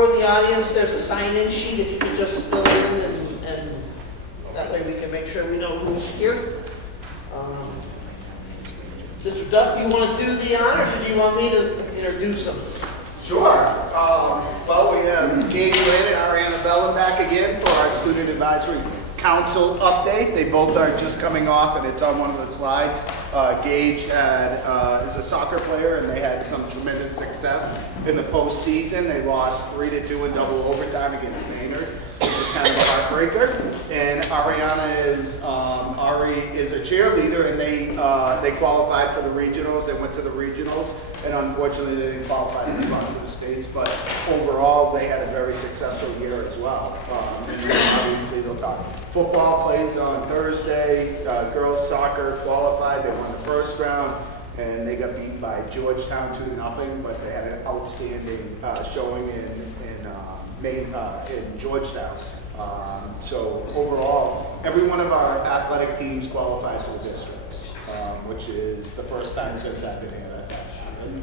for the audience, there's a sign-in sheet, if you could just fill in, and that way we can make sure we know who's here. Mr. Duff, do you want to do the honors, or do you want me to introduce them? Sure. Well, we have Gage Wynn and Ariana Bella back again for our Student Advisory Council update. They both are just coming off, and it's on one of the slides. Gage is a soccer player, and they had some tremendous success in the postseason. They lost 3-2 in double overtime against Maynard, which is kind of a heartbreaker. And Ariana is Ari is a cheerleader, and they qualified for the regionals. They went to the regionals, and unfortunately they didn't qualify to run to the states. But overall, they had a very successful year as well. And obviously, they'll talk. Football plays on Thursday. Girls soccer qualified. They won the first round, and they got beat by Georgetown 2-0. But they had an outstanding showing in Georgetown. So overall, every one of our athletic teams qualifies for the districts, which is the first time since I've been here that that's happened.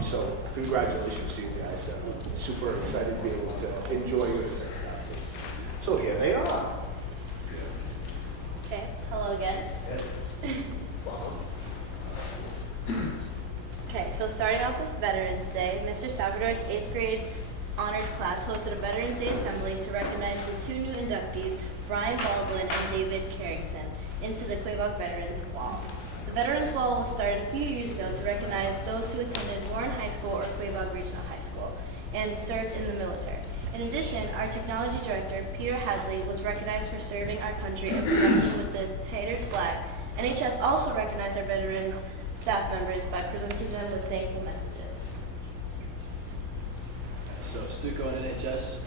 So congratulations to you guys. I'm super excited to be able to enjoy your successes. So here they are. Okay, hello again. Okay, so starting off with Veterans Day, Mr. Salvador's 8th grade honors class hosted a Veterans Day assembly to recognize the 2 new inductees, Brian Baldwin and David Carrington, into the Quaboag Veterans Wall. The Veterans Wall was started a few years ago to recognize those who attended Warren High School or Quaboag Regional High School and served in the military. In addition, our technology director, Peter Hadley, was recognized for serving our country and presenting with the tattered flag. NHS also recognized our veterans staff members by presenting them with thankful messages. So Stuco and NHS,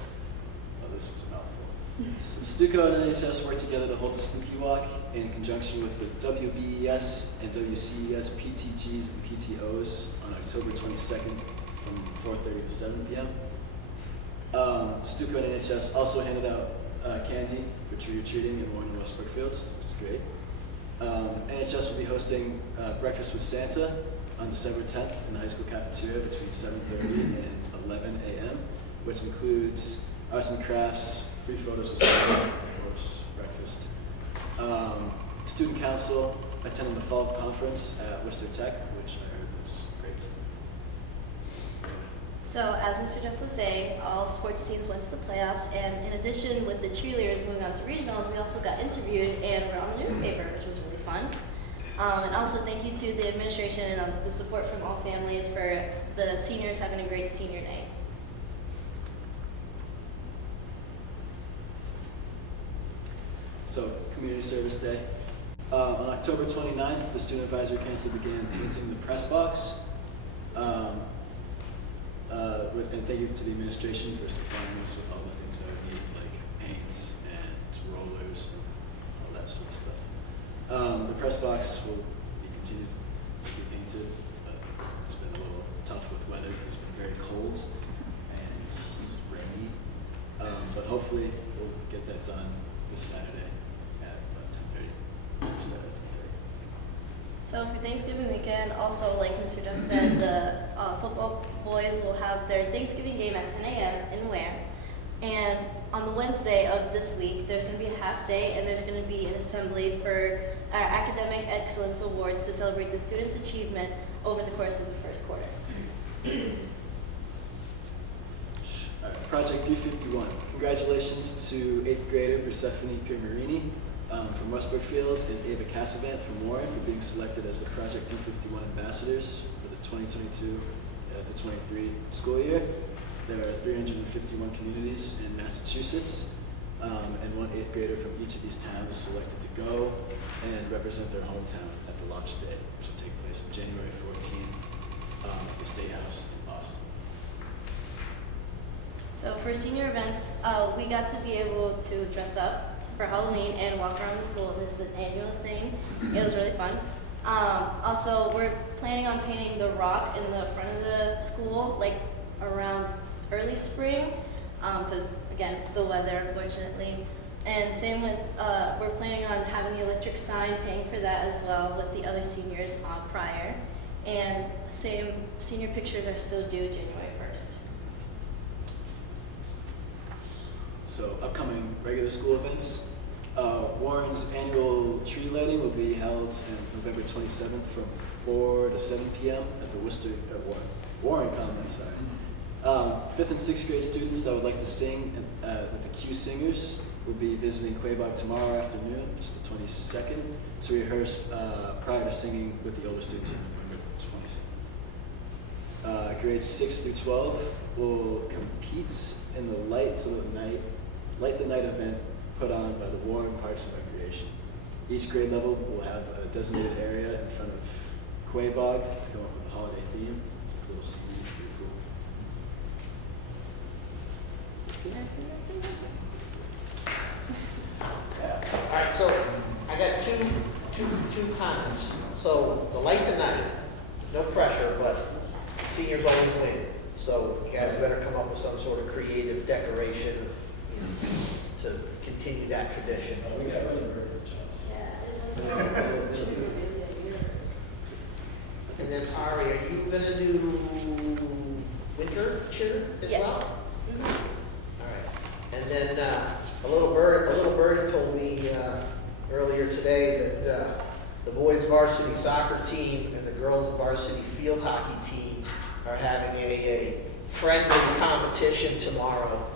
oh, this one's a mouthful. So Stuco and NHS worked together to hold the Spooky Walk in conjunction with the WBES and WCES PTGs and PTOs on October 22nd from 4:30 to 7 p.m. Stuco and NHS also handed out candy for trick-or-treating in Warren and West Brookfields, which is great. NHS will be hosting Breakfast with Santa on December 10th in the high school cafeteria between 7:30 and 11 a.m., which includes arts and crafts, free photos with Santa, of course, breakfast. Student council attended the fall conference at Worcester Tech, which I heard was great. So, as Mr. Duff was saying, all sports teams went to the playoffs, and in addition, with the cheerleaders moving on to regionals, we also got interviewed and were on the newspaper, which was really fun. And also thank you to the administration and the support from all families for the seniors having a great senior night. So, Community Service Day. On October 29th, the Student Advisory Council began painting the press box. And thank you to the administration for supplying us with all the things that we need, like paints and rollers and all that sort of stuff. The press box will be continued to be painted, but it's been a little tough with weather. It's been very cold and rainy, but hopefully we'll get that done this Saturday at 10:30. Start at 10:30. So for Thanksgiving weekend, also like Mr. Duff said, the football boys will have their Thanksgiving game at 10 a.m. in Ware. And on the Wednesday of this week, there's going to be a half day, and there's going to be an assembly for our Academic Excellence Awards to celebrate the students' achievement over the course of the first quarter. All right, Project 351. Congratulations to 8th grader Persephone Piermarini from West Brookfield and Ava Cassavant from Warren for being selected as the Project 351 ambassadors for the 2022 to 23 school year. There are 351 communities in Massachusetts, and one 8th grader from each of these towns is selected to go and represent their hometown at the launch day, which will take place on January 14th at the State House in Boston. So for senior events, we got to be able to dress up for Halloween and walk around the school. This is an annual thing. It was really fun. Also, we're planning on painting the rock in the front of the school, like around early spring, because again, the weather, unfortunately. And same with, we're planning on having the electric sign, paying for that as well with the other seniors prior. And same, senior pictures are still due January 1st. So upcoming regular school events. Warren's annual tree lighting will be held on November 27th from 4 to 7 p.m. at the Warren Common. Sorry. 5th and 6th grade students that would like to sing with the Q Singers will be visiting Quaboag tomorrow afternoon, just the 22nd, to rehearse prior to singing with the older students on November 20th. Grades 6 through 12 will compete in the Light the Night event put on by the Warren Parks and Recreation. Each grade level will have a designated area in front of Quaboag to come up with a holiday theme. It's a cool scene, it's pretty cool. All right, so I got two comments. So the Light the Night, no pressure, but seniors always win. So you guys better come up with some sort of creative decoration of, to continue that tradition. We got rid of burger chops. And then Ari, are you gonna do winter cheer as Yes. well? All right. And then a little birdie told me earlier today that the boys varsity soccer team and the girls varsity field hockey team are having a friendly competition tomorrow,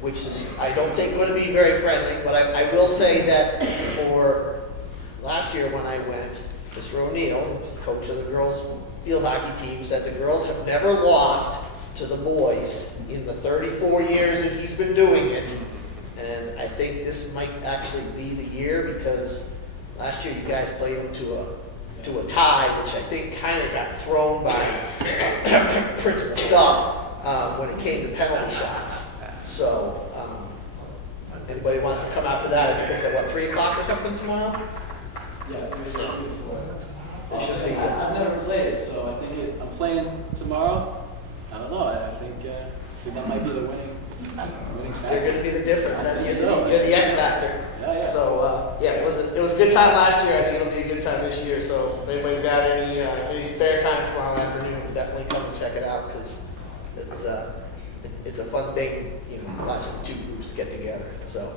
which is, I don't think, going to be very friendly, but I will say that for last year when I went, Mr. O'Neill, coach of the girls field hockey team, said the girls have never lost to the boys in the 34 years that he's been doing it. And I think this might actually be the year, because last year you guys played them to a tie, which I think kind of got thrown by Principal Duff when it came to penalty shots. So, anybody wants to come out to that? I think it's at 3 o'clock or something tomorrow? Yeah, So, I've never played it, so I think I'm playing tomorrow. I don't know. I think that might be the winning you're factor. going to be the difference. I That's think you're so. the X factor. Yeah. So, it was a good time last year. I think it'll be a good time this year. So, if anybody's got any spare time tomorrow afternoon, definitely come and check it out, because it's a fun thing, watching the two groups get together. So,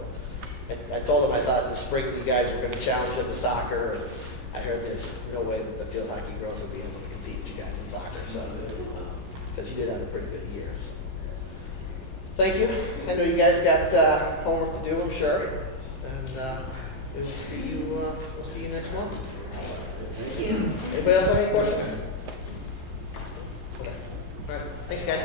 I told them I thought in the spring you guys were going to challenge them to soccer. And I heard there's no way that the field hockey girls would be able to compete with you guys in soccer. So, because you did have a pretty good year. So. Thank you. I know you guys got homework to do, I'm sure. And we will see you. We'll see you next month. Thank you. Anybody else have any questions? Okay. All right. Thanks, guys.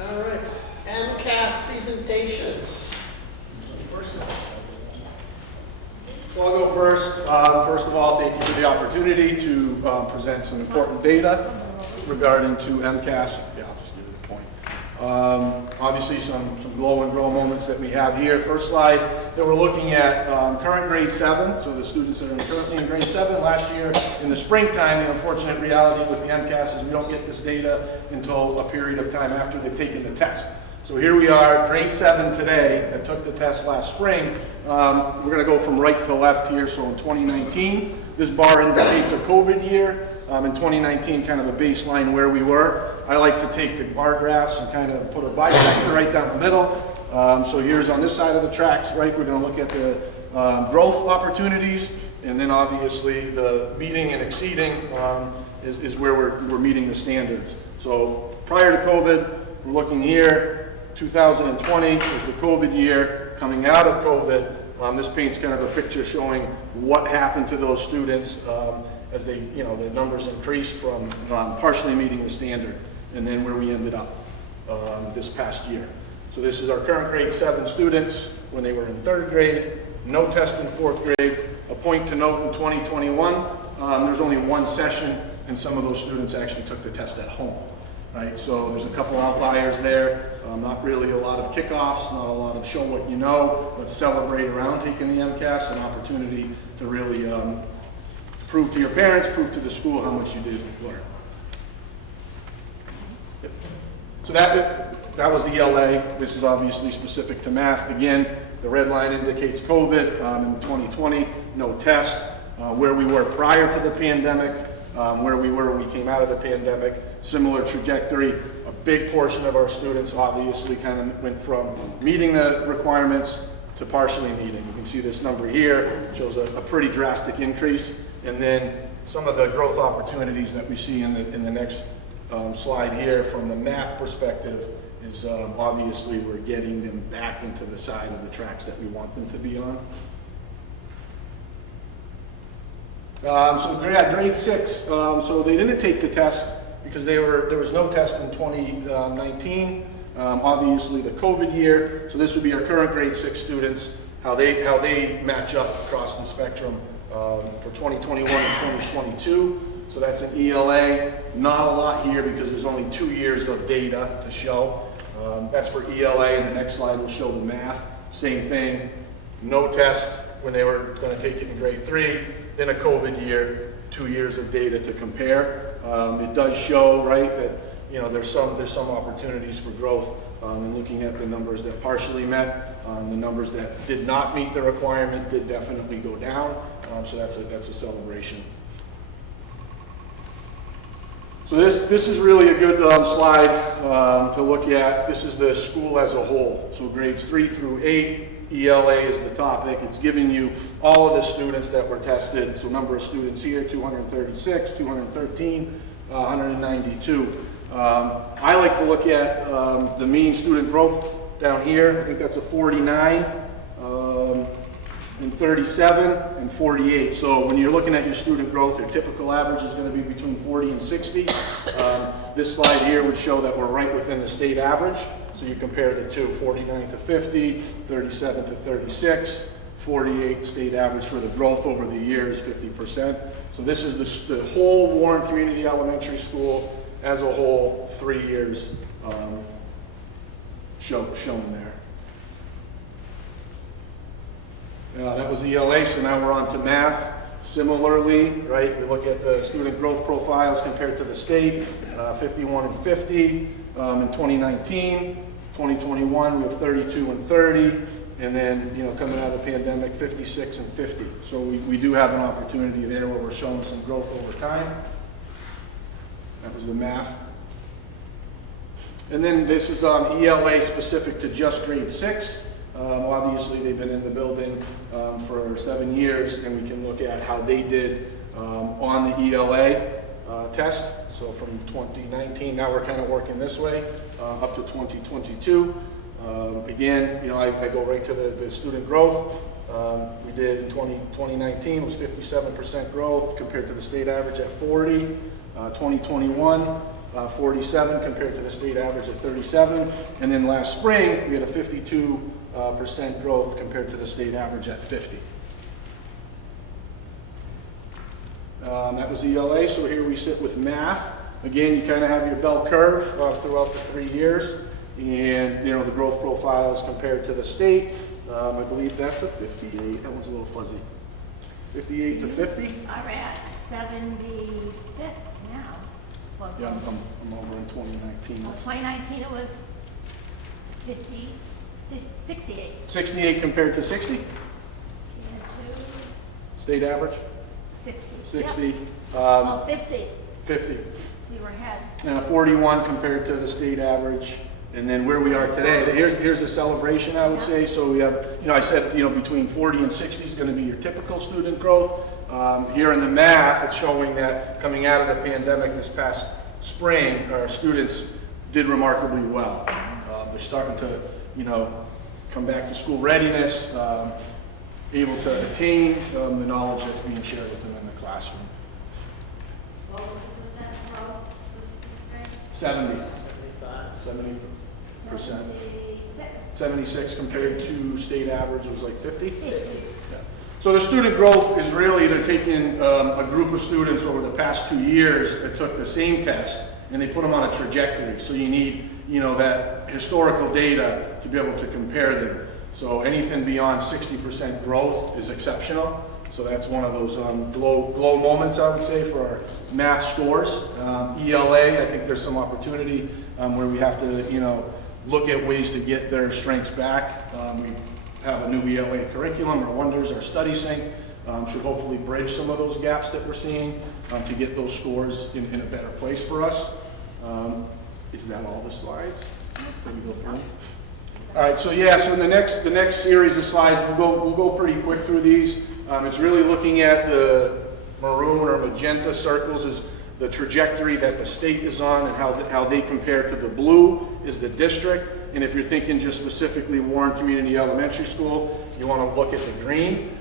All right. MCAS presentations. So I'll go first. First of all, thank you for the opportunity to present some important data regarding to MCAS. Yeah, I'll just give it a point. Obviously, some glow and grow moments that we have here. First slide that we're looking at current grade 7. So the students that are currently in grade 7. Last year in the springtime, the unfortunate reality with the MCAS is we don't get this data until a period of time after they've taken the test. So here we are, grade 7 today, that took the test last spring. We're going to go from right to left here. So in 2019, this bar indicates a COVID year. In 2019, kind of the baseline where we were. I like to take the bar graphs and kind of put a bisector right down the middle. So here's on this side of the tracks, right, we're going to look at the growth opportunities, and then obviously the meeting and exceeding is where we're meeting the standards. So prior to COVID, we're looking here. 2020 was the COVID year. Coming out of COVID, this paints kind of a picture showing what happened to those students as they, the numbers increased from partially meeting the standard, and then where we ended up this past year. So this is our current grade 7 students when they were in 3rd grade, no test in 4th grade. A point to note in 2021, there's only one session, and some of those students actually took the test at home. Right, so there's a couple outliers there. Not really a lot of kickoffs, not a lot of show what you know. Let's celebrate around taking the MCAS, an opportunity to really prove to your parents, prove to the school how much you did learn. Yep. So that was the ELA. This is obviously specific to math. Again, the red line indicates COVID in 2020, no test. where we were prior to the pandemic, where we were when we came out of the pandemic, similar trajectory. A big portion of our students obviously kind of went from meeting the requirements to partially meeting. You can see this number here shows a pretty drastic increase. And then some of the growth opportunities that we see in the next slide here from the math perspective is obviously we're getting them back into the side of the tracks that we want them to be on. So grade 6, so they didn't take the test because there was no test in 2019. Obviously the COVID year, so this would be our current grade 6 students, how they match up across the spectrum for 2021 and 2022. So that's an ELA, not a lot here because there's only 2 years of data to show. That's for ELA, and the next slide will show the math. Same thing, no test when they were going to take it in grade 3, then a COVID year, 2 years of data to compare. It does show, right, that there's some opportunities for growth in looking at the numbers that partially met. The numbers that did not meet the requirement did definitely go down. So that's a celebration. So this is really a good slide to look at. This is the school as a whole. So grades 3 through 8, ELA is the topic. It's giving you all of the students that were tested. So number of students here, 236, 213, 192. I like to look at the mean student growth down here. I think that's a 49, and 37, and 48. So when you're looking at your student growth, your typical average is going to be between 40 and 60. This slide here would show that we're right within the state average. So you compare the two, 49 to 50, 37 to 36, 48 state average for the growth over the years, 50%. So this is the whole Warren Community Elementary School as a whole, 3 years shown there. That was ELA, so now we're on to math. Similarly, right, we look at the student growth profiles compared to the state, 51 and 50 in 2019. 2021, we have 32 and 30, and then, coming out of the pandemic, 56 and 50. So we do have an opportunity there where we're showing some growth over time. That was the math. And then this is ELA specific to just grade 6. Obviously, they've been in the building for 7 years, and we can look at how they did on the ELA test. So from 2019, now we're kind of working this way, up to 2022. Again, I go right to the student growth. We did in 2019 was 57% growth compared to the state average at 40. 2021, 47 compared to the state average at 37. And then last spring, we had a 52% growth compared to the state average at 50. That was ELA, so here we sit with math. Again, you kind of have your bell curve throughout the 3 years. And, the growth profiles compared to the state. I believe that's a 58. That one's a little fuzzy. 58 to 50? Are at 76 now. Well, Yeah, I'm over in 2019. 2019 it was 68. 68 compared to 60? We had 2, State average? 60. 60. Yep. Oh, 50. 50. See, we're ahead. 41 compared to the state average. And then where we are today, here's a celebration, I would say. So we have, I said, between 40 and 60 is going to be your typical student growth. Here in the math, it's showing that coming out of the pandemic this past spring, our students did remarkably well. They're starting to, come back to school readiness, able to attain the knowledge that's being shared with them in the classroom. What was the percent growth? Was 70. 75. 70%. 76. 76 compared to state average was like 50. 50. Yeah. So the student growth is really, they're taking a group of students over the past 2 years that took the same test and they put them on a trajectory. So you need, that historical data to be able to compare them. So anything beyond 60% growth is exceptional. So that's one of those glow moments, I would say, for our math scores. ELA, I think there's some opportunity where we have to, look at ways to get their strengths back. We have a new ELA curriculum, our Wonders, our Study Sync. should hopefully bridge some of those gaps that we're seeing to get those scores in a better place for us. Is that all the slides? Did we go through? All right, so yeah, so in the next series of slides, we'll go pretty quick through these. It's really looking at the maroon or magenta circles is the trajectory that the state is on and how they compare to the blue is the district. And if you're thinking just specifically Warren Community Elementary School, you want to look at the green.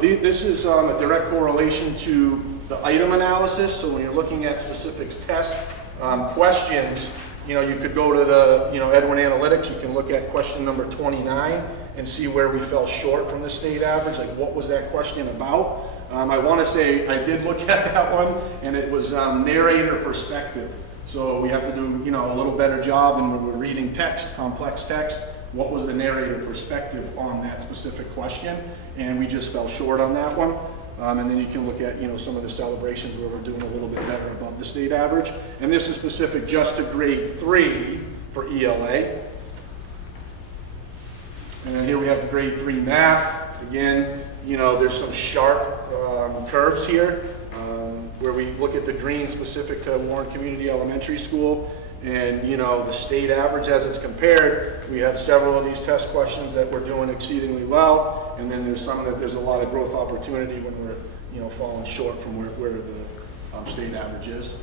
This is a direct correlation to the item analysis. So when you're looking at specific test questions, you could go to the, Edwin Analytics, you can look at question number 29 and see where we fell short from the state average, like what was that question about. I want to say I did look at that one, and it was narrator perspective. So we have to do, a little better job, and when we're reading text, complex text, what was the narrator perspective on that specific question, and we just fell short on that one. And then you can look at, some of the celebrations where we're doing a little bit better above the state average. And this is specific just to grade 3 for ELA. And then here we have grade 3 math. Again, there's some sharp curves here where we look at the green specific to Warren Community Elementary School. And, the state average as it's compared, we have several of these test questions that we're doing exceedingly well. And then there's some that there's a lot of growth opportunity when we're, falling short from where the state average is.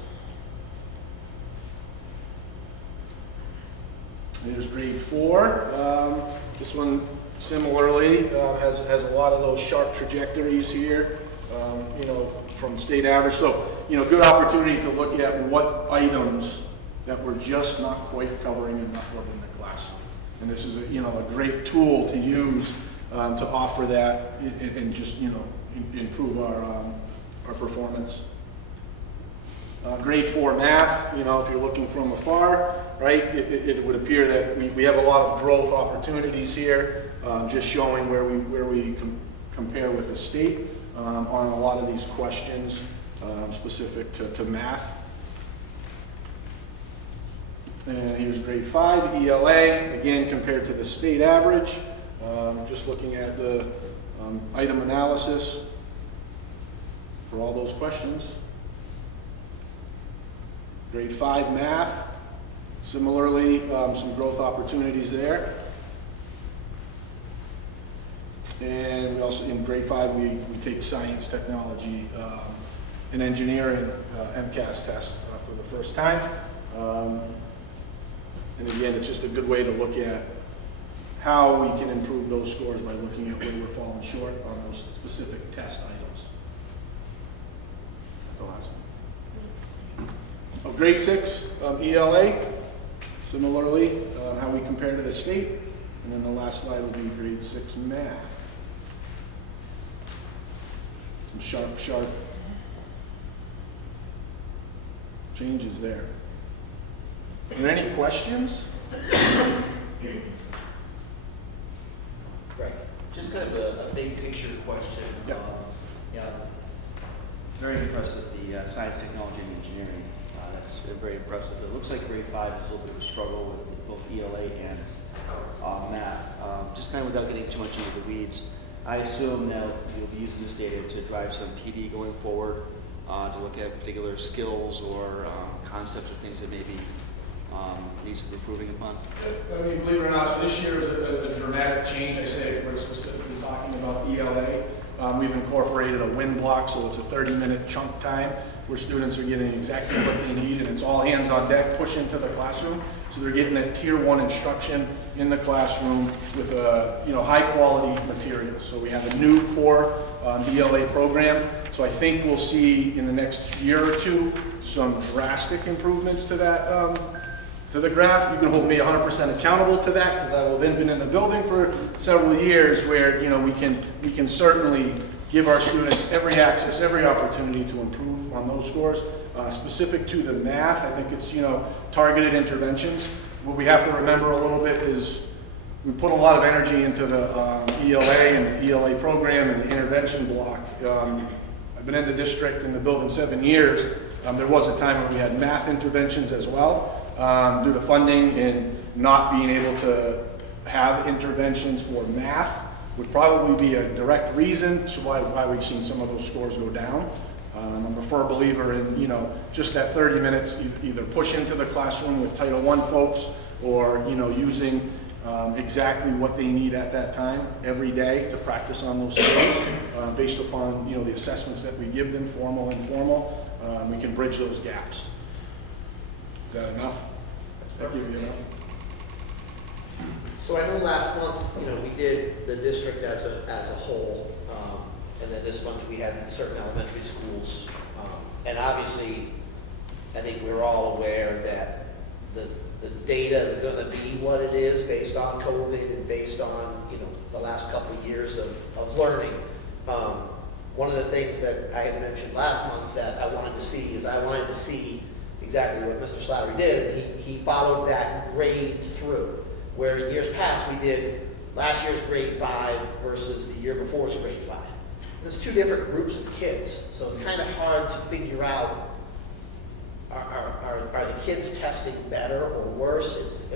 There's grade 4. This one similarly has a lot of those sharp trajectories here, from state average. So, good opportunity to look at what items that we're just not quite covering enough of in the classroom. And this is a great tool to use to offer that and just, improve our performance. Grade 4 math, if you're looking from afar, right, it would appear that we have a lot of growth opportunities here, just showing where we compare with the state on a lot of these questions specific to math. And here's grade 5, ELA, again compared to the state average, just looking at the item analysis for all those questions. Grade 5 math, similarly, some growth opportunities there. And we also, in grade 5, we take science, technology, and engineering MCAS tests for the first time. And again, it's just a good way to look at how we can improve those scores by looking at where we're falling short on those specific test items. The last one. Grade 6 ELA, similarly, how we compare to the state. And then the last slide will be grade 6 math. Some sharp changes there. Are there any questions? Right. Just kind of a big picture question. Yeah. Very impressed with the science, technology, and engineering. That's very impressive. It looks like grade 5 is a little bit of a struggle with both ELA and math. Just kind of without getting too much into the weeds, I assume that you'll be using this data to drive some PD going forward, to look at particular skills or concepts or things that maybe needs some improving upon? I mean, believe it or not, so this year is a dramatic change. I say we're specifically talking about ELA. We've incorporated a win block, so it's a 30-minute chunk time where students are getting exactly what they need, and it's all hands on deck, push into the classroom. So they're getting that tier 1 instruction in the classroom with high quality materials. So we have a new core ELA program. So I think we'll see in the next year or two some drastic improvements to that. To the graph. You can hold me 100% accountable to that, because I will then been in the building for several years where we can certainly give our students every access, every opportunity to improve on those scores. Specific to the math, I think it's targeted interventions. What we have to remember a little bit is we put a lot of energy into the ELA and the ELA program and the intervention block. I've been in the district in the building 7 years. There was a time when we had math interventions as well. Due to funding and not being able to have interventions for math, would probably be a direct reason to why we've seen some of those scores go down. I'm a firm believer in, you know, just that 30 minutes, either push into the classroom with Title I folks, or, you know, using exactly what they need at that time every day to practice on those skills based upon, you know, the assessments that we give them, formal and informal. We can bridge those gaps. Is that enough? That give you enough? So I know last month, you know, we did the district as a whole, and then this month we had certain elementary schools. And obviously, I think we're all aware that the data is going to be what it is based on COVID and based on, you know, the last couple of years of learning. One of the things that I had mentioned last month that I wanted to see is I wanted to see exactly what Mr. Slattery did, and he followed that grade through. Where in years past we did last year's grade 5 versus the year before's grade 5. There's two different groups of kids, so it's kind of hard to figure out, are the kids testing better or worse?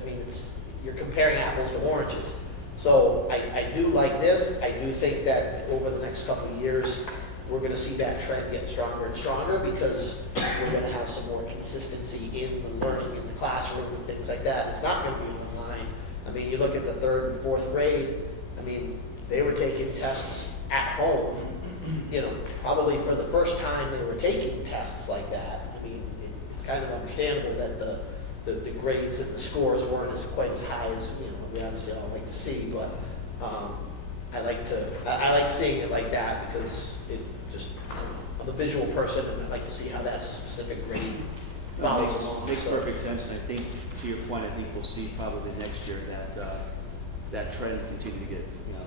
You're comparing apples to oranges. So I do like this. I do think that over the next couple of years, we're going to see that trend get stronger and stronger because we're going to have some more consistency in the learning in the classroom and things like that. It's not going to be online. I mean, you look at the 3rd and 4th grade, I mean, they were taking tests at home, you know, probably for the first time they were taking tests like that. I mean, it's kind of understandable that the grades and the scores weren't quite as high as, you know, we obviously all like to see, but I like seeing it like that because it just, I don't know, I'm a visual person and I like to see how that specific grade follows along. Makes perfect sense, and I think, to your point, I think we'll see probably next year that trend continue to get, you know,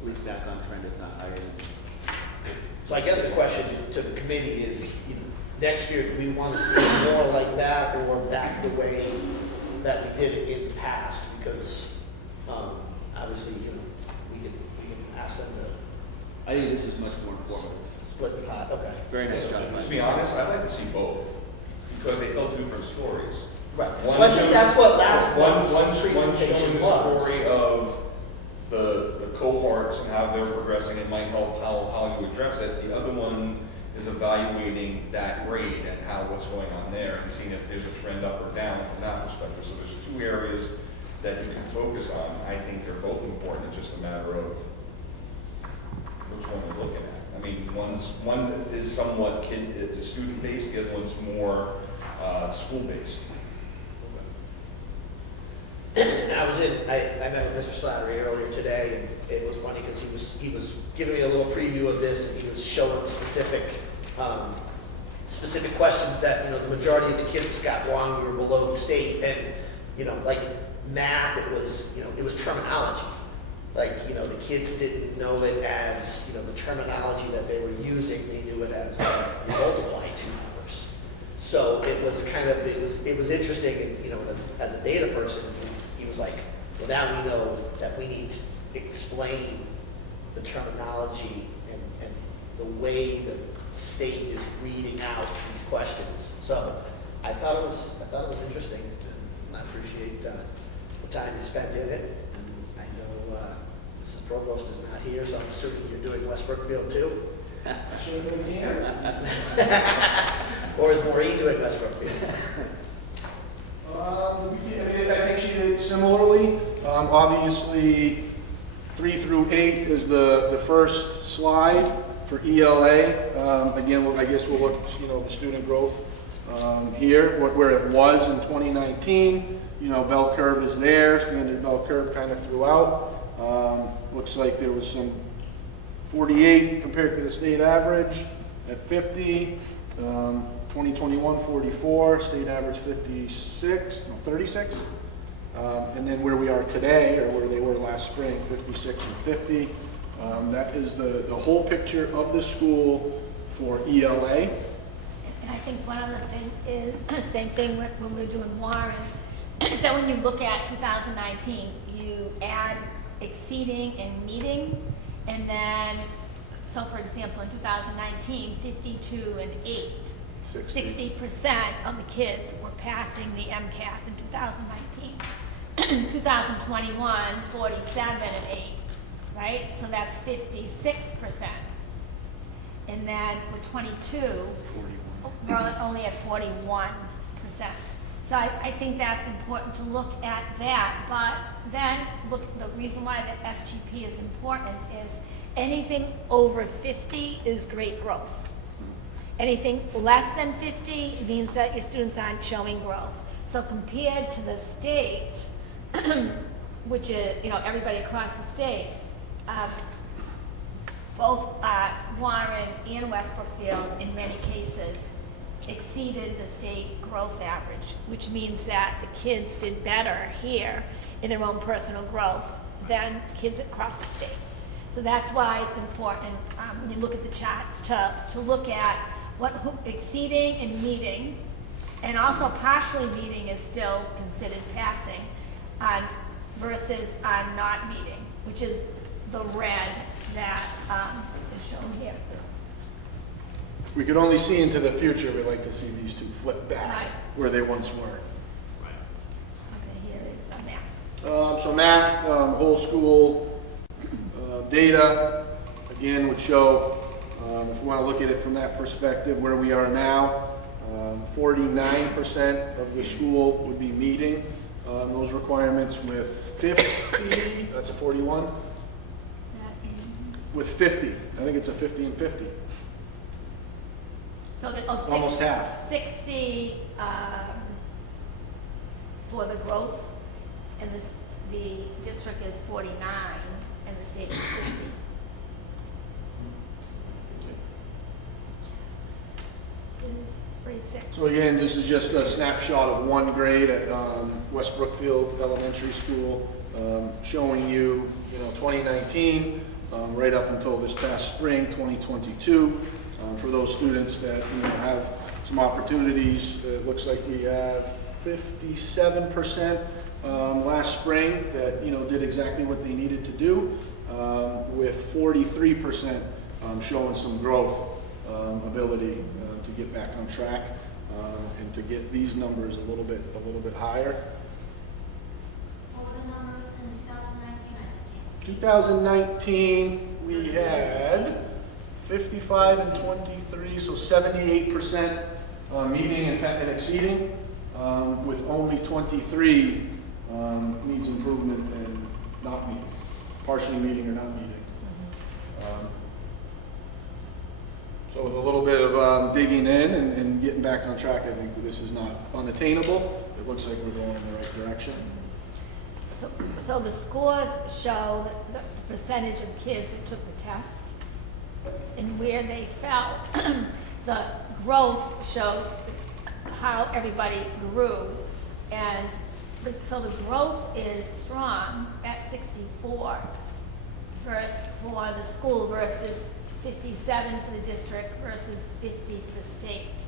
at least back on trend, if not higher. So I guess the question to the committee is, you know, next year, do we want to see more like that or back the way that we did it in the past? Because obviously, you know, we can ask them to. I think this is much more informative. Split the pot, okay. Very nice job. To be honest, I'd like to see both, because they tell two different stories. Right. One Well, I think shows- that's what last month's one showing presentation the was. story of the cohorts and how they're progressing and might help how you address it. The other one is evaluating that grade and how what's going on there and seeing if there's a trend up or down from that perspective. So there's two areas that you can focus on. I think they're both important. It's just a matter of which one you're looking at. I mean, one is somewhat student based, the other one's more school based. I met with Mr. Slattery earlier today, and it was funny because he was giving me a little preview of this, and he was showing specific questions that, you know, the majority of the kids got wrong. We were below the state, and, you know, like math, it was terminology. Like, you know, the kids didn't know it as, you know, the terminology that they were using. They knew it as you multiply two numbers. So it was kind of, it was interesting, and, you know, as a data person, he was like, well, now we know that we need to explain the terminology and the way the state is reading out these questions. So I thought it was interesting, and I appreciate the time you spent in it. And I know Mrs. Provost is not here, so I'm assuming you're doing West Brookfield too. I should have been here. Or is Maureen doing West Brookfield? I think she did similarly. Obviously, 3 through 8 is the first slide for ELA. Again, I guess we'll look, you know, the student growth here, where it was in 2019. You know, bell curve is there, standard bell curve kind of throughout. Looks like there was some 48 compared to the state average at 50. 2021, 44, state average 36. And then where we are today, or where they were last spring, 56 and 50. That is the whole picture of the school for ELA. And I think one other thing is, same thing when we're doing Warren. So when you look at 2019, you add exceeding and meeting, and then, so for example, in 2019, 52 and 8. 60% of the kids were passing the MCAS in 2019. 2021, 47 and 8. right? So that's 56%. And then with 22, we're only at 41%. So I think that's important to look at that, but then look, the reason why the SGP is important is anything over 50 is great growth. Anything less than 50 means that your students aren't showing growth. So compared to the state, which is, you know, everybody across the state, both Warren and West Brookfield in many cases exceeded the state growth average, which means that the kids did better here in their own personal growth than kids across the state. So that's why it's important when you look at the charts to look at who exceeding and meeting, and also partially meeting is still considered passing, versus not meeting, which is the red that is shown here. We could only see into the future. We'd like to see these two flip back Right. where they once were. Okay, here is the math. So math, whole school data, again, would show, if we want to look at it from that perspective, where we are now, 49% of the school would be meeting those requirements with 50, that's a 41, That is, with 50. I think it's a 50 and 50. so Almost half. 60 for the growth, and the district is 49, and the state is 50. Is grade 6. So again, this is just a snapshot of one grade at West Brookfield Elementary School, showing you, 2019, right up until this past spring, 2022, for those students that have some opportunities. It looks like we have 57% last spring that did exactly what they needed to do, with 43% showing some growth ability to get back on track and to get these numbers a little bit higher. What were the numbers in 2019? 2019, we had 55 and 23, so 78% meeting and exceeding, with only 23 needs improvement and not meeting, partially meeting or not meeting. So with a little bit of digging in and getting back on track, I think this is not unattainable. It looks like we're going in the right direction. So the scores show the percentage of kids that took the test and where they fell. The growth shows how everybody grew, and so the growth is strong at 64 for the school versus 57 for the district versus 50 for the state.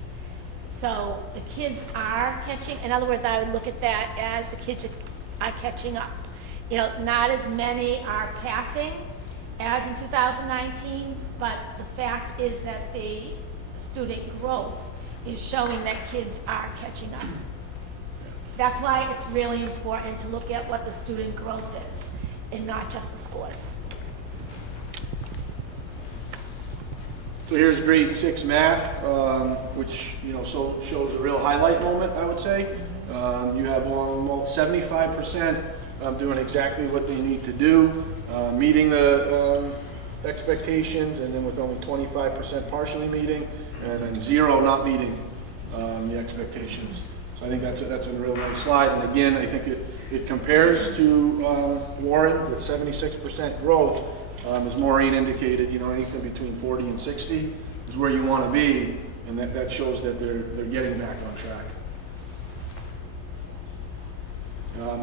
So the kids are catching. In other words, I would look at that as the kids are catching up. Not as many are passing as in 2019, but the fact is that the student growth is showing that kids are catching up. That's why it's really important to look at what the student growth is and not just the scores. So here's grade 6 math, which shows a real highlight moment, I would say. You have almost 75% doing exactly what they need to do, meeting the expectations, and then with only 25% partially meeting, and then 0 not meeting the expectations. So I think that's a real nice slide. And again, I think it compares to Warren with 76% growth. As Maureen indicated, anything between 40 and 60 is where you want to be, and that shows that they're getting back on track.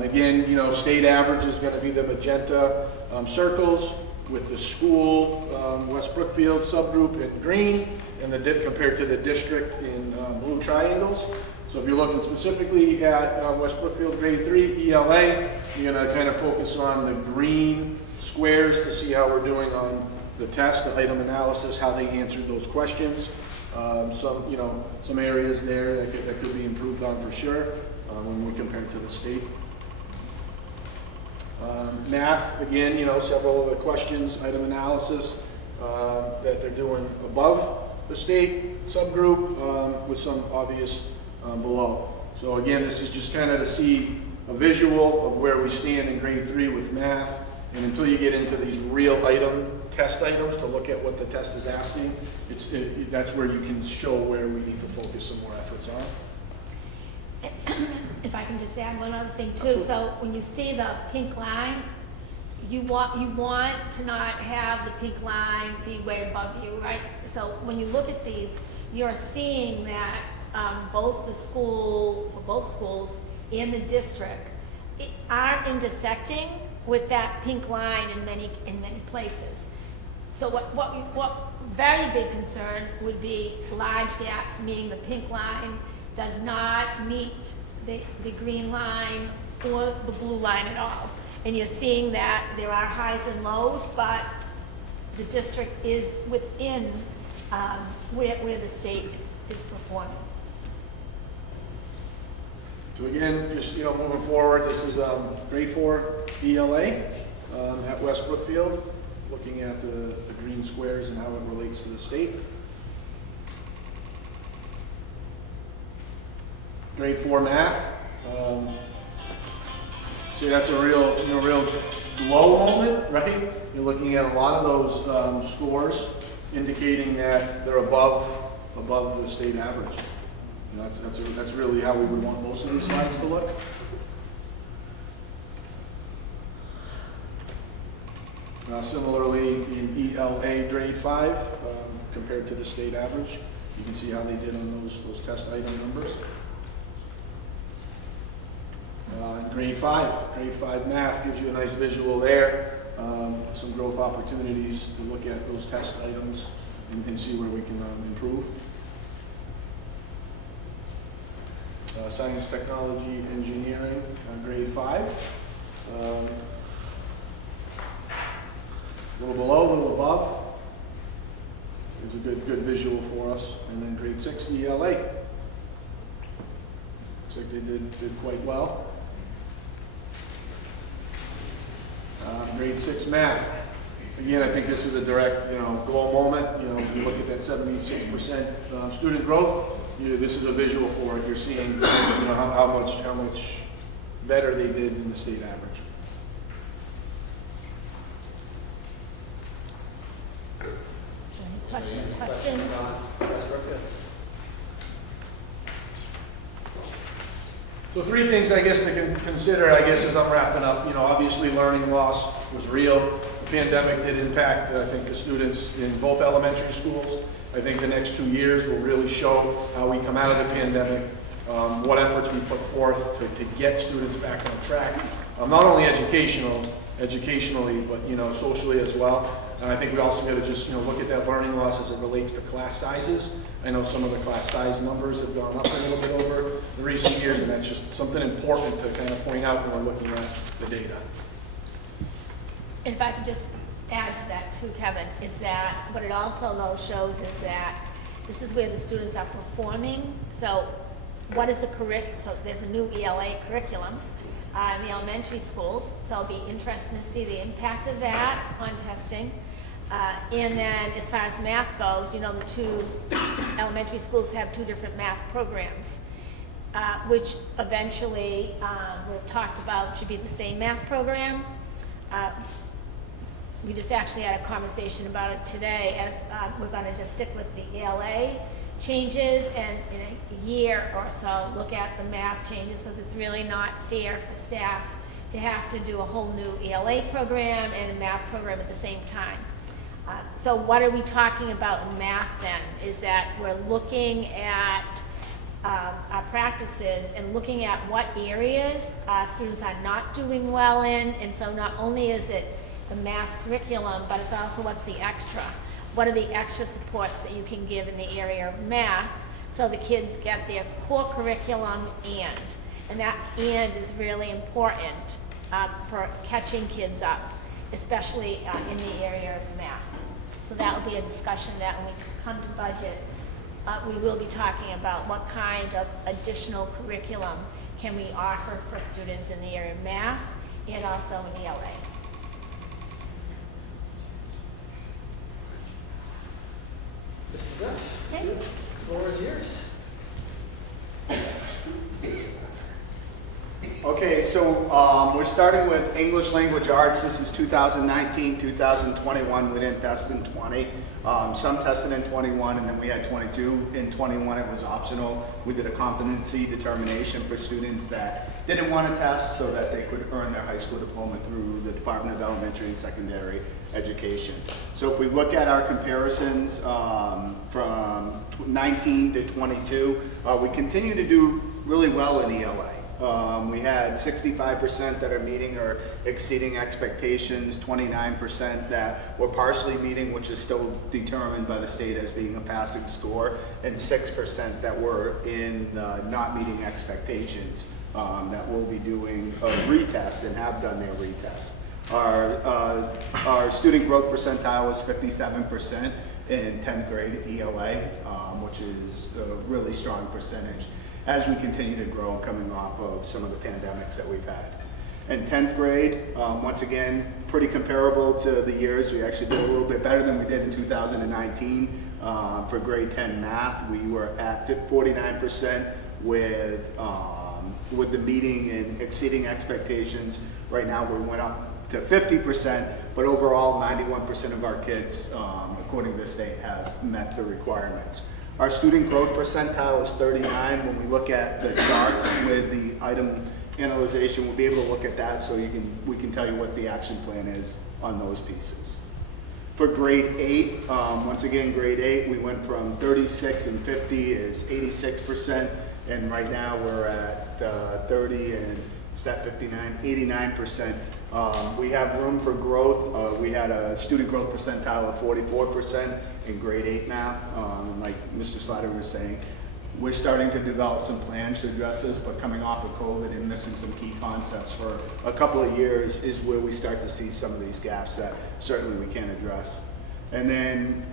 Again, state average is going to be the magenta circles, with the school West Brookfield subgroup in green, and compared to the district in blue triangles. So if you're looking specifically at West Brookfield grade 3 ELA, you're going to kind of focus on the green squares to see how we're doing on the test, the item analysis, how they answered those questions. Some areas there that could be improved on for sure when we compare to the state. Math, again, several of the questions, item analysis, that they're doing above the state subgroup, with some obvious below. So again, this is just kind of to see a visual of where we stand in grade 3 with math. And until you get into these real test items to look at what the test is asking, that's where you can show where we need to focus some more efforts on. If I can just add one other thing too, so when you see the pink line, you want to not have the pink line be way above you, right? So when you look at these, you're seeing that both schools in the district are intersecting with that pink line in many places. So what very big concern would be large gaps, meaning the pink line does not meet the green line or the blue line at all. And you're seeing that there are highs and lows, but the district is within where the state is performing. So again, just moving forward, this is grade 4 ELA at West Brookfield, looking at the green squares and how it relates to the state. Grade 4 math. See, that's a real low moment, right? You're looking at a lot of those scores indicating that they're above the state average. That's really how we would want most of these slides to look. Similarly, in ELA grade 5, compared to the state average, you can see how they did on those test item numbers. Grade 5 math gives you a nice visual there. Some growth opportunities to look at those test items and see where we can improve. Science, technology, engineering, grade 5. A little below, a little above. It's a good visual for us. And then grade 6 ELA. Looks like they did quite well. Grade 6 math. Again, I think this is a direct, glow moment. You look at that 76% student growth. This is a visual for it. You're seeing, how much better they did than the state average. Questions? So 3 things, I guess, to consider, as I'm wrapping up. Obviously learning loss was real. The pandemic did impact, I think, the students in both elementary schools. I think the next 2 years will really show how we come out of the pandemic, what efforts we put forth to get students back on track, not only educationally, but socially as well. And I think we also got to just look at that learning loss as it relates to class sizes. I know some of the class size numbers have gone up a little bit over the recent years, and that's just something important to kind of point out when we're looking at the data. And if I could just add to that too, Kevin, is that what it also though shows is that this is where the students are performing. So what is the so there's a new ELA curriculum in the elementary schools, so it'll be interesting to see the impact of that on testing. And then as far as math goes, the 2 elementary schools have 2 different math programs, which eventually we've talked about should be the same math program. We just actually had a conversation about it today, as we're going to just stick with the ELA changes and in a year or so look at the math changes, because it's really not fair for staff to have to do a whole new ELA program and a math program at the same time. So what are we talking about in math then? Is that we're looking at our practices and looking at what areas students are not doing well in, and so not only is it the math curriculum, but it's also what's the extra. What are the extra supports that you can give in the area of math so the kids get their core curriculum and that and is really important for catching kids up, especially in the area of math. So that will be a discussion that when we come to budget, we will be talking about what kind of additional curriculum can we offer for students in the area of math and also in ELA. Mrs. Duff, Okay. the floor is yours. Okay, so we're starting with English Language Arts. This is 2019, 2021. We didn't test in 20. Some tested in 21, and then we had 22. In 21, it was optional. We did a competency determination for students that didn't want to test so that they could earn their high school diploma through the Department of Elementary and Secondary Education. So if we look at our comparisons from 19 to 22, we continue to do really well in ELA. We had 65% that are meeting or exceeding expectations, 29% that were partially meeting, which is still determined by the state as being a passing score, and 6% that were in not meeting expectations that will be doing a retest and have done their retest. Our student growth percentile was 57% in 10th grade ELA, which is a really strong percentage as we continue to grow coming off of some of the pandemics that we've had. In 10th grade, once again, pretty comparable to the years. We actually did a little bit better than we did in 2019. For grade 10 math, we were at 49% with the meeting and exceeding expectations. Right now, we went up to 50%, but overall, 91% of our kids, according to the state, have met the requirements. Our student growth percentile is 39. When we look at the charts with the item analyzation, we'll be able to look at that so we can tell you what the action plan is on those pieces. For grade 8, once again, grade 8, we went from 36 and 50 is 86%, and right now we're at 30 and set 59, 89%. We have room for growth. We had a student growth percentile of 44% in grade 8 math. Like Mr. Slider was saying, we're starting to develop some plans to address this, but coming off of COVID and missing some key concepts for a couple of years is where we start to see some of these gaps that certainly we can't address. And then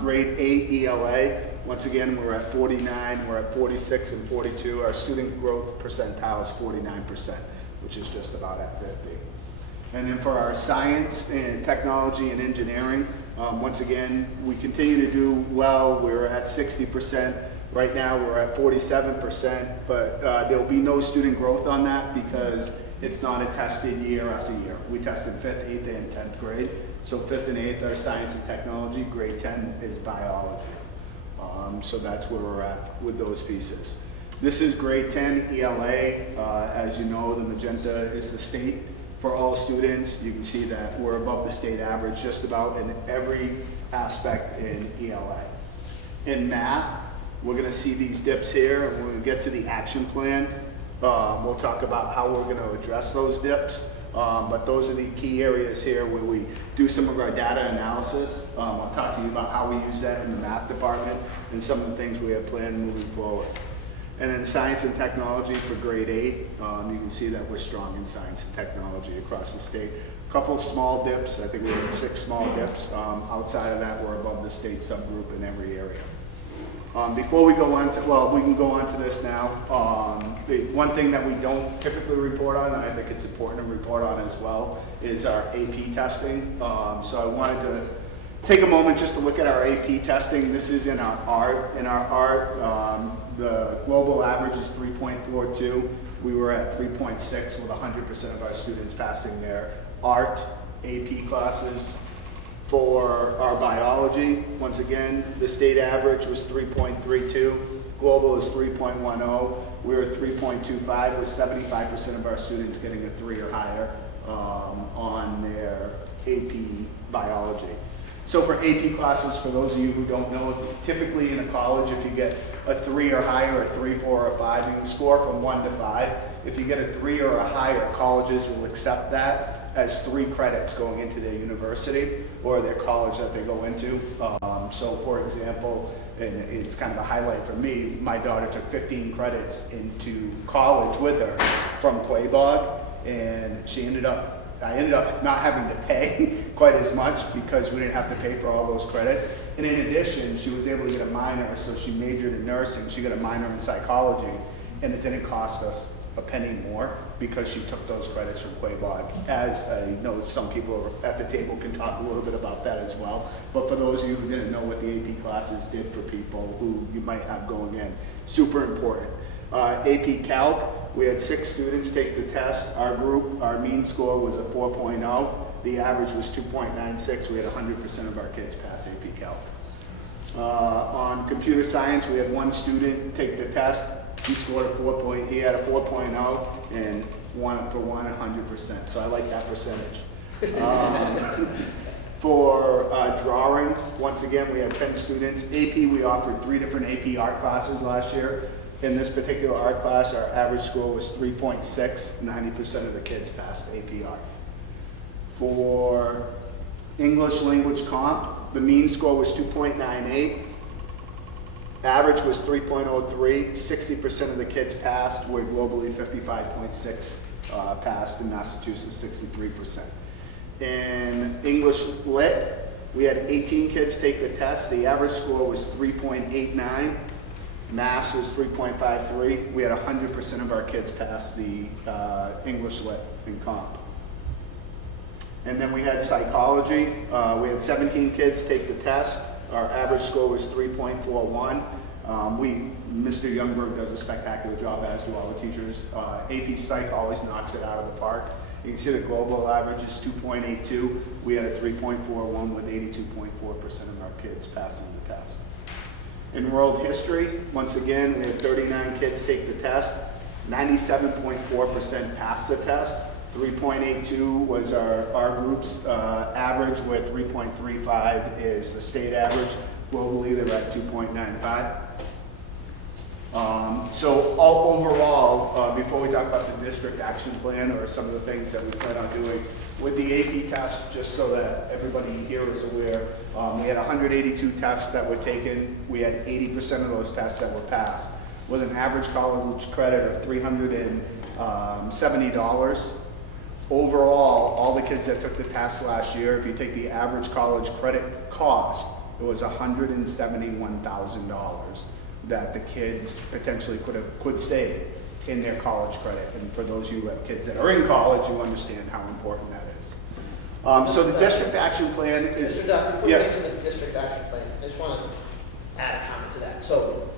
grade 8 ELA, once again, we're at 49, we're at 46 and 42. Our student growth percentile is 49%, which is just about at 50. And then for our science and technology and engineering, once again, we continue to do well. We're at 60%. Right now, we're at 47%, but there'll be no student growth on that because it's not a tested year after year. We tested 5th, 8th, and 10th grade. So 5th and 8th are science and technology. Grade 10 is biology. So that's where we're at with those pieces. This is grade 10 ELA. As you know, the magenta is the state for all students. You can see that we're above the state average just about in every aspect in ELA. In math, we're going to see these dips here, and when we get to the action plan, we'll talk about how we're going to address those dips. But those are the key areas here where we do some of our data analysis. I'll talk to you about how we use that in the math department and some of the things we have planned moving forward. And then science and technology for grade 8, you can see that we're strong in science and technology across the state. A couple of small dips, I think we had 6 small dips. Outside of that, we're above the state subgroup in every area. Before we go on to, well, we can go on to this now. The one thing that we don't typically report on, and I think it's important to report on as well, is our AP testing. So I wanted to take a moment just to look at our AP testing. This is in our art. In our art, the global average is 3.42. We were at 3.6 with 100% of our students passing their art AP classes. For our biology, once again, the state average was 3.32. Global is 3.10. We were at 3.25 with 75% of our students getting a 3 or higher on their AP biology. So for AP classes, for those of you who don't know, typically in a college, if you get a 3 or higher, a 3, 4, or 5, you can score from 1 to 5. If you get a 3 or a higher, colleges will accept that as 3 credits going into their university or their college that they go into. So for example, and it's kind of a highlight for me, my daughter took 15 credits into college with her from Quaboag, and I ended up not having to pay quite as much because we didn't have to pay for all those credits. And in addition, she was able to get a minor, so she majored in nursing. She got a minor in psychology, and it didn't cost us a penny more because she took those credits from Quaboag. As I know some people at the table can talk a little bit about that as well. But for those of you who didn't know what the AP classes did for people who you might have going in, super important. AP Calc, we had 6 students take the test. Our group, our mean score was a 4.0. The average was 2.96. We had 100% of our kids pass AP Calc. On computer science, we had 1 student take the test. He scored he had a 4.0 and 100%. So I like that percentage. For drawing, once again, we had 10 students. AP, we offered 3 different AP art classes last year. In this particular art class, our average score was 3.6. 90% of the kids passed AP art. For English language comp, the mean score was 2.98. Average was 3.03. 60% of the kids passed, where globally 55.6 passed, in Massachusetts 63%. In English lit, we had 18 kids take the test. The average score was 3.89. Math was 3.53. We had 100% of our kids pass the English lit in comp. And then we had psychology. We had 17 kids take the test. Our average score was 3.41. Mr. Youngberg does a spectacular job, as do all the teachers. AP Psych always knocks it out of the park. You can see the global average is 2.82. We had a 3.41 with 82.4% of our kids passing the test. In world history, once again, we had 39 kids take the test. 97.4% passed the test. 3.82 was our group's average, where 3.35 is the state average. Globally, they're at 2.95. So overall, before we talk about the district action plan or some of the things that we plan on doing, with the AP test, just so that everybody here is aware, we had 182 tests that were taken. We had 80% of those tests that were passed, with an average college credit of $370. Overall, all the kids that took the test last year, if you take the average college credit cost, it was $171,000 that the kids potentially could save in their college credit. And for those of you who have kids that are in college, you understand how important that is. So the district action plan is... Mr. Duff, before yes. you get into the district action plan, I just want to add a comment to that. So,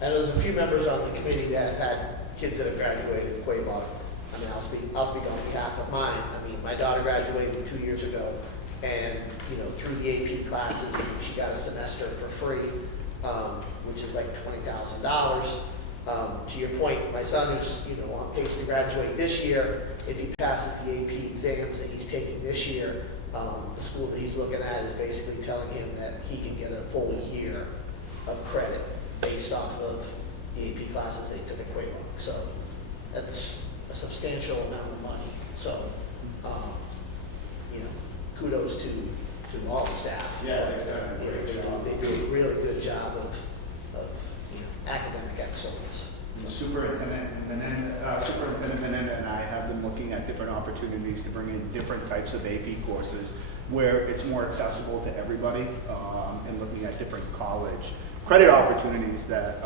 I know there's a few members on the committee that have had kids that have graduated Quaboag. I mean, I'll speak on behalf of mine. I mean, my daughter graduated 2 years ago, and through the AP classes, she got a semester for free, which is like $20,000. To your point, my son is on pace to graduate this year. If he passes the AP exams that he's taking this year, the school that he's looking at is basically telling him that he can get a full year of credit based off of the AP classes they took at Quaboag. So that's a substantial amount of money. So, kudos to all the staff. Yeah, they've done a great job. They do a really good job of academic excellence. The superintendent and I have been looking at different opportunities to bring in different types of AP courses where it's more accessible to everybody, and looking at different college credit opportunities that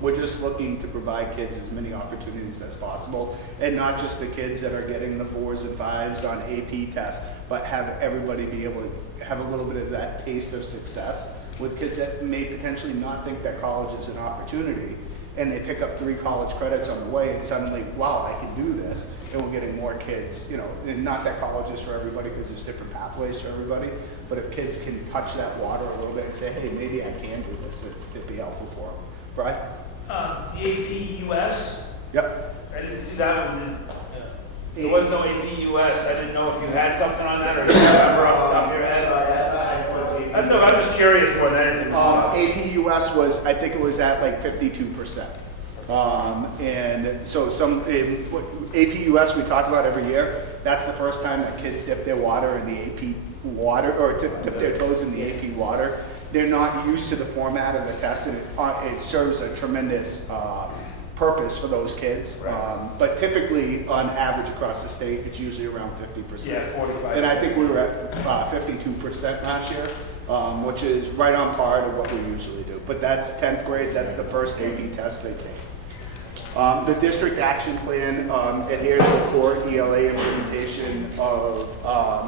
we're just looking to provide kids as many opportunities as possible, and not just the kids that are getting the 4s and 5s on AP tests, but have everybody be able to have a little bit of that taste of success with kids that may potentially not think that college is an opportunity, and they pick up 3 college credits on the way, and suddenly, wow, I can do this. And we're getting more kids, and not that college is for everybody, because there's different pathways for everybody, but if kids can touch that water a little bit and say, hey, maybe I can do this, it'd be helpful for them. Right? The AP US, Yep. I didn't see that one. There was no AP US. I didn't know if you had something on that or if you remember off the top of your head. That's okay. I'm just curious more than anything. AP US was, I think it was at like 52%. And so AP US we talk about every year. That's the first time that kids dip their water in the AP water, or dip their toes in the AP water. They're not used to the format of the test, and it serves a tremendous purpose for those kids. But typically, on average across the state, it's usually around 50%. Yeah, 45. And I think we were at 52% last year, which is right on par to what we usually do. But that's 10th grade, that's the first AP test they take. The district action plan adhered to the core ELA implementation of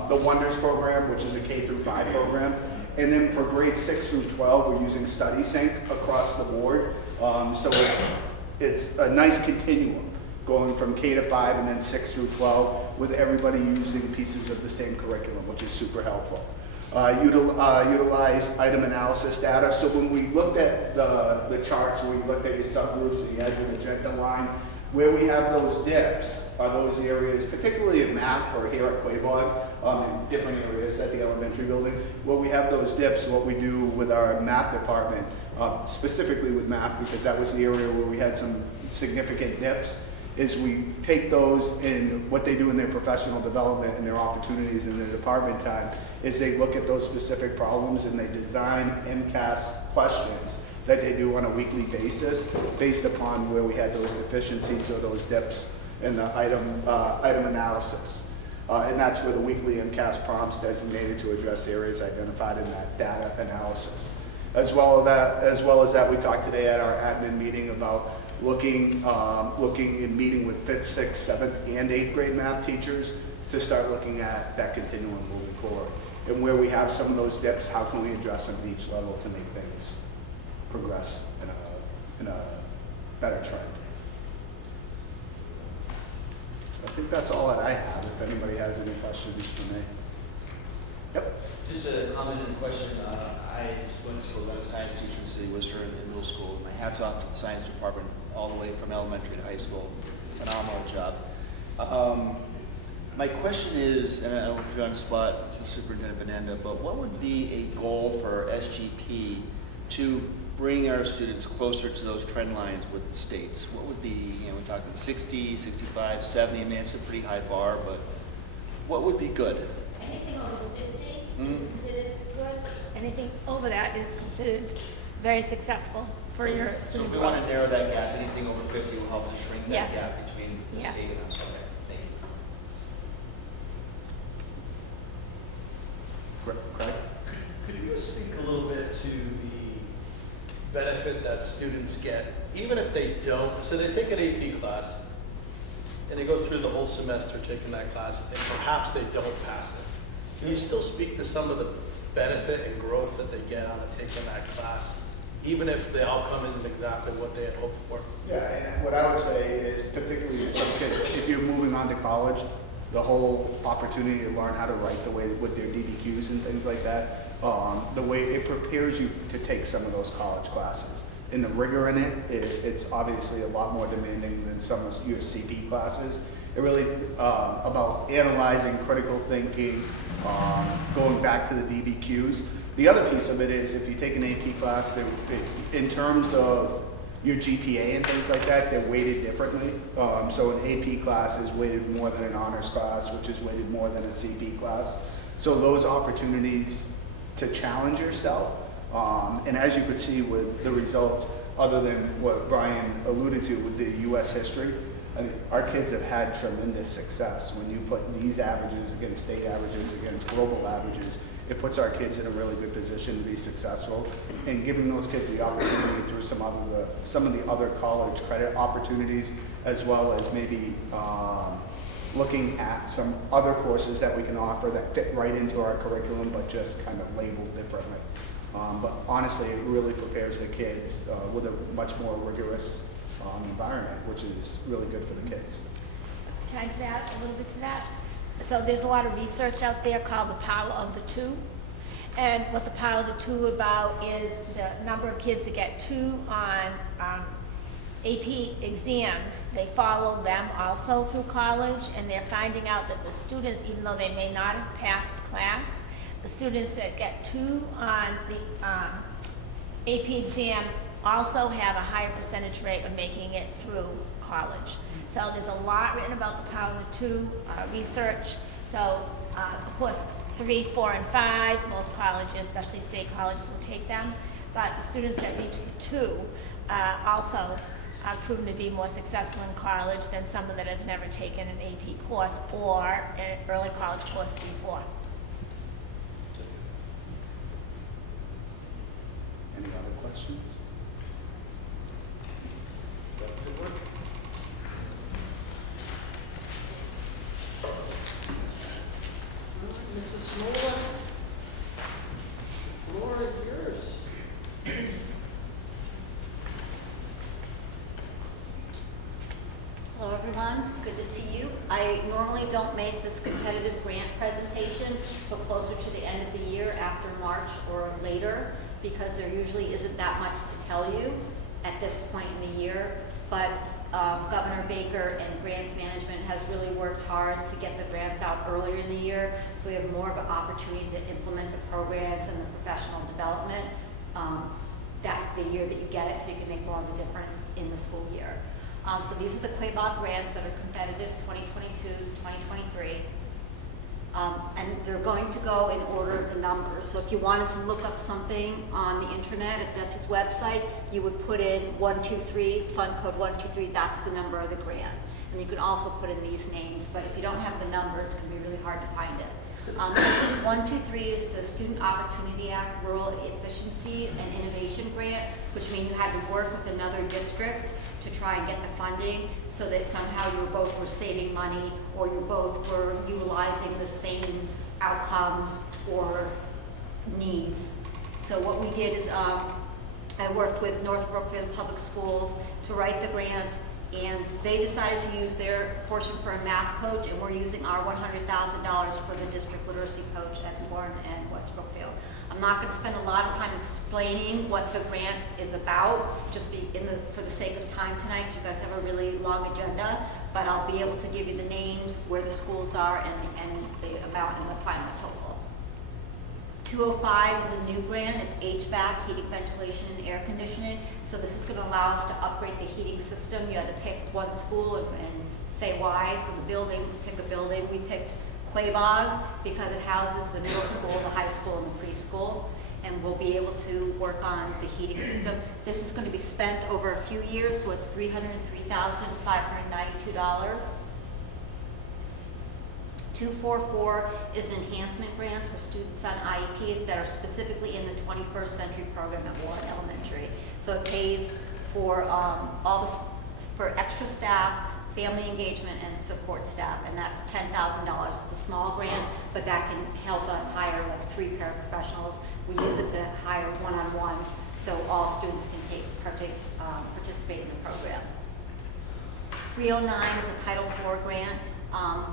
the Wonders program, which is a K through 5 program. And then for grades 6 through 12, we're using Study Sync across the board. So it's a nice continuum going from K to 5 and then 6 through 12 with everybody using pieces of the same curriculum, which is super helpful. Utilize item analysis data. So when we looked at the charts, we looked at your subgroups and you had your agenda line, where we have those dips are those areas, particularly in math or here at Quaboag, in different areas at the elementary building, where we have those dips, what we do with our math department, specifically with math, because that was the area where we had some significant dips, is we take those and what they do in their professional development and their opportunities in their department time is they look at those specific problems and they design MCAS questions that they do on a weekly basis based upon where we had those deficiencies or those dips in the item analysis. And that's where the weekly MCAS prompts designated to address areas identified in that data analysis. As well as that, we talked today at our admin meeting about looking and meeting with 5th, 6th, 7th, and 8th grade math teachers to start looking at that continuum moving forward. And where we have some of those dips, how can we address them at each level to make things progress in a better trend. So I think that's all that I have, if anybody has any questions for me. Yep. Just a comment and a question. I went to school, I'm a science teacher in the city of Worcester in middle school. My hat's off to the science department all the way from elementary to high school. Phenomenal job. My question is, and I don't know if you're on the spot, Superintendent Benenda, but what would be a goal for SGP to bring our students closer to those trend lines with the states? What would be, we're talking 60, 65, 70, I mean, it's a pretty high bar, but what would be good? Anything over 50 is considered good. Anything over that is considered very successful for your So if student we growth. want to narrow that gap, anything over 50 will help to shrink that Yes. gap between the Yes. state and us. Okay, thank you. Craig? Could you speak a little bit to the benefit that students get, even if they don't, so they take an AP class, and they go through the whole semester taking that class, and perhaps they don't pass it. Can you still speak to some of the benefit and growth that they get out of taking that class, even if the outcome isn't exactly what they had hoped for? Yeah, and what I would say is, particularly some kids, if you're moving on to college, the whole opportunity to learn how to write the way with their DBQs and things like that, the way it prepares you to take some of those college classes. And the rigor in it, it's obviously a lot more demanding than some of your CP classes. It really about analyzing, critical thinking, going back to the DBQs. The other piece of it is if you take an AP class, in terms of your GPA and things like that, they're weighted differently. So an AP class is weighted more than an honors class, which is weighted more than a CP class. So those opportunities to challenge yourself, and as you could see with the results, other than what Brian alluded to with the U.S. history, I mean, our kids have had tremendous success. When you put these averages against state averages, against global averages, it puts our kids in a really good position to be successful. And giving those kids the opportunity through some of the other college credit opportunities, as well as maybe looking at some other courses that we can offer that fit right into our curriculum, but just kind of labeled differently. But honestly, it really prepares the kids with a much more rigorous environment, which is really good for the kids. Can I just add a little bit to that? So there's a lot of research out there called the power of the two. And what the power of the two about is the number of kids that get 2 on AP exams. They follow them also through college, and they're finding out that the students, even though they may not have passed the class, the students that get 2 on the AP exam also have a higher percentage rate of making it through college. So there's a lot written about the power of the two, research. So of course, 3, 4, and 5, most colleges, especially state colleges, will take them. But the students that reach the 2 also are proven to be more successful in college than someone that has never taken an AP course or an early college course before. Any other questions? Smola, the floor is yours. Hello, everyone. It's good to see you. I normally don't make this competitive grant presentation till closer to the end of the year, after March or later, because there usually isn't that much to tell you at this point in the year. But Governor Baker and grants management has really worked hard to get the grants out earlier in the year, so we have more of an opportunity to implement the programs and the professional development that the year that you get it, so you can make more of a difference in the school year. So these are the Quaboag grants that are competitive 2022 to 2023. And they're going to go in order of the numbers. So if you wanted to look up something on the internet, at Dutch's website, you would put in 123, fund code 123, that's the number of the grant. And you can also put in these names, but if you don't have the number, it's going to be really hard to find it. This is 123 is the Student Opportunity Act Rural Efficiency and Innovation Grant, which means you had to work with another district to try and get the funding so that somehow you both were saving money or you both were utilizing the same outcomes or needs. So what we did is I worked with North Brookfield Public Schools to write the grant, and they decided to use their portion for a math coach, and we're using our $100,000 for the district literacy coach at Warren and West Brookfield. I'm not going to spend a lot of time explaining what the grant is about, just for the sake of time tonight, because you guys have a really long agenda, but I'll be able to give you the names, where the schools are, and the amount and the final total. 205 is a new grant. It's HVAC, heating, ventilation, and air conditioning. So this is going to allow us to upgrade the heating system. You had to pick one school and say why. So the building, pick a building. We picked Quaboag because it houses the middle school, the high school, and the preschool, and we'll be able to work on the heating system. This is going to be spent over a few years, so it's $303,592. 244 is an enhancement grant for students on IEPs that are specifically in the 21st Century Program at Warren Elementary. So it pays for for extra staff, family engagement, and support staff, and that's $10,000. It's a small grant, but that can help us hire like 3 paraprofessionals. We use it to hire one-on-ones, so all students can participate in the program. 309 is a Title IV grant.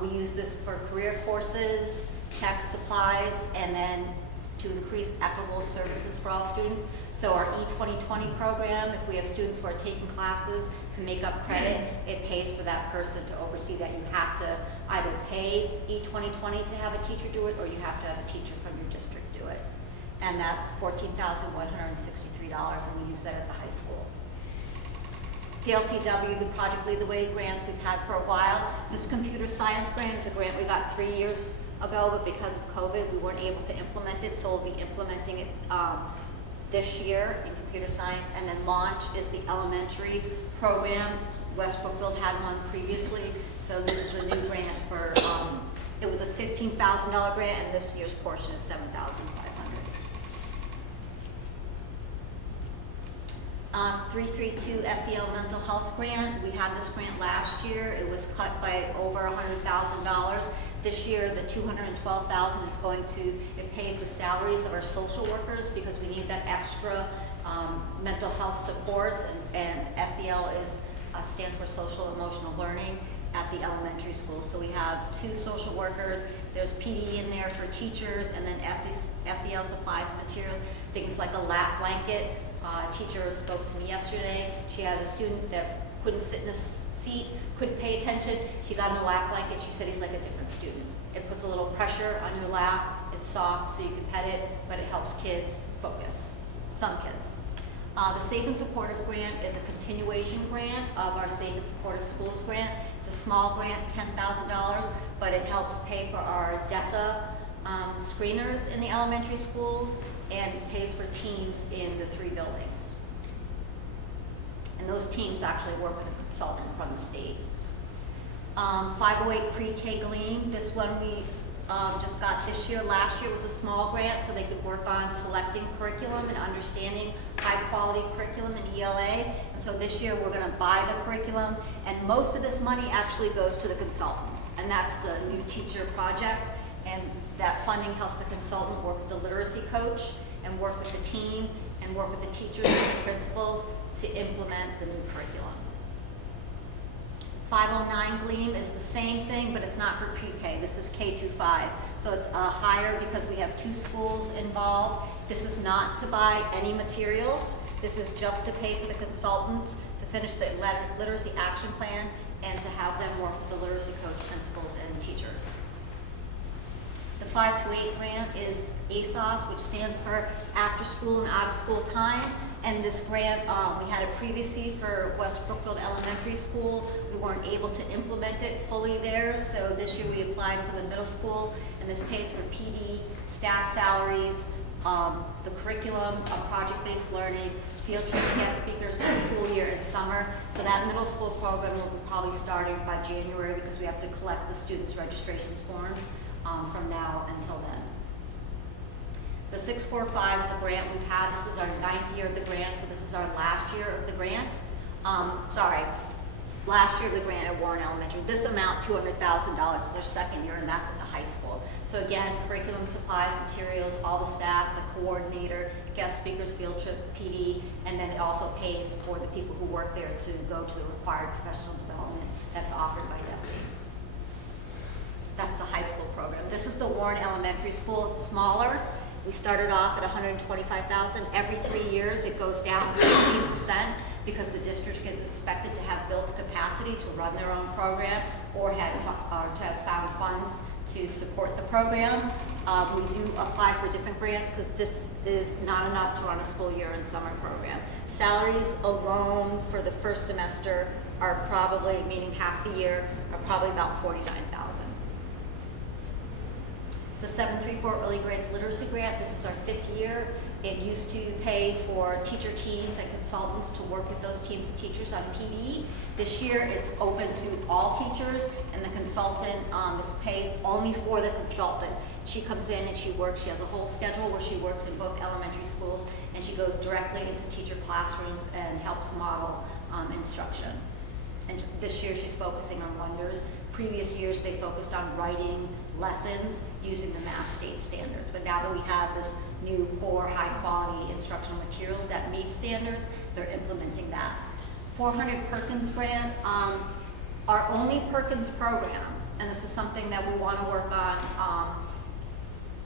We use this for career courses, tech supplies, and then to increase equitable services for all students. So our E2020 program, if we have students who are taking classes to make up credit, it pays for that person to oversee that. You have to either pay E2020 to have a teacher do it, or you have to have a teacher from your district do it. And that's $14,163, and we use that at the high school. PLTW, the Project Lead the Way grants we've had for a while. This computer science grant is a grant we got 3 years ago, but because of COVID, we weren't able to implement it, so we'll be implementing it this year in computer science. And then Launch is the elementary program. West Brookfield had one previously, so this is the new grant for, it was a $15,000 grant, and this year's portion is $7,500. 332 SEL mental health grant. We had this grant last year. It was cut by over $100,000. This year, the $212,000 is going to, it pays the salaries of our social workers because we need that extra mental health support, and SEL stands for social emotional learning at the elementary schools. So we have 2 social workers. There's PD in there for teachers, and then SEL supplies and materials, things like a lap blanket. A teacher spoke to me yesterday. She had a student that couldn't sit in a seat, couldn't pay attention. She got in a lap blanket. She said he's like a different student. It puts a little pressure on your lap. It's soft so you can pet it, but it helps kids focus, some kids. The Safe and Supportive Grant is a continuation grant of our Safe and Supportive Schools grant. It's a small grant, $10,000, but it helps pay for our DESA screeners in the elementary schools, and it pays for teams in the 3 buildings. And those teams actually work with a consultant from the state. 508 Pre-K Glean, this one we just got this year. Last year was a small grant, so they could work on selecting curriculum and understanding high-quality curriculum in ELA. And so this year we're going to buy the curriculum, and most of this money actually goes to the consultants, and that's the new teacher project. and that funding helps the consultant work with the literacy coach and work with the team and work with the teachers and the principals to implement the new curriculum. 509 Gleam is the same thing, but it's not for pre-K. This is K through 5. So it's higher because we have 2 schools involved. This is not to buy any materials. This is just to pay for the consultants to finish the literacy action plan and to have them work with the literacy coach, principals, and teachers. The 5 to 8 grant is ASOS, which stands for After School and Out of School Time. And this grant, we had it previously for West Brookfield Elementary School. We weren't able to implement it fully there, so this year we applied for the middle school, and this pays for PD, staff salaries, the curriculum, project-based learning, field trips, guest speakers, and school year and summer. So that middle school program will be probably starting by January because we have to collect the students' registrations forms from now until then. The 645 is a grant we've had. This is our 9th year of the grant, so this is our last year of the grant. Last year of the grant at Warren Elementary. This amount, $200,000, is our 2nd year, and that's at the high school. So again, curriculum, supplies, materials, all the staff, the coordinator, guest speakers, field trip, PD, and then it also pays for the people who work there to go to the required professional development that's offered by DESE. That's the high school program. This is the Warren Elementary School. It's smaller. We started off at $125,000. Every 3 years, it goes down 15% because the district is expected to have built capacity to run their own program or to have found funds to support the program. We do apply for different grants because this is not enough to run a school year and summer program. Salaries alone for the first semester are probably, meaning half the year, are probably about $49,000. The 734 Early Grades Literacy Grant, this is our 5th year. It used to pay for teacher teams and consultants to work with those teams and teachers on PD. This year it's open to all teachers, and the consultant, this pays only for the consultant. She comes in and she works, she has a whole schedule where she works in both elementary schools, and she goes directly into teacher classrooms and helps model instruction. And this year she's focusing on wonders. Previous years they focused on writing lessons using the Mass State standards. But now that we have this new core high quality instructional materials that meet standards, they're implementing that. 400 Perkins grant, our only Perkins program, and this is something that we want to work on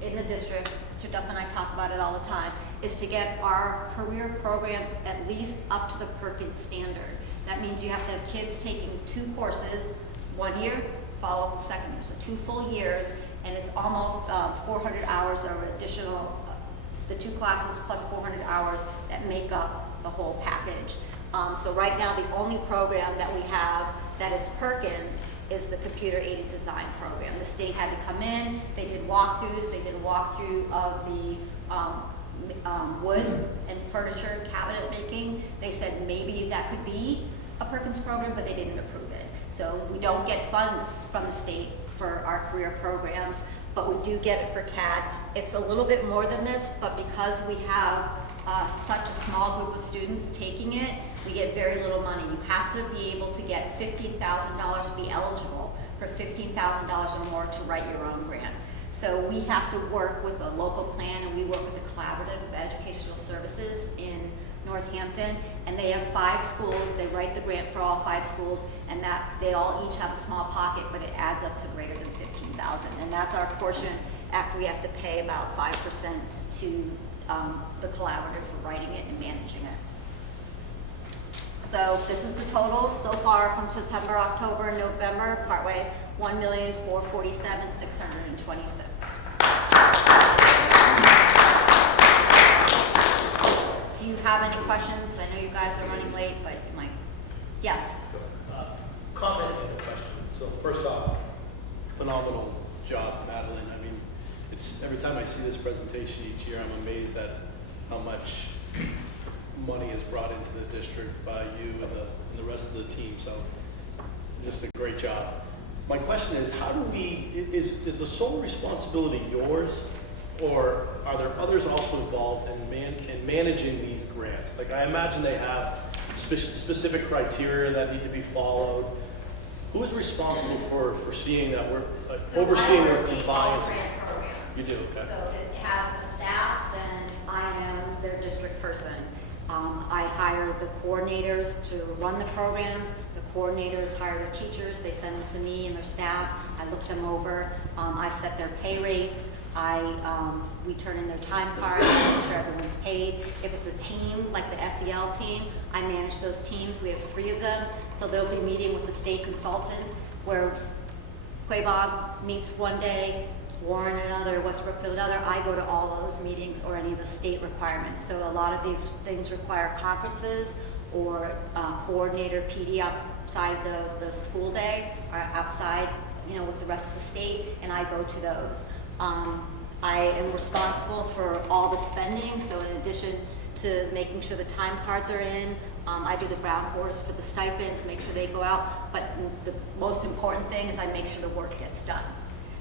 in the district, Mr. Duff and I talk about it all the time, is to get our career programs at least up to the Perkins standard. That means you have to have kids taking 2 courses, 1 year, follow up the 2nd year. So 2 full years, and it's almost 400 hours of additional, the 2 classes plus 400 hours that make up the whole package. So right now, the only program that we have that is Perkins is the computer-aided design program. The state had to come in, they did walkthroughs, they did a walkthrough of the wood and furniture cabinet making. They said maybe that could be a Perkins program, but they didn't approve it. So we don't get funds from the state for our career programs, but we do get it for CAD. It's a little bit more than this, but because we have such a small group of students taking it, we get very little money. You have to be able to get $15,000 to be eligible for $15,000 or more to write your own grant. So we have to work with a local plan, and we work with the Collaborative of Educational Services in Northampton, and they have 5 schools. They write the grant for all 5 schools, and that they all each have a small pocket, but it adds up to greater than $15,000. And that's our portion after we have to pay about 5% to the Collaborative for writing it and managing it. So this is the total so far from September, October, and November, partway, $1,447,626. Do you have any questions? I know you guys are running late, but you might. Yes. Comment and a question. So first off, phenomenal job, Madeline. I mean, it's every time I see this presentation each year, I'm amazed at how much money is brought into the district by you and the rest of the team. So just a great job. My question is, how do we, is the sole responsibility yours, or are there others also involved in managing these grants? Like, I imagine they have specific criteria that need to be followed. Who is responsible for seeing that we're overseeing our compliance? Grant You do, okay. So if it has a staff, then I am their district person. I hire the coordinators to run the programs. The coordinators hire their teachers. They send them to me and their staff. I look them over. I set their pay rates. We turn in their time cards, make sure everyone's paid. If it's a team, like the SEL team, I manage those teams. We have 3 of them. So they'll be meeting with the state consultant where Quaboag meets one day, Warren another, West Brookfield another. I go to all those meetings or any of the state requirements. So a lot of these things require conferences or coordinator PD outside the school day or outside, with the rest of the state, and I go to those. I am responsible for all the spending, so in addition to making sure the time cards are in, I do the ground floors for the stipends, make sure they go out, but the most important thing is I make sure the work gets done.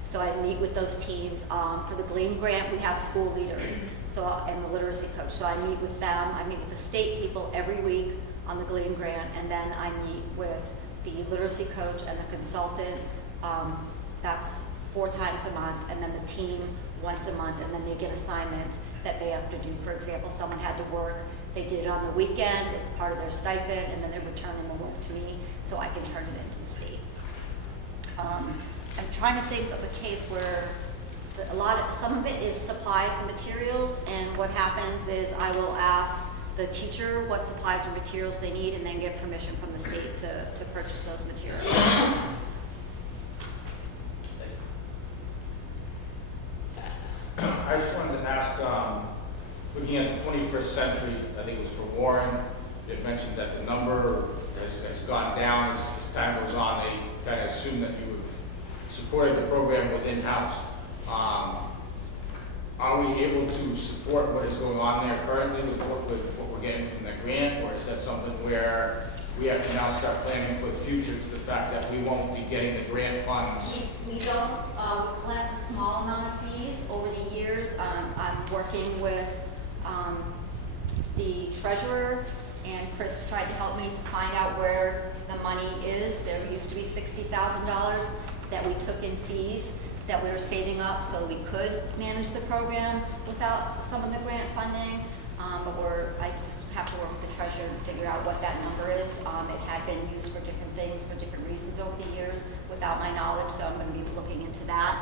So I meet with those teams. For the Gleam grant, we have school leaders and the literacy coach. So I meet with them. I meet with the state people every week on the Gleam grant, and then I meet with the literacy coach and the consultant. That's 4 times a month, and then the team once a month, and then they get assignments that they have to do. For example, someone had to work, they did it on the weekend, it's part of their stipend, and then they're returning the work to me so I can turn it into the state. I'm trying to think of a case where some of it is supplies and materials, and what happens is I will ask the teacher what supplies or materials they need and then get permission from the state to purchase those materials. I just wanted to ask, looking at the 21st century, I think it was for Warren, it mentioned that the number has gone down as time goes on. They kind of assume that you have supported the program with in-house. Are we able to support what is going on there currently with what we're getting from the grant, or is that something where we have to now start planning for the future to the fact that we won't be getting the grant funds? We don't collect a small amount of fees over the years. I'm working with the treasurer, and Chris tried to help me to find out where the money is. There used to be $60,000 that we took in fees that we were saving up so we could manage the program without some of the grant funding. But I just have to work with the treasurer and figure out what that number is. It had been used for different things for different reasons over the years without my knowledge, so I'm going to be looking into that.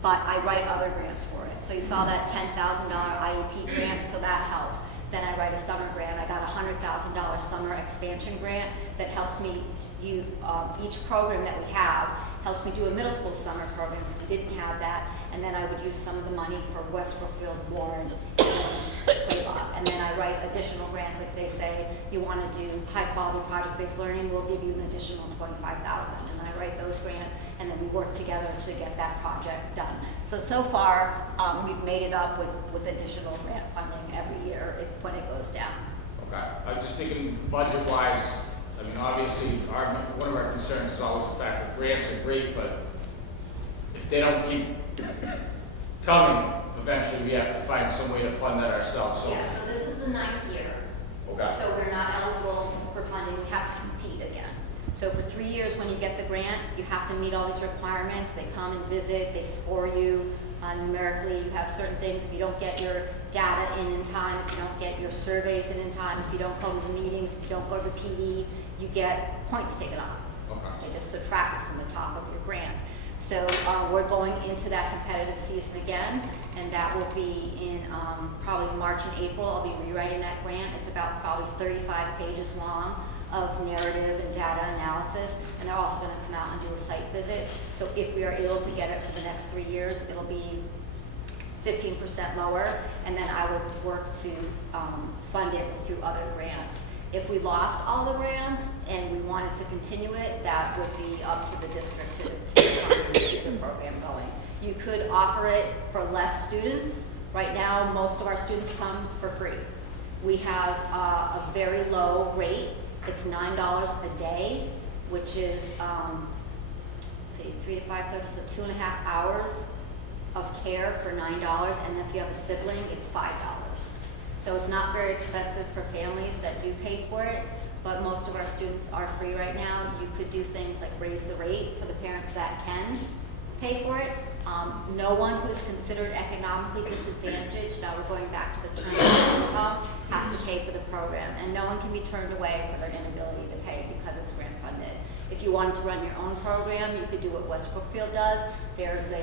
But I write other grants for it. So you saw that $10,000 IEP grant, so that helps. Then I write a summer grant. I got a $100,000 summer expansion grant that helps me each program that we have helps me do a middle school summer program because we didn't have that. And then I would use some of the money for West Brookfield, Warren, and Quaboag. And then I write additional grants. Like they say, you want to do high quality project-based learning, we'll give you an additional $25,000. And I write those grants, and then we work together to get that project done. So far, we've made it up with additional grant funding every year when it goes down. Okay, I'm just thinking budget-wise. I mean, obviously, one of our concerns is always the fact that grants are great, but if they don't keep coming, eventually we have to find some way to fund that ourselves. So, Yeah, so this is the 9th year. okay. So we're not eligible for funding, we have to compete again. So for 3 years, when you get the grant, you have to meet all these requirements. They come and visit, they score you numerically. You have certain things. If you don't get your data in time, if you don't get your surveys in time, if you don't go to the meetings, if you don't go to the PD, you get points taken off. Okay. They just subtract it from the top of your grant. So we're going into that competitive season again, and that will be in probably March and April. I'll be rewriting that grant. It's about probably 35 pages long of narrative and data analysis, and they're also going to come out and do a site visit. So if we are able to get it for the next 3 years, it'll be 15% lower, and then I would work to fund it through other grants. If we lost all the grants and we wanted to continue it, that would be up to the district to keep the program going. You could offer it for less students. Right now, most of our students come for free. We have a very low rate. It's $9 a day, which is, 3 to 5:30, so 2.5 hours of care for $9, and if you have a sibling, it's $5. So it's not very expensive for families that do pay for it, but most of our students are free right now. You could do things like raise the rate for the parents that can, pay for it. No one who is considered economically disadvantaged, now we're going back to the term of income, has to pay for the program. And no one can be turned away for their inability to pay because it's grant funded. If you wanted to run your own program, you could do what West Brookfield does. There's a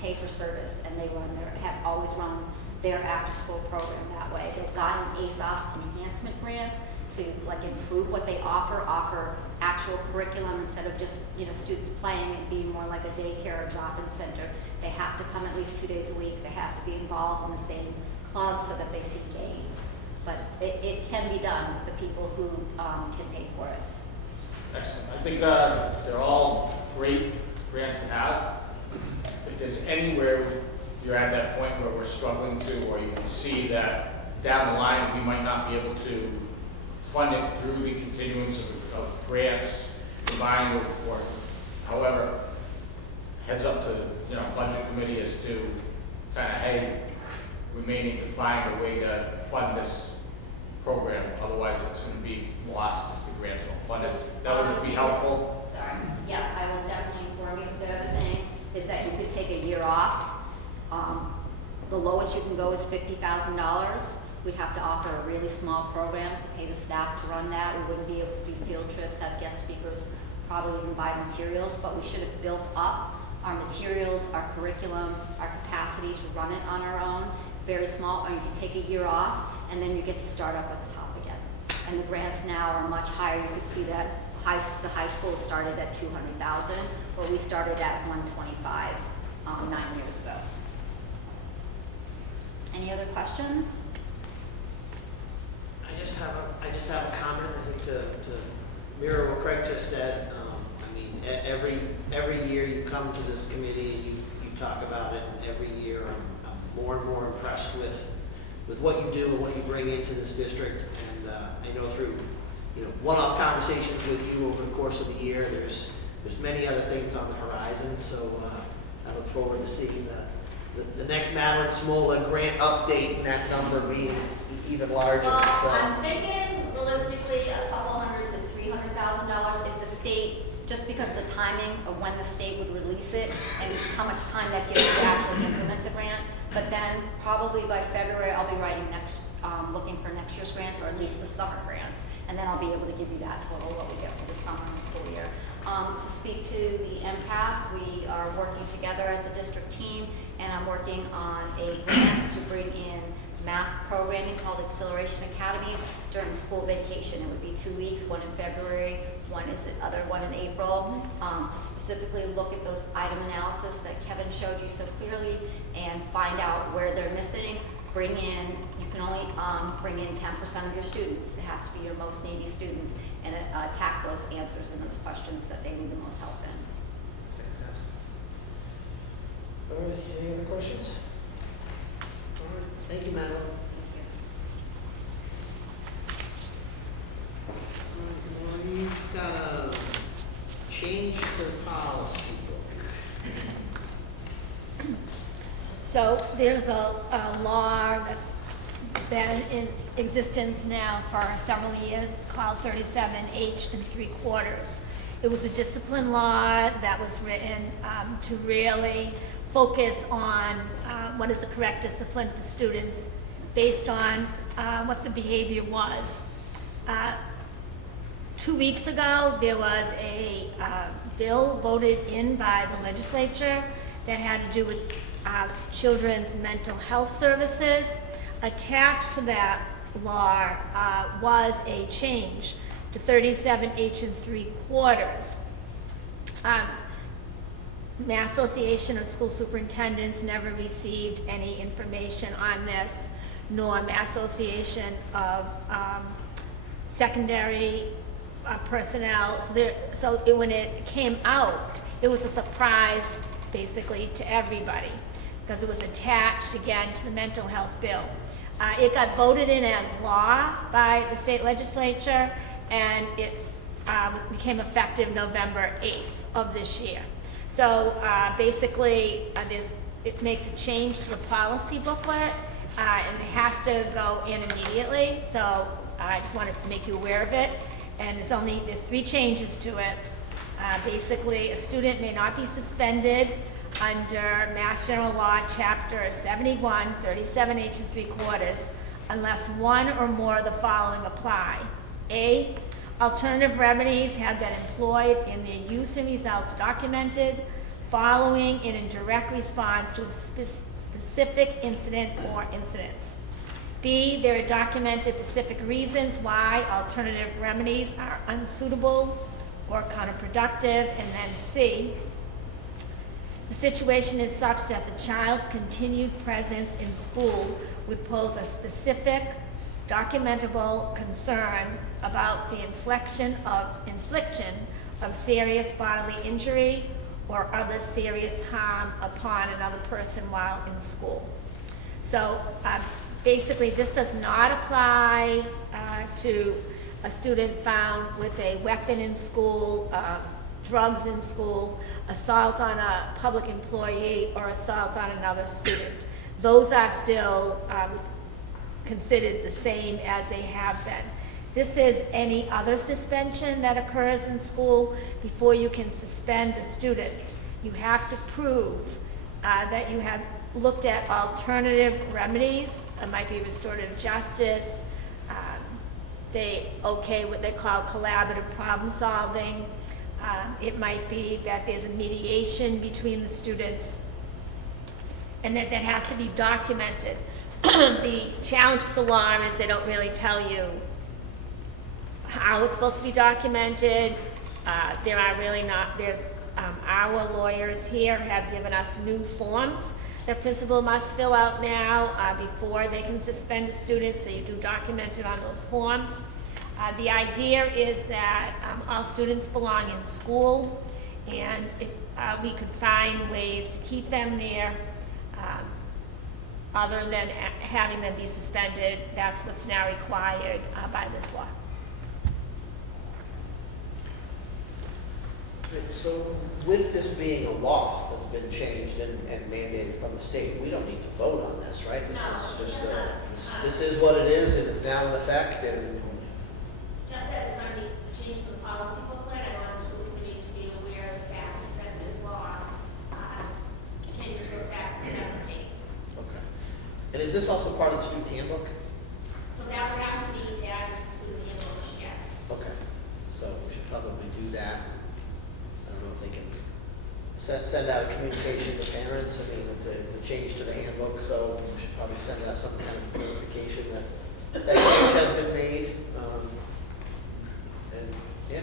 pay for service, and they have always run their after-school program that way. They've gotten ASOS enhancement grants to like improve what they offer actual curriculum instead of just students playing and being more like a daycare or drop-in center. They have to come at least 2 days a week. They have to be involved in the same club so that they see gains. But it can be done with the people who can pay for it. Excellent. I think they're all great grants to have. If there's anywhere you're at that point where we're struggling to, or you can see that down the line we might not be able to fund it through the continuance of grants combined with, or however, heads up to budget committee as to kind of, hey, we may need to find a way to fund this program, otherwise it's going to be lost as the grants don't fund it. That would just be helpful. Sorry. Yes, I will definitely inform you. The other thing is that you could take a year off. The lowest you can go is $50,000. We'd have to offer a really small program to pay the staff to run that. We wouldn't be able to do field trips, have guest speakers, probably even buy materials, but we should have built up our materials, our curriculum, our capacity to run it on our own, very small, or you can take a year off, and then you get to start up at the top again. And the grants now are much higher. You could see that the high school started at $200,000, but we started at $125 9 years ago. Any other questions? I just have a comment, I think, to mirror what Craig just said. I mean, every year you come to this committee and you talk about it, and every year I'm more and more impressed with what you do and what you bring into this district. And I know through one-off conversations with you over the course of the year, there's many other things on the horizon. So I look forward to seeing the next Madeline Smola grant update and that number being even larger. Well, So. I'm thinking realistically a couple $100,000 to $300,000 if the state, just because of the timing of when the state would release it and how much time that gives to actually implement the grant. But then probably by February, I'll be writing looking for next year's grants, or at least the summer grants, and then I'll be able to give you that total what we get for the summer and school year. To speak to the MPAS, we are working together as a district team, and I'm working on a grant to bring in math programming called Acceleration Academies during school vacation. It would be 2 weeks, one in February, one in April, to specifically look at those item analysis that Kevin showed you so clearly and find out where they're missing. You can only bring in 10% of your students. It has to be your most needy students, and attack those answers and those questions that they need the most help in. Fantastic. All right, any other questions? All right, thank you, Madeline. We've got a change to the policy book. So there's a law that's been in existence now for several years called 37H and 3/4. It was a discipline law that was written to really focus on what is the correct discipline for students based on what the behavior was. 2 weeks ago, there was a bill voted in by the legislature that had to do with children's mental health services. Attached to that law was a change to 37H and 3/4. Mass Association of School Superintendents never received any information on this, nor Mass Association of Secondary Personnel. When it came out, it was a surprise basically to everybody because it was attached again to the mental health bill. It got voted in as law by the state legislature, and it became effective November 8th of this year. So basically, it makes a change to the policy booklet, and it has to go in immediately. So I just want to make you aware of it. And there's 3 changes to it. Basically, a student may not be suspended under Mass General Law, Chapter 71, 37H and 3/4, unless one or more of the following apply. A, alternative remedies have been employed and their use and results documented following and in direct response to a specific incident or incidents. B, there are documented specific reasons why alternative remedies are unsuitable or counterproductive. And then C, the situation is such that the child's continued presence in school would pose a specific, documentable concern about the infliction of serious bodily injury or other serious harm upon another person while in school. So basically, this does not apply to a student found with a weapon in school, drugs in school, assault on a public employee, or assault on another student. Those are still considered the same as they have been. This is any other suspension that occurs in school. Before you can suspend a student, you have to prove that you have looked at alternative remedies. It might be restorative justice. What they call collaborative problem solving. It might be that there's a mediation between the students, and that has to be documented. The challenge with the law is they don't really tell you how it's supposed to be documented. Our lawyers here have given us new forms that principal must fill out now before they can suspend a student, so you do document it on those forms. The idea is that all students belong in school, and if we could find ways to keep them there, other than having them be suspended, that's what's now required by this law. So with this being a law that's been changed and mandated from the state, we don't need to vote on this, right? This is just this is what it is, and it's now in effect, and Just that it's going to be changed to the policy booklet. I want the school committee to be aware of the fact that this law came into effect November 8th. okay. And is this also part of the student handbook? So that would have to be added to the student handbook, yes. Okay, so we should probably do that. I don't know if they can send out a communication to parents. I mean, it's a change to the handbook, so we should probably send out some kind of notification that change has been made. And yeah,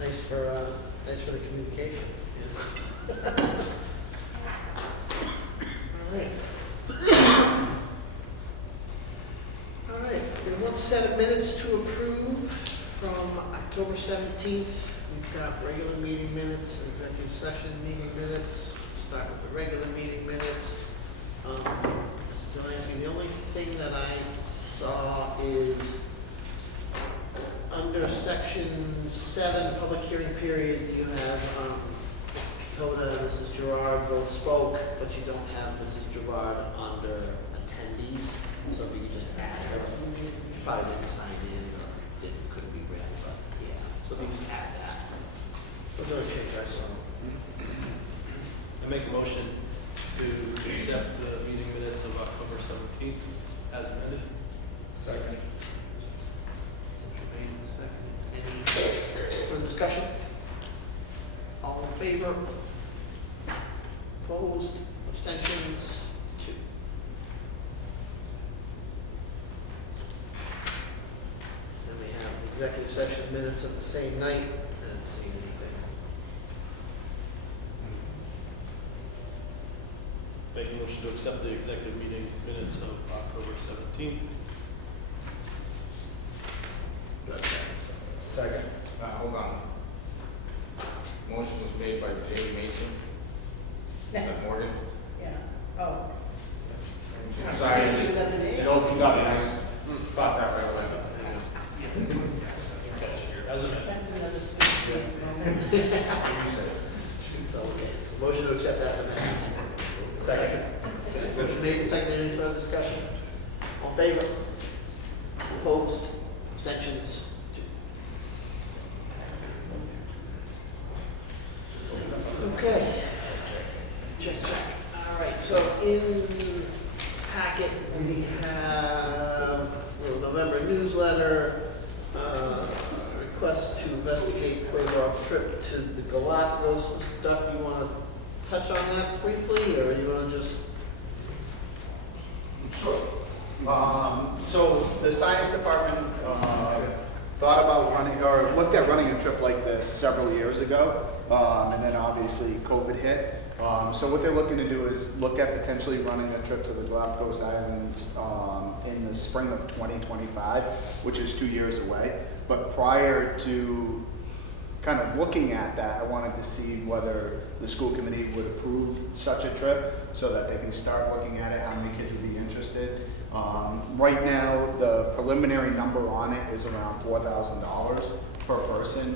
nice for the communication. Yeah. All right, we have one set of minutes to approve from October 17th. We've got regular meeting minutes, executive session meeting minutes. Start with the regular meeting minutes. Mr. Delancey, the only thing that I saw is under section 7, public hearing period, you have Mrs. Picotta and Mrs. Gerard both spoke, but you don't have Mrs. Gerard under attendees. So if you could just add her, you probably didn't sign in or it couldn't be read, but yeah. So if you just add that. Those are the changes I saw. I make a motion to accept the meeting minutes of October 17th as amended. Second. Motion made and seconded. Any further discussion? All in favor? Opposed? Abstentions? 2. Then we have the executive session minutes of the same night. I didn't see anything. Make a motion to accept the executive meeting minutes of October 17th. Second. Hold on. Motion was made by Jay Mason. That Morgan. Yeah, oh. I'm sorry, it opened up and I just thought that right away. As amended. That's another speech moment. So, okay, so motion to accept as amended. Second. Okay, motion made and seconded. Any further discussion? All in favor? Opposed? Abstentions? 2. Check. All right, so in packet, we have the November newsletter, request to investigate Quaboag trip to the Galapagos stuff. Do you want to touch on that briefly, or do you want to just? So the science department thought about running, or looked at running a trip like this several years ago, and then obviously COVID hit. So what they're looking to do is look at potentially running a trip to the Galapagos Islands in the spring of 2025, which is 2 years away. But prior to kind of looking at that, I wanted to see whether the school committee would approve such a trip so that they can start looking at it, how many kids would be interested. Right now, the preliminary number on it is around $4,000 per person.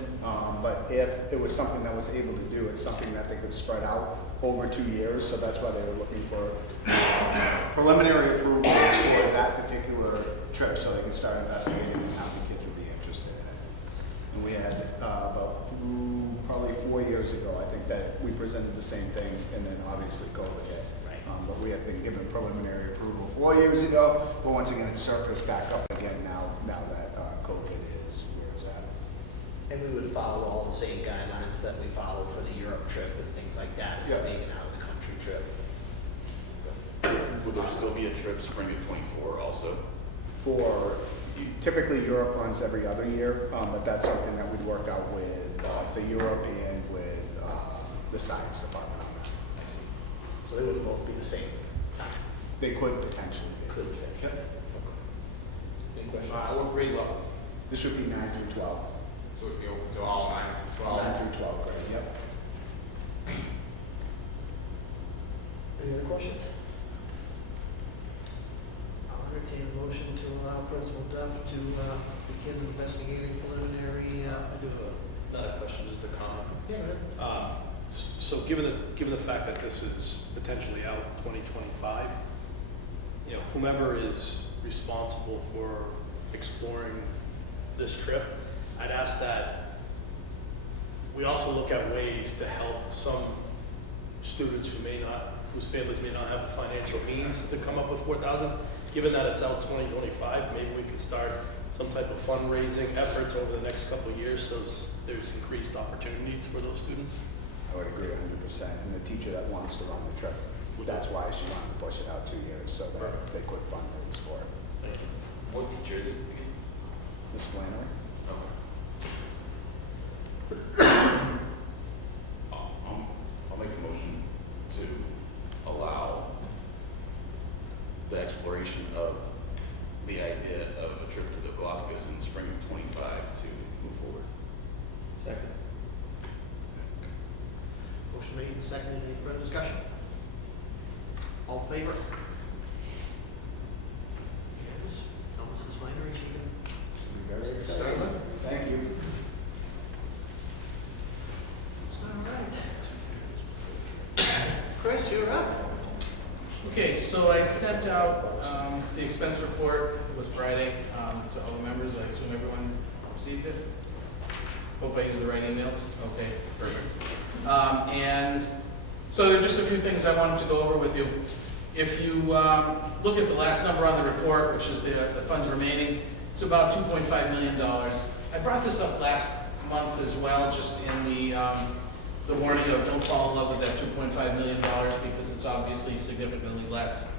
But if it was something that was able to do, it's something that they could spread out over 2 years. So that's why they were looking for preliminary approval for that particular trip so they can start investigating how many kids would be interested in it. And we had probably 4 years ago, I think, that we presented the same thing, and then obviously COVID hit. But we had been given preliminary approval 4 years ago, but once again, it's surfaced back up again now that COVID is where it's at. And we would follow all the same guidelines that we follow for the Europe trip and things like that, as a being an out of the country trip. Will there still be a trip spring of '24 also? For typically Europe runs every other year, but that's something that we'd work out with the European, with the science department on that. So they would both be the same time. They could potentially be. Could potentially. Any questions? What grade level? This would be 9 through 12. So it'd be open to all 9 through 12? 9 through 12 grade, yep. Any other questions? I'll entertain a motion to allow Principal Duff to begin investigating preliminary. I do have not a question, just a comment. Yeah, go ahead. So given the fact that this is potentially out 2025, whomever is responsible for exploring this trip, I'd ask that we also look at ways to help some students whose families may not have the financial means to come up with $4,000. Given that it's out 2025, maybe we can start some type of fundraising efforts over the next couple of years so there's increased opportunities for those students. I would agree 100%. And the teacher that wants to run the trip, that's why she wanted to push it out 2 years so that they could fundraise for it. Thank you. What teacher is it? Ms. Flannery? I'll make a motion to allow the exploration of the idea of a trip to the Galapagos in the spring of '25 to move forward. Second. Motion made and seconded. Any further discussion? All in favor? Yes. Mrs. Flannery, she can Very start excited. with. Thank you. All right. Chris, you're up. Okay, so I sent out the expense report, it was Friday, to all the members. I assume everyone received it? Hope I used the right emails. Okay, perfect. And so there are just a few things I wanted to go over with you. If you look at the last number on the report, which is the funds remaining, it's about $2.5 million. I brought this up last month as well, just in the warning of don't fall in love with that $2.5 million because it's obviously significantly less.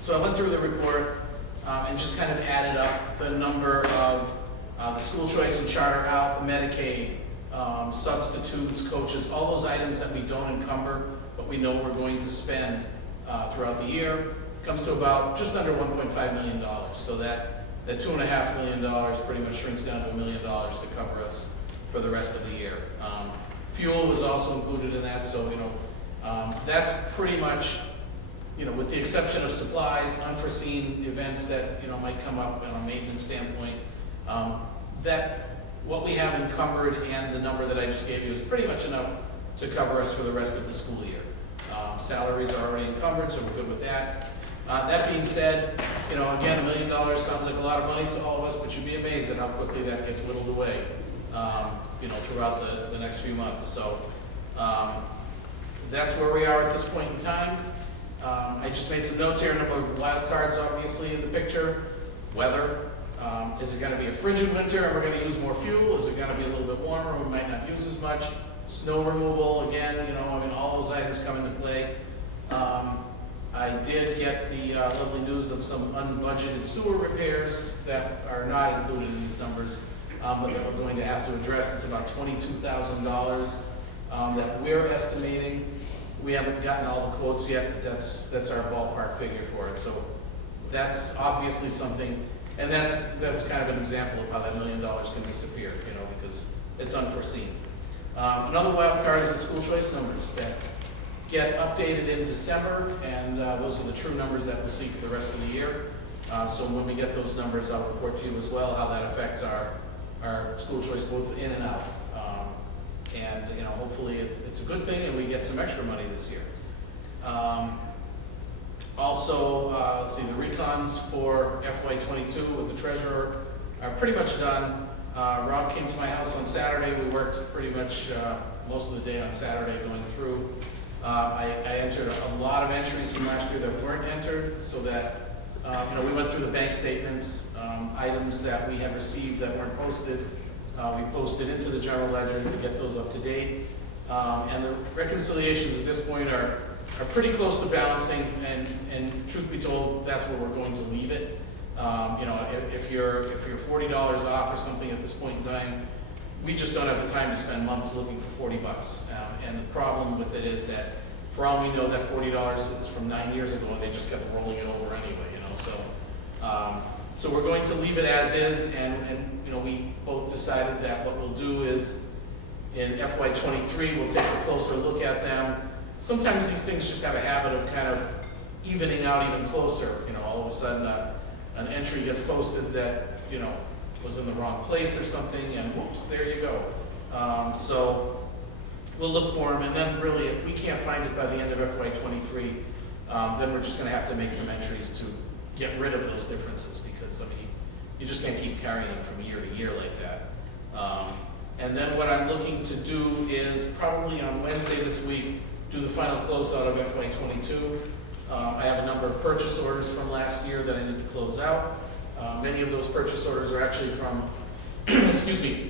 So I went through the report and just kind of added up the number of the school choice and charter out, the Medicaid, substitutes, coaches, all those items that we don't encumber, but we know we're going to spend throughout the year, comes to about just under $1.5 million. So that $2.5 million pretty much shrinks down to $1 million to cover us for the rest of the year. Fuel was also included in that, so that's pretty much, with the exception of supplies, unforeseen events that might come up on a maintenance standpoint, that what we have encumbered and the number that I just gave you is pretty much enough to cover us for the rest of the school year. Salaries are already encumbered, so we're good with that. That being said, again, $1 million sounds like a lot of money to all of us, but you'd be amazed at how quickly that gets whittled away, throughout the next few months. So that's where we are at this point in time. I just made some notes here, a number of wild cards obviously in the picture. Weather, is it gonna be a frigid winter and we're gonna use more fuel? Is it gonna be a little bit warmer and we might not use as much? Snow removal, again, all those items come into play. I did get the lovely news of some unbudgeted sewer repairs that are not included in these numbers, but that we're going to have to address. It's about $22,000 that we're estimating. We haven't gotten all the quotes yet, but that's our ballpark figure for it. So that's obviously something, and that's kind of an example of how that $1 million can disappear, because it's unforeseen. Another wild card is the school choice numbers that get updated in December, and those are the true numbers that we'll see for the rest of the year. So when we get those numbers, I'll report to you as well how that affects our school choice both in and out. And hopefully it's a good thing and we get some extra money this year. Also, let's see, the recons for FY22 with the treasurer are pretty much done. Rob came to my house on Saturday. We worked pretty much most of the day on Saturday going through. I entered a lot of entries from last year that weren't entered, so that we went through the bank statements, items that we had received that weren't posted. We posted into the general ledger to get those up to date. And the reconciliations at this point are pretty close to balancing, and truth be told, that's where we're going to leave it. If you're $40 off or something at this point in time, we just don't have the time to spend months looking for $40. And the problem with it is that, for all we know, that $40 is from 9 years ago, and they just kept rolling it over anyway. So we're going to leave it as is, and we both decided that what we'll do is in FY23 we'll take a closer look at them. Sometimes these things just have a habit of kind of evening out even closer. All of a sudden an entry gets posted that was in the wrong place or something, and whoops, there you go. So we'll look for them, and then really if we can't find it by the end of FY23, then we're just going to have to make some entries to get rid of those differences, because you just can't keep carrying them from year to year like that. And then what I'm looking to do is probably on Wednesday this week, do the final closeout of FY22. I have a number of purchase orders from last year that I need to close out. Many of those purchase orders are actually from,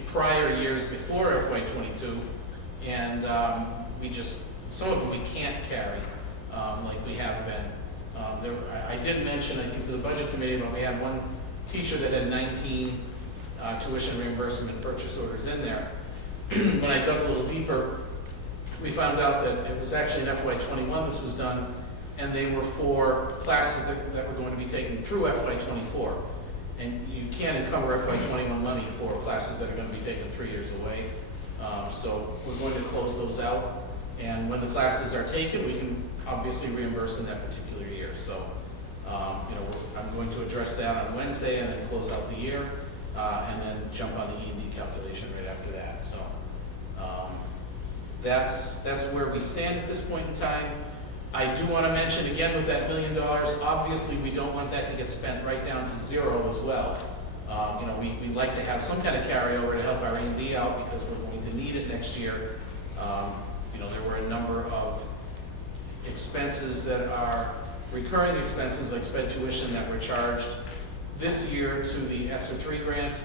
prior years before FY22, and some of them we can't carry like we have been. I did mention, I think, to the budget committee, but we had one teacher that had 19 tuition reimbursement purchase orders in there. When I dug a little deeper, we found out that it was actually in FY21 this was done, and they were for classes that were going to be taken through FY24. And you can't encumber FY21 money for classes that are going to be taken 3 years away. So we're going to close those out, and when the classes are taken, we can obviously reimburse in that particular year. So, I'm going to address that on Wednesday and then close out the year, and then jump on the E&D calculation right after that. So, that's where we stand at this point in time. I do want to mention again with that $1 million, obviously we don't want that to get spent right down to zero as well. We'd like to have some kind of carryover to help our E&D out, because we're going to need it next year. There were a number of expenses that are recurring expenses, like sped tuition, that were charged this year to the ESSER 3 grant.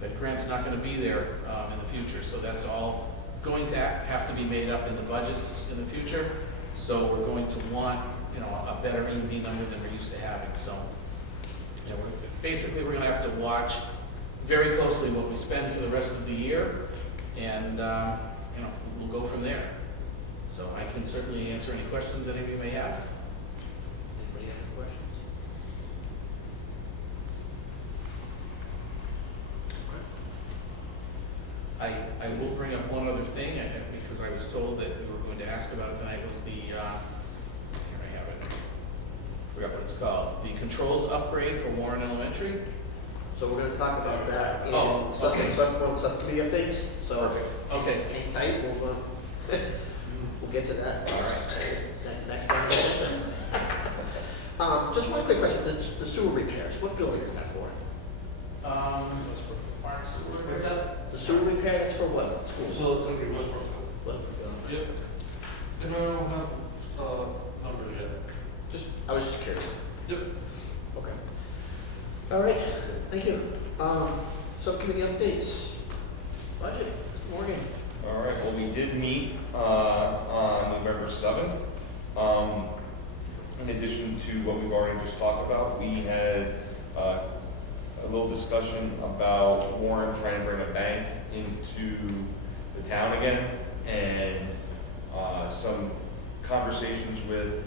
That grant's not going to be there in the future, so that's all going to have to be made up in the budgets in the future. So we're going to want, a better E&D number than we're used to having. So, we're going to have to watch very closely what we spend for the rest of the year, and we'll go from there. So I can certainly answer any questions that any of you may have. Anybody have any questions? I will bring up one other thing, because I was told that we were going to ask about it tonight, was the, here I have it, forgot what it's called, the controls upgrade for Warren Elementary. So we're going to talk about that in okay. subcommittee updates. So Perfect. Okay. Hang tight. We'll get to that. All right. Next time. Just one quick question. The sewer repairs. What building is that for? What's that? The sewer repair. That's for what? School. So it's going to be Westbrook. What? Yep. And I don't have, numbers yet. I was just curious. Yep. Okay. All right, thank you. Subcommittee updates. Budget, Morgan. All right, well, we did meet on November 7th. In addition to what we've already just talked about, we had a little discussion about Warren trying to bring a bank into the town again, and some conversations with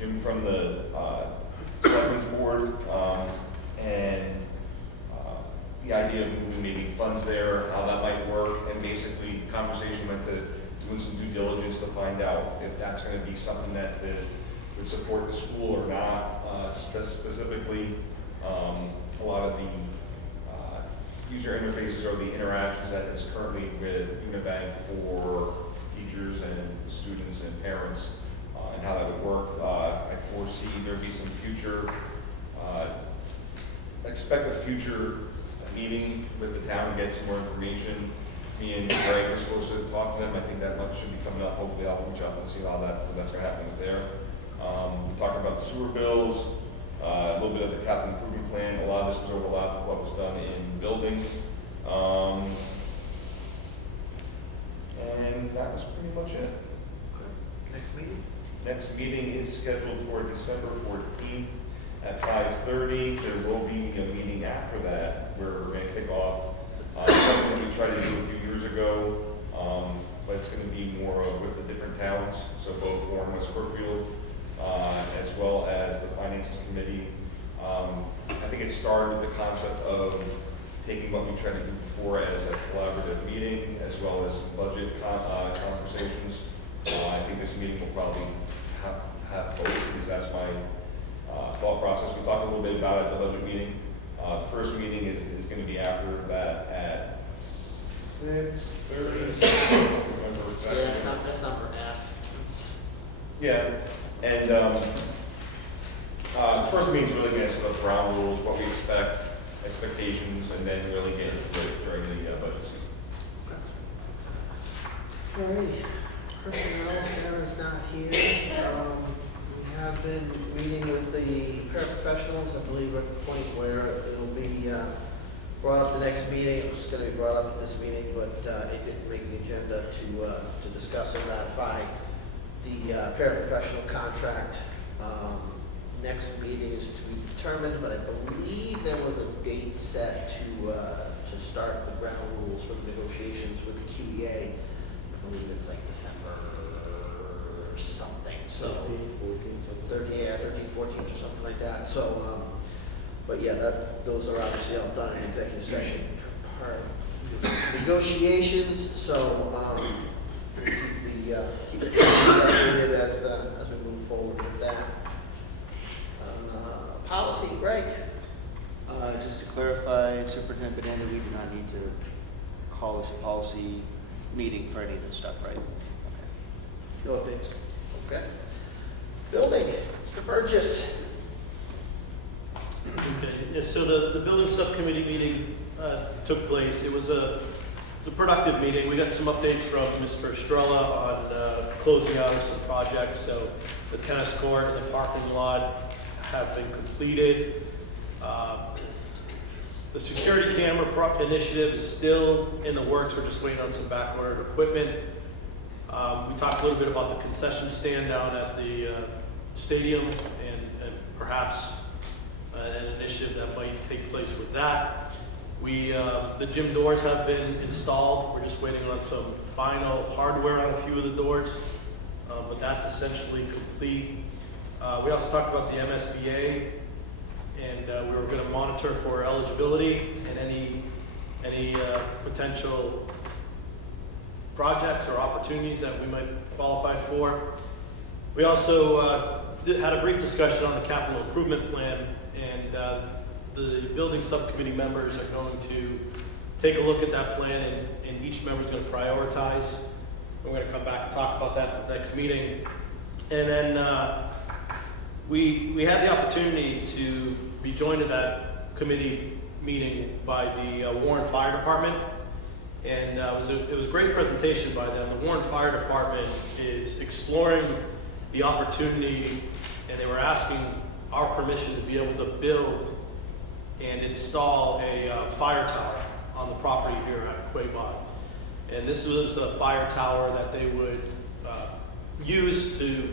Jim from the Selectmen's Board, and the idea of moving maybe funds there, how that might work, and basically conversation went to doing some due diligence to find out if that's going to be something that would support the school or not. Specifically, a lot of the user interfaces or the interactions that is currently with Unibank for teachers and students and parents, and how that would work. I foresee there'd be some future, expect a future meeting with the town to get some more information. Me and Greg are supposed to talk to them. I think that much should be coming up. Hopefully I'll reach out and see how that's going to happen with there. We talked about the sewer bills, a little bit of the capital improvement plan. A lot of this was overlapped with what was done in building. And that was pretty much it. Next meeting? Next meeting is scheduled for December 14th at 5:30. There will be a meeting after that where we're going to kick off something we tried to do a few years ago, but it's going to be more with the different towns, so both Warren, West Brookfield, as well as the Finances Committee. I think it started with the concept of taking what we tried to do before as a collaborative meeting, as well as budget conversations. I think this meeting will probably have both, because that's my thought process. We talked a little bit about it at the budget meeting. The first meeting is going to be after that at 6:30. That's number F. Yeah, and the first meeting is really going to set up ground rules, what we expect, expectations, and then really get into it during the budget season. All righty. Personnel, Sarah's not here. We have been meeting with the paraprofessionals. I believe we're at the point where it'll be brought up the next meeting. It was going to be brought up at this meeting, but it didn't make the agenda to discuss and ratify the paraprofessional contract. Next meeting is to be determined, but I believe there was a date set to start the ground rules for the negotiations with the QEA. I believe it's like December something, so 13th, 14th or something like that. So, but yeah, those are obviously all done in executive session. Negotiations, so keep the updated as we move forward with that. Policy, Greg. Just to clarify, Superintendent Banana, we do not need to call this a policy meeting for any of this stuff, right? Okay. No updates. Okay. Building, Mr. Burgess. Okay, yeah, so the building subcommittee meeting took place. It was a productive meeting. We got some updates from Mr. Estrella on closing out of some projects. So the tennis court and the parking lot have been completed. The security camera initiative is still in the works. We're just waiting on some back-ordered equipment. We talked a little bit about the concession stand down at the stadium and perhaps an initiative that might take place with that. The gym doors have been installed. We're just waiting on some final hardware on a few of the doors, but that's essentially complete. We also talked about the MSBA, and we were going to monitor for eligibility and any potential projects or opportunities that we might qualify for. We also had a brief discussion on the capital improvement plan, and the building subcommittee members are going to take a look at that plan, and each member is going to prioritize. We're going to come back and talk about that at the next meeting. And then we had the opportunity to be joined at that committee meeting by the Warren Fire Department. And it was a great presentation by them. The Warren Fire Department is exploring the opportunity, and they were asking our permission to be able to build and install a fire tower on the property here at Quaboag. And this was a fire tower that they would use to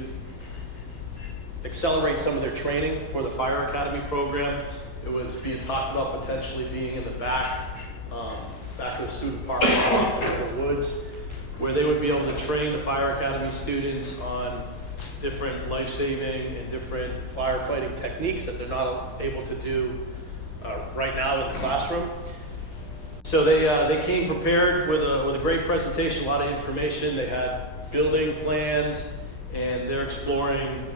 accelerate some of their training for the Fire Academy program. It was being talked about potentially being in the back of the student park in the woods, where they would be able to train the Fire Academy students on different life-saving and different firefighting techniques that they're not able to do right now in the classroom. So they came prepared with a great presentation, a lot of information. They had building plans, and they're exploring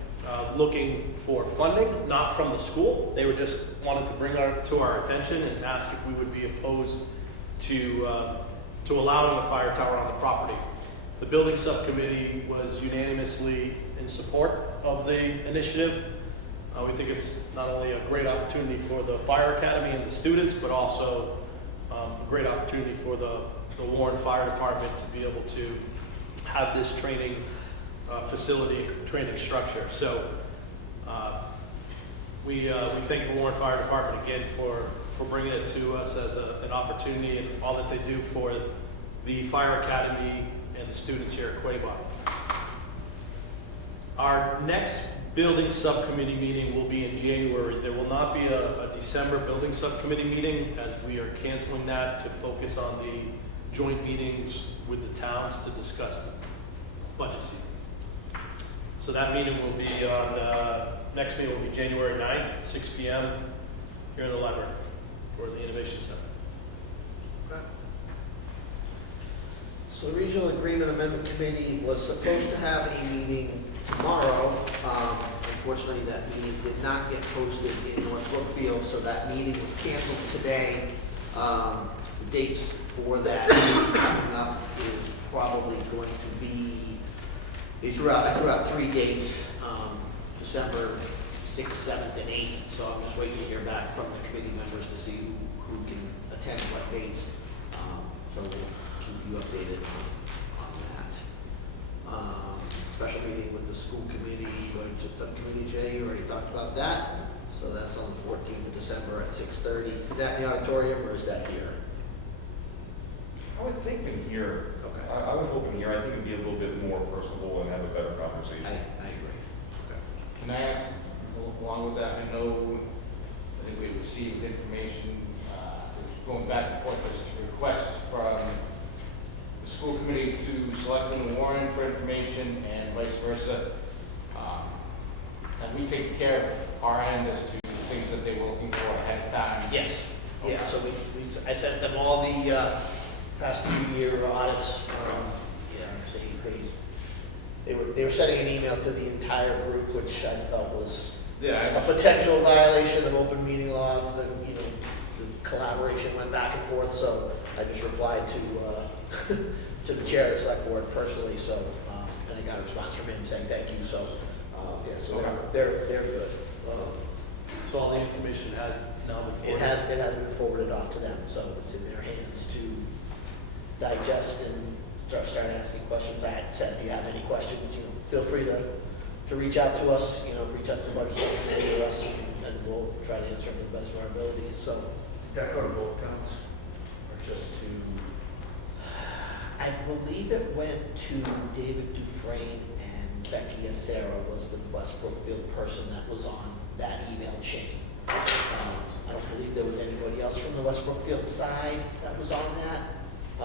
looking for funding, not from the school. They were just wanted to bring to our attention and ask if we would be opposed to allowing a fire tower on the property. The building subcommittee was unanimously in support of the initiative. We think it's not only a great opportunity for the Fire Academy and the students, but also a great opportunity for the Warren Fire Department to be able to have this training facility, training structure. So we thank the Warren Fire Department again for bringing it to us as an opportunity, and all that they do for the Fire Academy and the students here at Quaboag. Our next building subcommittee meeting will be in January. There will not be a December building subcommittee meeting, as we are canceling that to focus on the joint meetings with the towns to discuss the budget season. So that meeting will be on, next meeting will be January 9th, 6 p.m. here in the library for the Innovation Center. So the Regional Agreement Amendment Committee was supposed to have a meeting tomorrow. Unfortunately, that meeting did not get posted in North Brookfield, so that meeting was canceled today. The dates for that meeting coming up is probably going to be, I threw out 3 dates, December 6th, 7th, and 8th. So I'm just waiting to hear back from the committee members to see who can attend what dates. So we'll keep you updated on that. Special meeting with the school committee, going to subcommittee. Jay, you already talked about that. So that's on the 14th of December at 6:30. Is that in the auditorium or is that here? I would think in here. Okay. I would hope in here. I think it'd be a little bit more personable and have a better conversation. I agree. Okay. Can I ask, along with that, I know, I think we received information, going back and forth as to requests from the school committee to Selectman Warren for information and vice versa. Have we taken care of our end as to the things that they were looking for ahead of time? Yes. Yeah. So I sent them all the past 2-year audits. They were sending an email to the entire group, which I felt was a potential violation of open meeting law. The collaboration went back and forth, so I just replied to the chair of the select board personally. So and I got a response from him saying thank you. So so they're good. So all the information has now been forwarded? It has been forwarded off to them, so it's in their hands to digest and start asking questions. I had said if you have any questions, feel free to reach out to us. Reach out to the budget committee or us, and we'll try to answer them to the best of our ability. So Did that go to both towns, or just to? I believe it went to David Dufresne, and Becky Acera was the West Brookfield person that was on that email chain. I don't believe there was anybody else from the West Brookfield side that was on that. I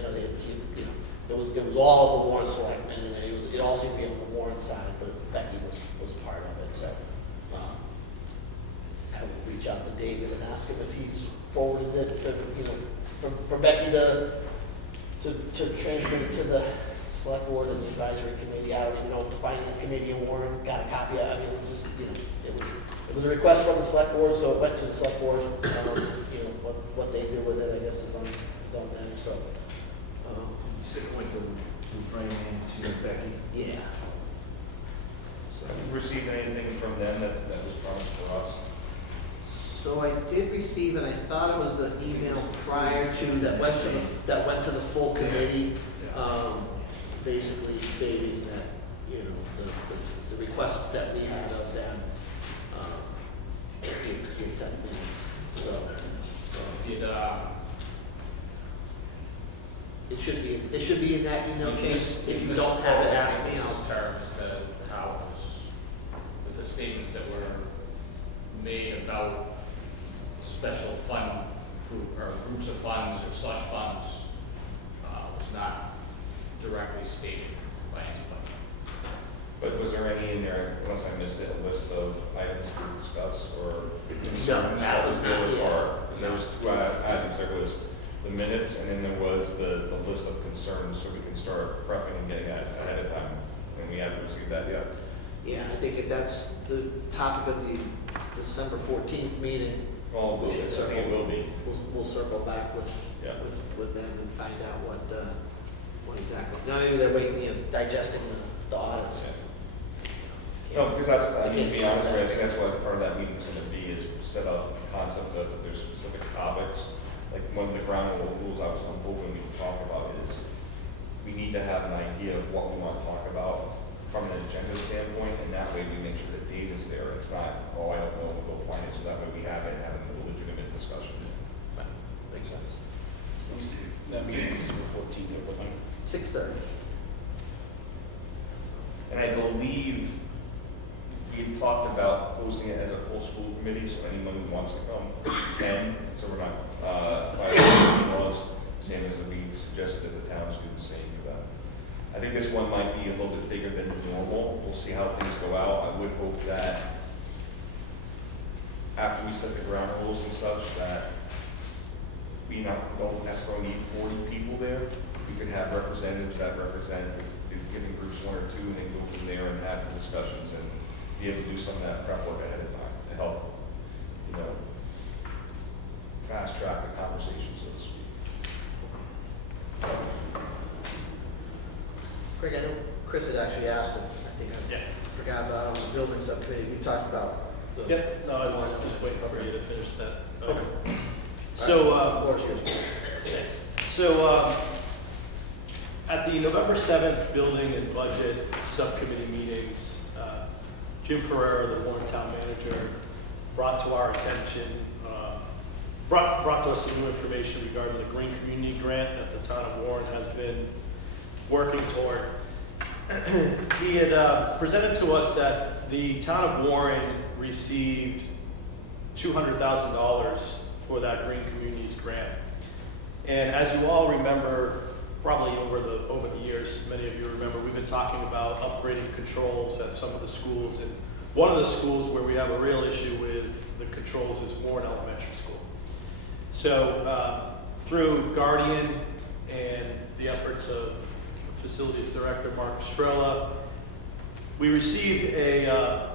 know it was all of the Warren selectmen, and it all seemed to be on the Warren side, but Becky was part of it. So I will reach out to David and ask him if he's forwarded it to, for Becky to transmit it to the select board and the advisory committee. I don't even know if the finance committee and Warren got a copy of it. I mean, it was just, it was a request from the select board, so it went to the select board. What they do with it, I guess, is on them. So, You said it went to Dufresne and to Becky? Yeah. So have you received anything from them that was promised for us? So I did receive, and I thought it was the email prior to, that went to the full committee, basically stating that, you know, the requests that we had of them, you accept minutes, so. It should be in that email chain. If you don't have it, ask me. Terms that how it was, with the statements that were made about special fund group, or groups of funds or slush funds, was not directly stated by anybody. But was there any in there, unless I missed it, a list of items to discuss or concerns? No, that was not the yet. Because there was two items, there was the minutes and then there was the list of concerns, so we can start prepping and getting that ahead of time. And we haven't received that yet. Yeah, I think if that's the topic of the December 14th meeting, Well, we should I think it will be. We'll circle back with, Yeah. with them and find out what exactly. Now, maybe they're waiting, you know, digesting the audits. No, because that's, I mean, to be honest with you, I think that's what part of that meeting's gonna be, is set up the concept of that there's specific topics. Like one of the ground rules I was hoping we could talk about is, we need to have an idea of what we want to talk about from an agenda standpoint, and that way we make sure the data's there. It's not, oh, I don't know, we'll go find it, so that way we have it, having a legitimate discussion. Makes sense. That meeting is December 14th, or what time? 6:30. And I believe we had talked about posting it as a full school committee, so anyone who wants to come can, so we're not, violating laws, same as we suggested that the towns do the same for them. I think this one might be a little bit bigger than normal. We'll see how things go out. I would hope that after we set the ground rules and such, that we don't necessarily need 40 people there. We could have representatives that represent the given groups, one or two, and then go from there and have the discussions and be able to do some of that prep work ahead of time to help, you know, fast track the conversation, so to speak. Craig, I know Chris had actually asked, and I think I forgot about on the building subcommittee, we talked about. Yep, no, I was just waiting for you to finish that. Okay. So, Floor is yours. So, at the November 7th Building and Budget Subcommittee meetings, Jim Ferrera, the Warren Town Manager, brought to our attention, brought to us some new information regarding the Green Community Grant that the town of Warren has been working toward. He had presented to us that the town of Warren received $200,000 for that Green Communities Grant. And as you all remember, probably over the years, many of you remember, we've been talking about upgrading controls at some of the schools. And one of the schools where we have a real issue with the controls is Warren Elementary School. So through Guardian and the efforts of Facilities Director Mark Estrella, we received a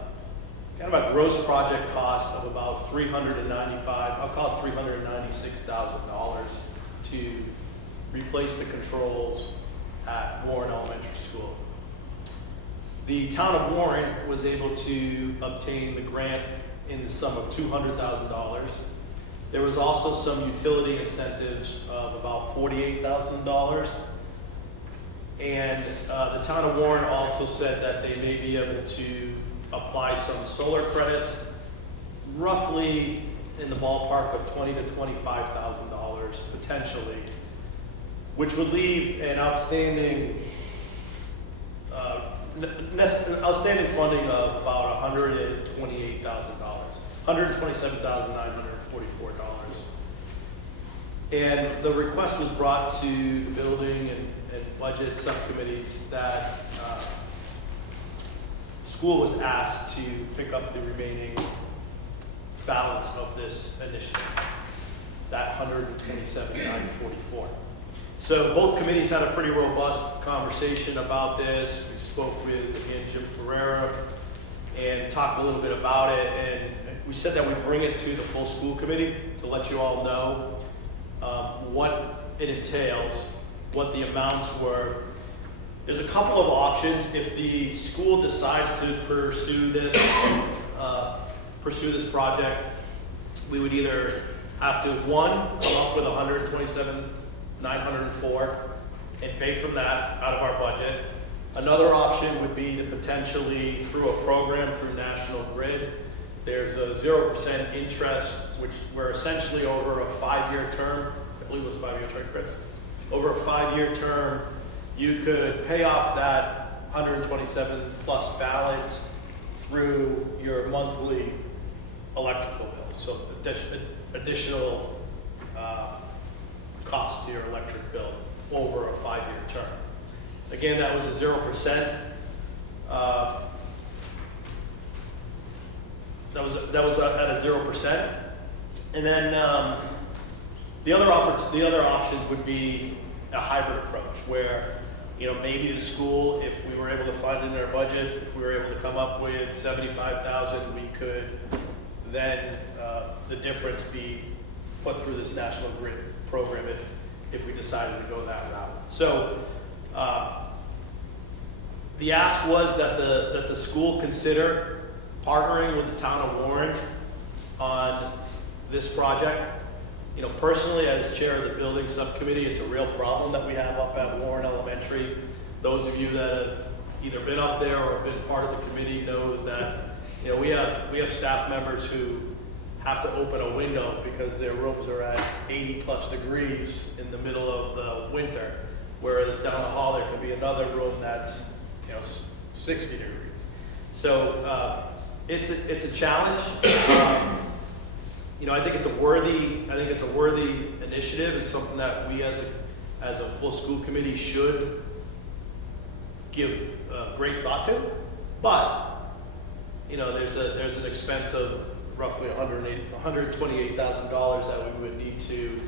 kind of a gross project cost of about $396,000 to replace the controls at Warren Elementary School. The town of Warren was able to obtain the grant in the sum of $200,000. There was also some utility incentives of about $48,000. And the town of Warren also said that they may be able to apply some solar credits, roughly in the ballpark of $20,000 to $25,000 potentially, which would leave an outstanding funding of about $127,944. And the request was brought to the building and budget subcommittees that school was asked to pick up the remaining balance of this initiative, that $127,944. So both committees had a pretty robust conversation about this. We spoke with, again, Jim Ferrera and talked a little bit about it. And we said that we'd bring it to the full school committee to let you all know what it entails, what the amounts were. There's a couple of options. If the school decides to pursue this project, we would either have to, one, come up with 127,904 and pay from that out of our budget. Another option would be to potentially, through a program through National Grid, there's a 0% interest, which we're essentially over a 5-year term. I believe it was 5-year term, Chris. Over a 5-year term, you could pay off that 127 plus balance through your monthly electrical bills. So additional cost to your electric bill over a 5-year term. Again, that was a 0%. That was at a 0%. And then the other options would be a hybrid approach, where maybe the school, if we were able to fund in our budget, if we were able to come up with 75,000, we could then the difference be put through this National Grid program if we decided to go that route. So the ask was that the school consider partnering with the town of Warren on this project. Personally, as chair of the building subcommittee, it's a real problem that we have up at Warren Elementary. Those of you that have either been up there or been part of the committee knows that we have staff members who have to open a window because their rooms are at 80 plus degrees in the middle of the winter, whereas down the hall there could be another room that's 60 degrees. So it's a challenge. I think it's a worthy initiative. It's something that we as a full school committee should give great thought to. But there's an expense of roughly $128,000 that we would need to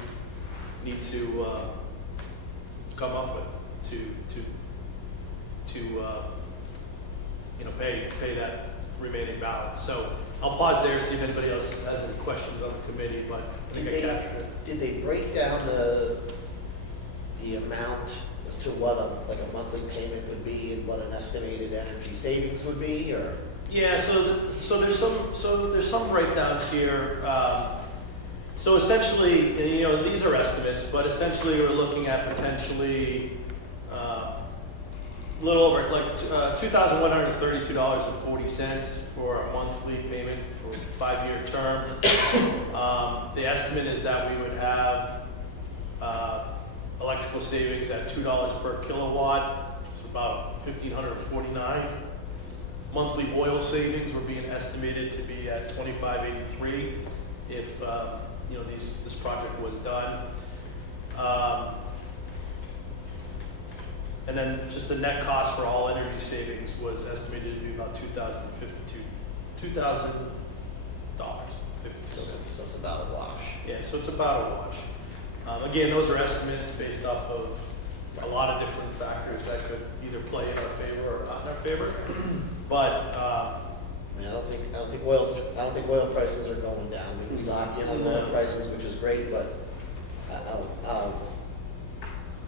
come up with to pay that remaining balance. So I'll pause there, see if anybody else has any questions on the committee, but I think I captured it. Did they break down the amount as to what a monthly payment would be and what an estimated energy savings would be, or? Yeah, so there's some breakdowns here. So essentially, these are estimates, but essentially we're looking at potentially a little over $2,132.40 for a monthly payment for a 5-year term. The estimate is that we would have electrical savings at $2 per kilowatt, which is about $1,549. Monthly oil savings were being estimated to be at $25.83 if this project was done. And then just the net cost for all energy savings was estimated to be about $2,052. So it's about a wash. Yeah, so it's about a wash. Again, those are estimates based off of a lot of different factors that could either play in our favor or not in our favor. But I don't think oil prices are going down. We lock in on oil prices, which is great, but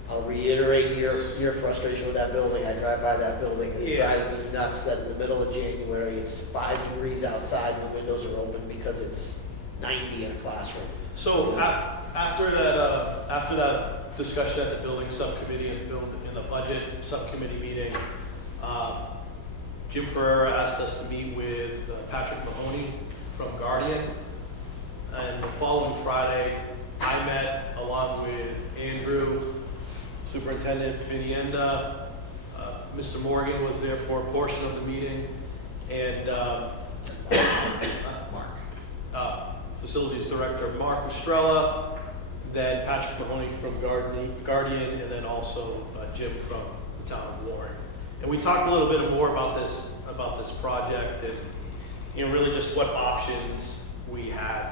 I'll reiterate your frustration with that building. I drive by that building and it drives me nuts that in the middle of January it's 5 degrees outside and the windows are open because it's 90 in a classroom. So after that discussion at the building subcommittee and in the budget subcommittee meeting, Jim Ferreira asked us to meet with Patrick Mahoney from Guardian, and the following Friday I met along with Andrew, Superintendent Vinienda, Mr. Morgan was there for a portion of the meeting, and Facilities Director Mark Estrella, then Patrick Mahoney from Guardian, and then also Jim from the town of Warren. And we talked a little bit more about this project and really just what options we had.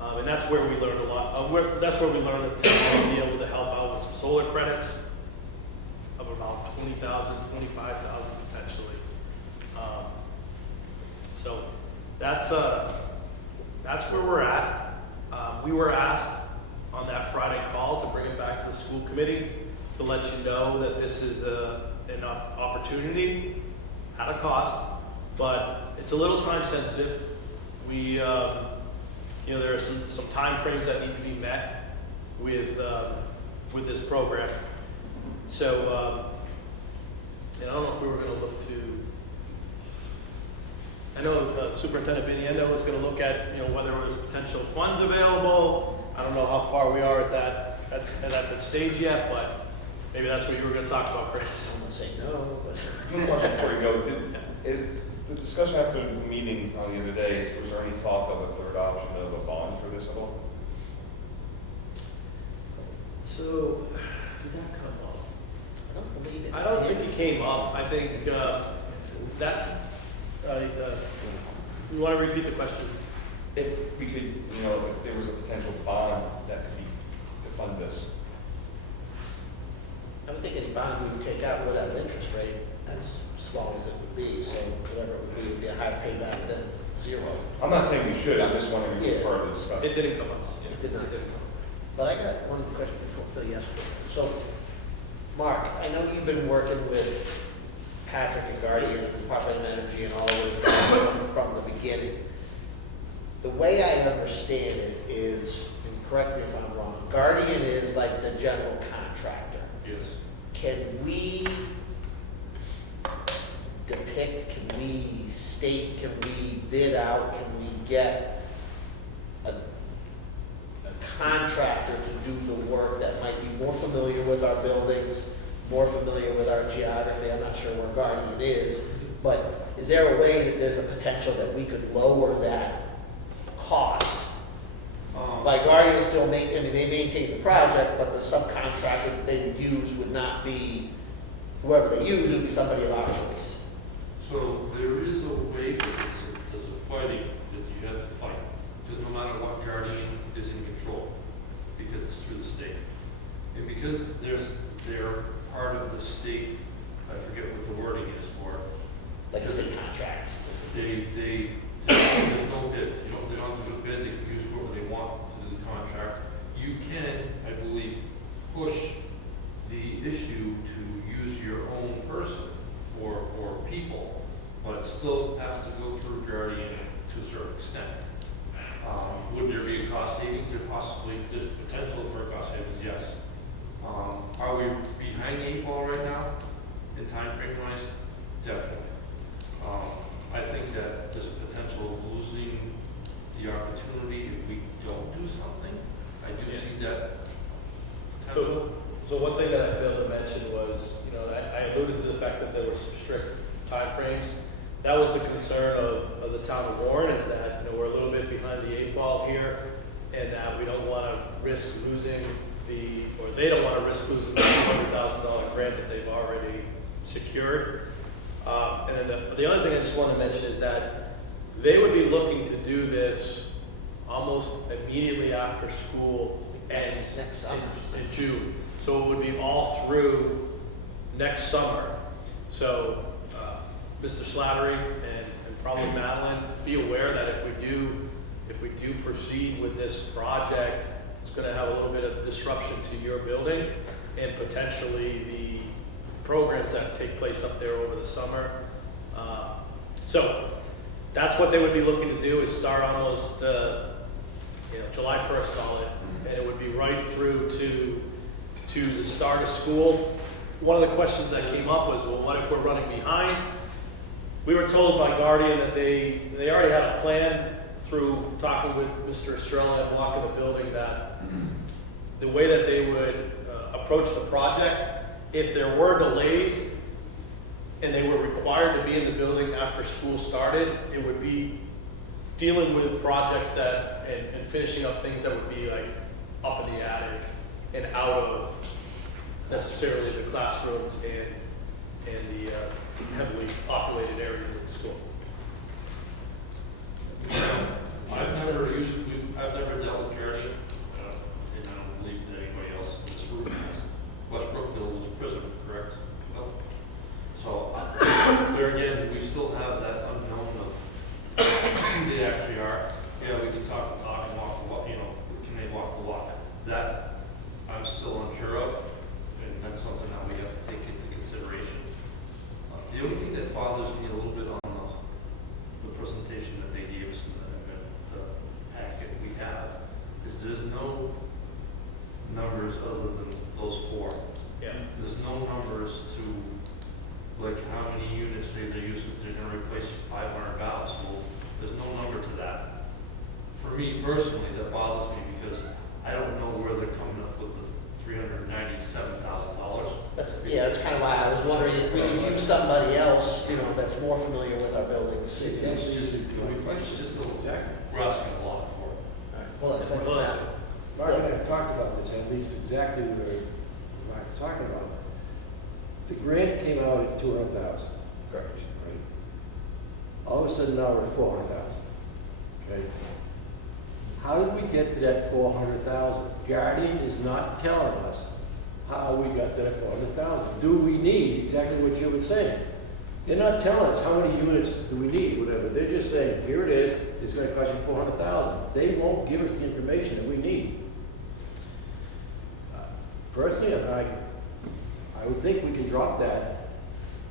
And that's where we learned a lot. That's where we learned to be able to help out with some solar credits of about $20,000, $25,000 potentially. So that's where we're at. We were asked on that Friday call to bring it back to the school committee to let you know that this is an opportunity at a cost, but it's a little time sensitive. We you know, there are some timeframes that need to be met with this program. So, and I don't know if we were going to look to, I know Superintendent Beniendo was going to look at, you know, whether there was potential funds available. I don't know how far we are at that stage yet, but maybe that's what you were going to talk about, Chris. I'm gonna say no, but. One question before you go, is the discussion after the meeting on the other day, was there any talk of a third option of a bond for this at all? So, did that come up? I don't believe it. I don't think it came up. I think you want to repeat the question? If we could, you know, if there was a potential bond that could be to fund this. I would think any bond we would take out would have an interest rate as small as it would be, so whatever it would be a higher payback than zero. I'm not saying we should, I'm just wondering if it's Yeah. part of the discussion. It didn't come up. It did not. But I got one question before Phil, yes. So, Mark, I know you've been working with Patrick and Guardian and the Department of Energy and all those guys from the beginning. The way I understand it is, and correct me if I'm wrong, Guardian is like the general contractor. Yes. Can we depict, can we state, can we bid out, can we get a contractor to do the work that might be more familiar with our buildings, more familiar with our geography? I'm not sure where Guardian is, but is there a way that there's a potential that we could lower that cost? By Guardian still I mean, they maintain the project, but the subcontractor that they would use would not be, whoever they use, it would be somebody of our choice. So there is a way that there's a fighting that you have to fight, because no matter what, Guardian is in control, because it's through the state. And because they're part of the state, I forget what the wording is for. Like a state contract. There's no bid, you know, they don't have to do a bid, they can use whoever they want to do the contract. You can, I believe, push the issue to use your own person or people, but it still has to go through Guardian to a certain extent. Would there be a cost savings? There's potential for a cost savings, yes. Are we behind the 8 ball right now in time frame wise? Definitely. I think that there's a potential of losing the opportunity if we don't do something. I do see that potential. So one thing that I failed to mention was, you know, I alluded to the fact that there were some strict timeframes. That was the concern of the town of Warren, is that, you know, we're a little bit behind the 8 ball here, and that we don't want to risk losing or they don't want to risk losing the $200,000 grant that they've already secured. And then the other thing I just want to mention is that they would be looking to do this almost immediately after school ends Next summer. in June. So it would be all through next summer. So Mr. Slattery and probably Madeline, be aware that if we do proceed with this project, it's going to have a little bit of disruption to your building and potentially the programs that take place up there over the summer. So that's what they would be looking to do, is start almost July 1st, call it, and it would be right through to the start of school. One of the questions that came up was, well, what if we're running behind? We were told by Guardian that they already had a plan through talking with Mr. Estrella and walking the building, that the way that they would approach the project, if there were delays and they were required to be in the building after school started, it would be dealing with projects and finishing up things that would be like up in the attic and out of necessarily the classrooms and the heavily populated areas of the school. I've never dealt with Guardian, and I don't believe that anybody else in this room has. West Brookfield was prison, correct? Well, so there again, we still have that unknown of who they actually are. Yeah, we can talk and walk the walk, you know, can they walk the walk? That I'm still unsure of, and that's something that we have to take into consideration. The only thing that bothers me a little bit on the presentation that they gave us in the packet we have they say they're gonna replace 500 valves, well, there's no number to that. For me personally, that bothers me because I don't know where they're coming up with the $397,000. That's kind of why I was wondering if we could use somebody else, that's more familiar with our buildings. It's just a we're asking a lot for it. Well, let's think about it. Mark and I have talked about this, at least exactly where Mark is talking about. The grant came out at 200,000. Correct. Right? All of a sudden now we're at 400,000. Okay? How did we get to that 400,000? Guardian is not telling us how we got to that 400,000. Do we need exactly what you were saying? They're not telling us how many units do we need, whatever. They're just saying, here it is, it's going to cost you 400,000. They won't give us the information that we need. Personally, I would think we can drop that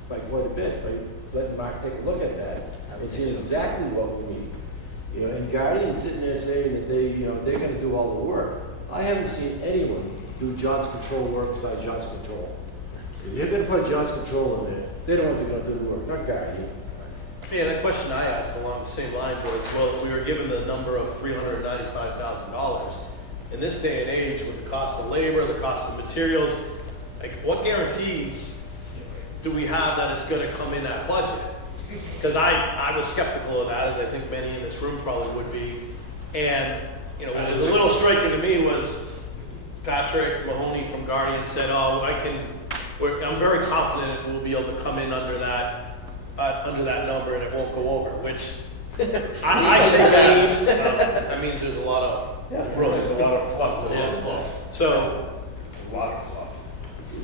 by quite a bit, by letting Mark take a look at that and see exactly what we need. And Guardian sitting there saying that they're going to do all the work. I haven't seen anyone do John's Control work besides John's Control. If you're going to put John's Control in there, they don't want to go do the work, not Guardian. Yeah, the question I asked along the same lines was, well, we were given the number of $395,000. In this day and age, with the cost of labor, the cost of materials, like what guarantees do we have that it's going to come in that budget? Because I was skeptical of that, as I think many in this room probably would be. And what was a little striking to me was Patrick Mahoney from Guardian said, "Oh, I'm very confident we'll be able to come in under that number and it won't go over." Which I take that means there's a lot of room, there's a lot of fluff. So a lot of fluff.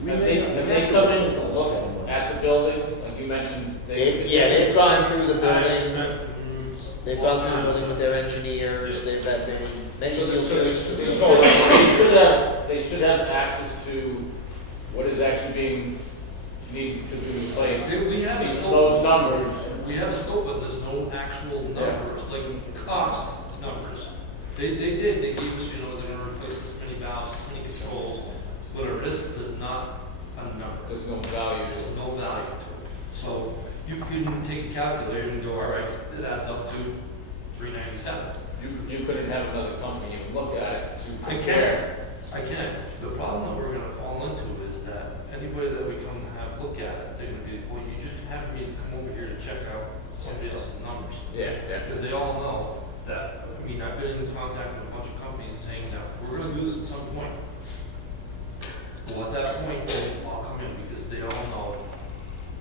Have they come in to look at the building, like you mentioned? They've gone through the building. They've gone through the building with their engineers. They've had many field services. So they should have access to what is actually being needed to be replaced. We have a scope. Those numbers. We have a scope, but there's no actual numbers, like cost numbers. They gave us, they're gonna replace this many valves, this many controls, whatever it is, but there's not a number. There's no value. There's no value to it. So you can take a calculator and go, all right, it adds up to 397. You couldn't have another company even look at it to I compare. can. The problem that we're gonna fall into is that anybody that we come have look at it, they're gonna be, well, you just have me to come over here to check out somebody else's numbers. Yeah. Because they all know that, I've been in contact with a bunch of companies saying that we're gonna do this at some point. Well, at that point, they all come in because they all know,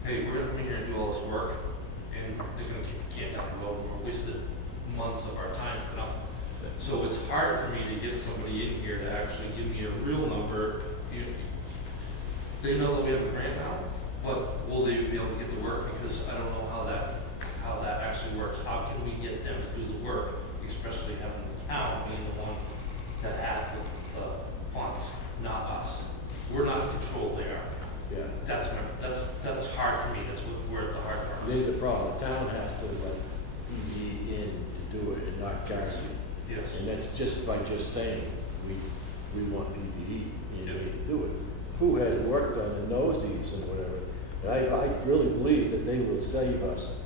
hey, we're gonna come in here and do all this work, and they're gonna kick the can down the road, and we're wasting months of our time for nothing. So it's hard for me to get somebody in here to actually give me a real number. They know that we have a grant now, but will they be able to get the work? Because I don't know how that actually works. How can we get them to do the work, especially having the town being the one that has the funds, not us. We're not in control, they are. Yeah. That's hard for me. That's where the hard part is. There's a problem. The town has to let ED in to do it and not Guardian. Yes. And that's just by just saying, we want PPE in to do it. Who has worked on and knows these and whatever. And I really believe that they will save us.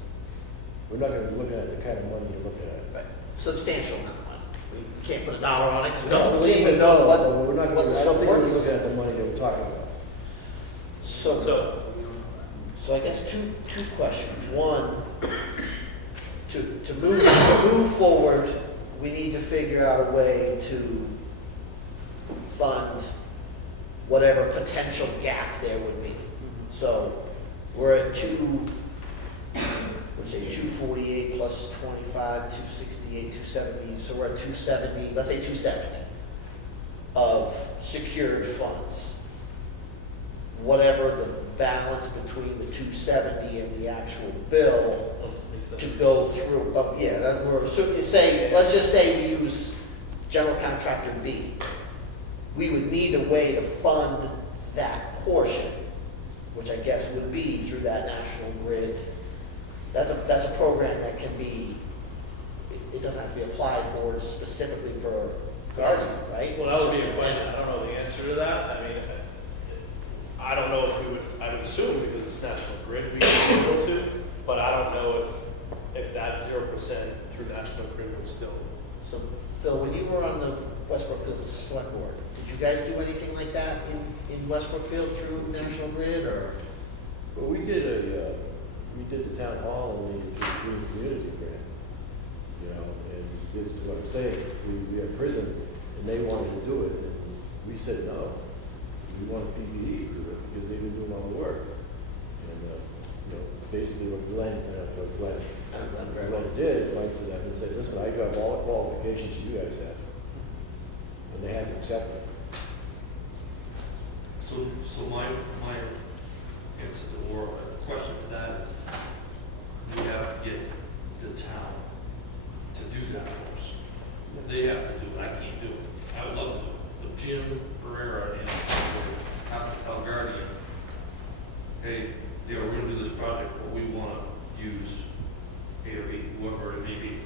We're not gonna be looking at the kind of money you're looking at. Right. Substantial amount of money. We can't put a dollar on it because we don't really even know what the I scope don't think of work we're is. looking at the money that we're talking about. So I guess two questions. One, to move forward, we need to figure out a way to fund whatever potential gap there would be. So we're at 248 plus 25, 268, 270. So we're at 270. Let's say 270 of secured funds. Whatever the balance between the 270 and the actual bill to go through. But yeah, let's just say we use general contractor B. We would need a way to fund that portion, which I guess would be through that national grid. That's a program that can be. It doesn't have to be applied for specifically for Guardian, right? Well, that would be a question. I don't know the answer to that. I don't know if we would, I would assume because it's National Grid, we would be able to. want to know if that 0% through National Grid was still. So, Phil, when you were on the West Brookfield Select Board, did you guys do anything like that in West Brookfield through National Grid, or? Well, we did the town hall and we did the green community grant, you know, and this is what I'm saying. We had prison and they wanted to do it, and we said no. We wanted PPE to do it because they've been doing all the work. And, you know, basically what Glenn did, went to them and said, listen, I got all the qualifications you guys have. And they had to accept it. So my answer to, or question for that is, we have to get the town to do that for us. They have to do it, I can't do it. I would love to do it. But Jim Pereira and have to tell Guardian, hey, we're gonna do this project, but we wanna use A or B, whoever it may be.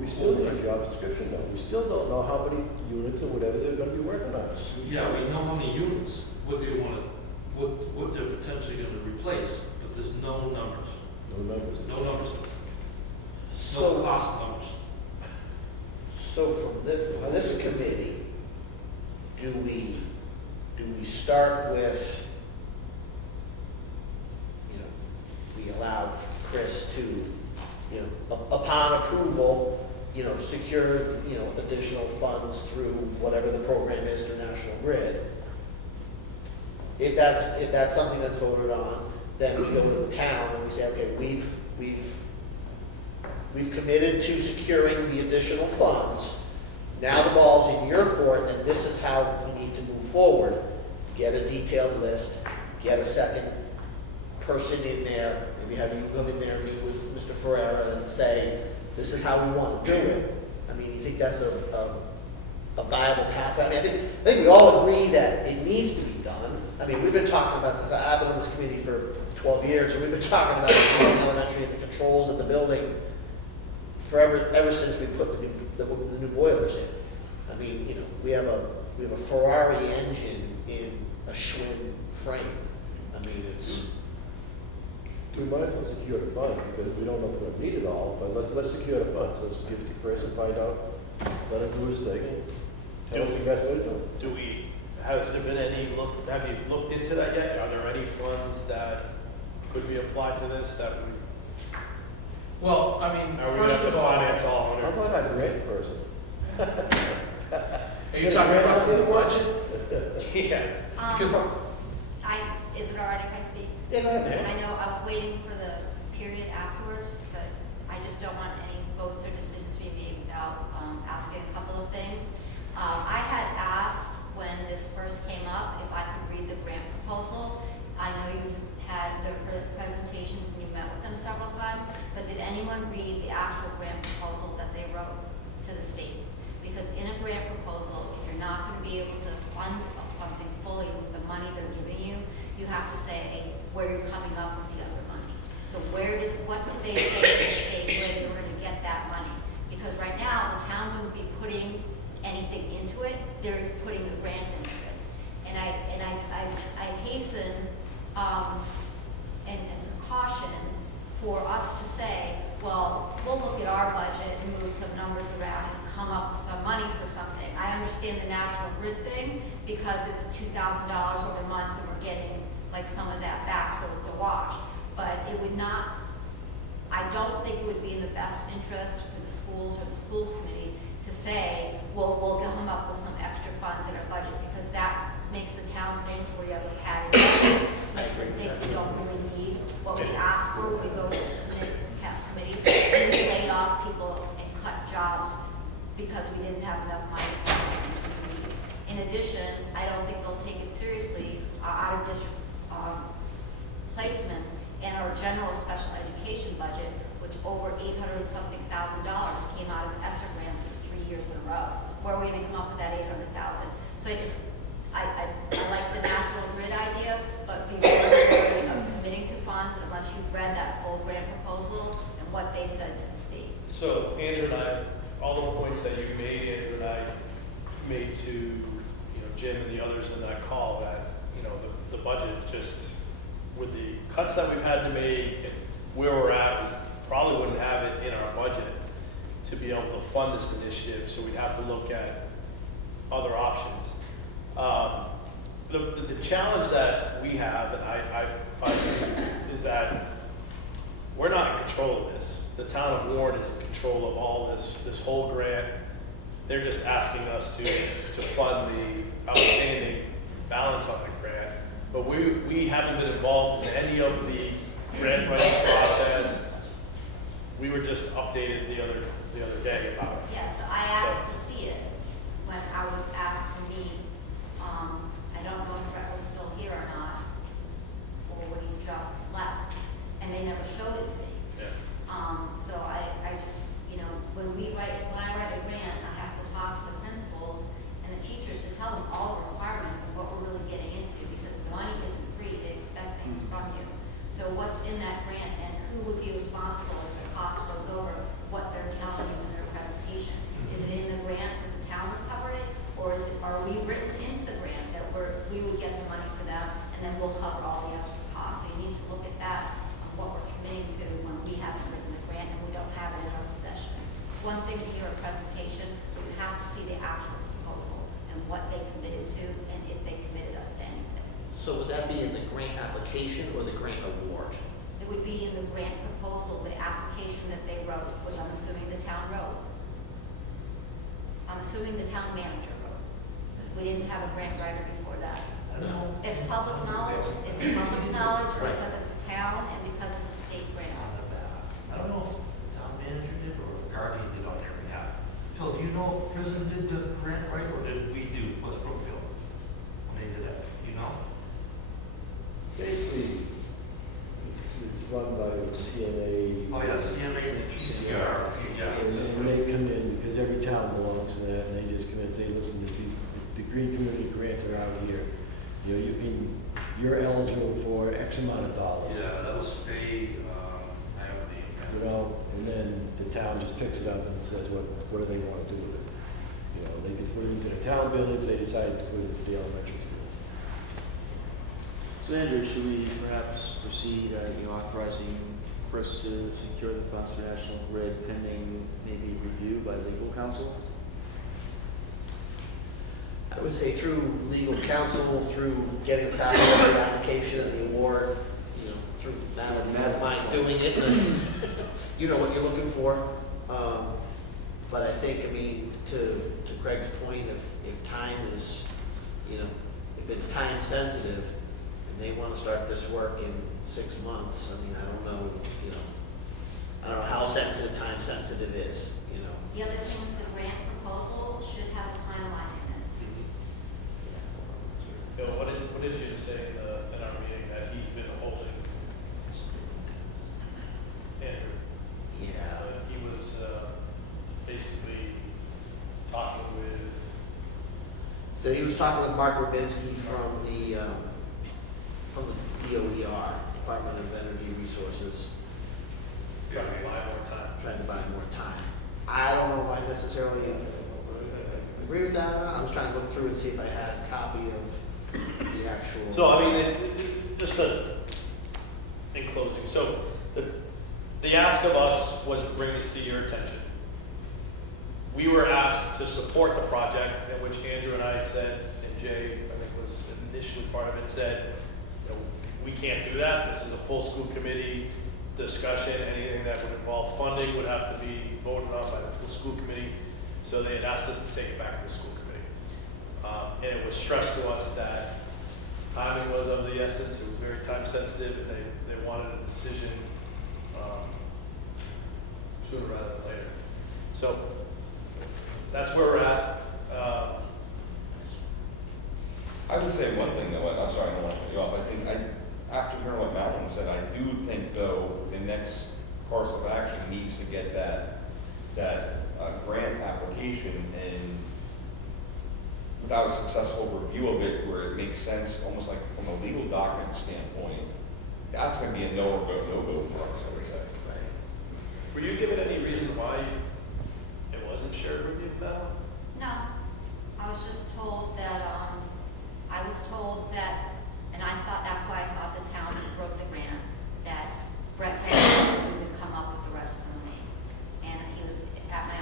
We still need a job description though. We still don't know how many units or whatever they're gonna be working on. Yeah, we know how many units, what they wanna, what they're potentially gonna replace, but there's no numbers. No numbers. No numbers. So- No cost numbers. So from this committee, do we start with, you know, we allow Chris to, you know, upon approval, you know, secure, you know, additional funds through whatever the program is through National Grid? If that's something that's voted on, then we go to the town and we say, okay, we've committed to securing the additional funds. Now the ball's in your court, and this is how we need to move forward. Get a detailed list, get a second person in there, maybe have you come in there, meet with Mr. Ferrera and say, this is how we want to do it. I mean, you think that's a viable pathway? I mean, I think we all agree that it needs to be done. I mean, we've been talking about this, I've been on this committee for 12 years, and we've been talking about the elementary and the controls of the building ever since we put the new boilers in. I mean, you know, we have a Ferrari engine in a Schwinn frame. I mean, it's. We might as well secure the funds because we don't know if we're gonna need it all, but let's secure the funds. Let's give it to Chris and find out, let him do his thing and tell us the best way to do it. Has there been any have you looked into that yet? Are there any funds that could be applied to this that we? Well, I mean, Are we gonna first have to of all, finance all How 100%? about that grant person? are you talking about from the budget? Yeah. Because Is it all right if I speak? Yeah, go ahead. I know I was waiting for the period afterwards, but I just don't want any votes or decisions to be made without asking a couple of things. I had asked when this first came up if I could read the grant proposal. I know you had the presentations and you met with them several times, but did anyone read the actual grant proposal that they wrote to the state? Because in a grant proposal, if you're not going to be able to fund something fully with the money they're giving you, you have to say where you're coming up with the other money. So what did they say to the state in order to get that money? Because right now, the town wouldn't be putting anything into it, they're putting the grant into it. And I hasten and caution for us to say, well, we'll look at our budget and move some numbers around and come up with some money for something. I understand the National Grid thing because it's $2,000 over months and we're getting like some of that back, so it's a wash. But it would not, I don't think it would be in the best interest for the schools or the schools committee to say, well, we'll come up with some extra funds in our budget because that makes the town think we have a pattern. Makes them think we don't really need what we ask for when we go to the committee. And we laid off people and cut jobs because we didn't have enough money. In addition, I don't think they'll take it seriously, out of district placements and our general special education budget, which over $800-something thousand came out of ESSER grants for 3 years in a row. Where are we going to come up with that $800,000? So I like the National Grid idea, but be very wary of committing to funds unless you've read that full grant proposal and what they said to the state. So Andrew and I, all the points that you made, Andrew and I made to Jim and the others in that call that the budget just with the cuts that we've had to make and where we're at, to be able to fund this initiative, so we'd have to look at other options. The challenge that we have, and I find, is that we're not in control of this. The town of Warren is in control of all this whole grant. They're just asking us to fund the outstanding balance on the grant. But we haven't been involved in any of the grant writing process. We were just updated the other day about it. Yeah, so I asked to see it when I was asked to meet. I don't know if Brett was still here or not, or when he just left, and they never showed it to me. Yeah. So I just, when I write a grant, I have to talk to the principals and the teachers to tell them all the requirements and what we're really getting into, because the money isn't free, they expect things from you. So what's in that grant and who would be responsible if the cost goes over what they're telling you in their presentation? Is it in the grant that the town would cover it, or are we written into the grant that we would get the money for them and then we'll cover all the extra costs? So you need to look at that, what we're committing to when we haven't written the grant and we don't have it in our possession. It's one thing to hear a presentation, but you have to see the actual proposal and what they committed to and if they committed us to anything. So would that be in the grant application or the grant award? It would be in the grant proposal, the application that they wrote, which I'm assuming the town wrote. I'm assuming the town manager wrote, since we didn't have a grant writer before that. No. It's public knowledge, because it's a town and because it's a state grant. I don't know if the town manager did or if Guardian did on your behalf. Phil, do you know if Prison did the grant right, or did we do West Brookfield when they did that? Do you know? Basically, it's run by the CNA. Oh, yeah, CMA and the PCR. Yeah. And they come in, because every town belongs to that, and they just come in and say, listen, the green community grants are out here. You're eligible for X amount of dollars. Yeah, that was Faye, I have the name. And then the town just picks it up and says, what do they want to do with it? They can put it into the town buildings, they decide to put it into the elementary school. So Andrew, should we perhaps proceed, authorizing Chris to secure the funds for National Grid pending maybe review by legal counsel? I would say through legal counsel, through getting past the application and the award, through that, if you don't mind doing it, and you know what you're looking for. But I think, to Craig's point, if time is, if it's time sensitive, and they want to start this work in 6 months, I don't know how time sensitive is, The other thing is the grant proposal should have a timeline in it. Bill, what did Jim say in our meeting that he's been holding? Andrew? Yeah. He was basically talking with. So he was talking with Mark Rubinski from the DOER, Department of Energy Resources. Trying to buy more time. Trying to buy more time. I don't know if I necessarily agree with that or not. I was trying to look through and see if I had a copy of the actual. So, in closing, so the ask of us was to bring this to your attention. We were asked to support the project, in which Andrew and I said, and Jay, I think was initially part of it, said, we can't do that. This is a full school committee discussion. Anything that would involve funding would have to be voted on by the full school committee. So they had asked us to take it back to the school committee. And it was stressed to us that timing was of the essence. It was very time sensitive, and they wanted a decision sooner rather than later. So that's where we're at. I would say one thing though, I'm sorry, I don't want to cut you off. I think after hearing what Madeline said, I do think though the next course of action needs to get that grant application, and without a successful review of it where it makes sense, almost like from a legal document standpoint, that's going to be a no or no-go for us, I would say. Were you given any reason why it wasn't shared with you, Madeline? No, I was just told that, and I thought, that's why I thought the town wrote the grant, that Brett had would come up with the rest of the money. And he was at my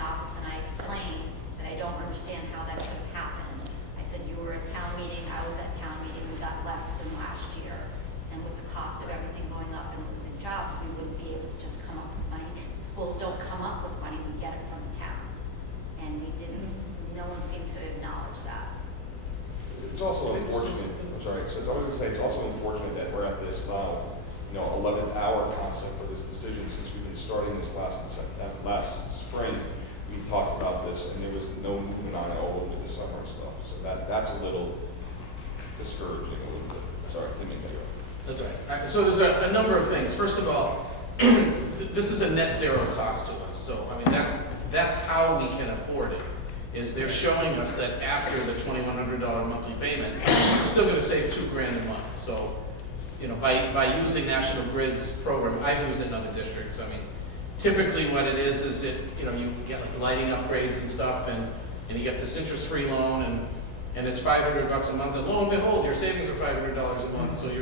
It's also unfortunate, I'm sorry, so I was gonna say, it's also unfortunate that we're at this, 11th hour concept for this decision, since we've been starting this last spring. We talked about this, and there was no movement on it all over the summer and stuff, so that's a little discouraging a little bit. Sorry, didn't mean to interrupt. That's right. So there's a number of things. First of all, this is a net zero cost to us. So, I mean, that's how we can afford it, is they're showing us that after the $2,100 monthly payment, we're still gonna save $2,000 a month. So, you know, by using National Grid's program, I've used it in other districts. I mean, typically what it is it, you know, you get like lighting upgrades and stuff, and you get this interest-free loan, and it's $500 a month, and lo and behold, your savings are $500 a month, so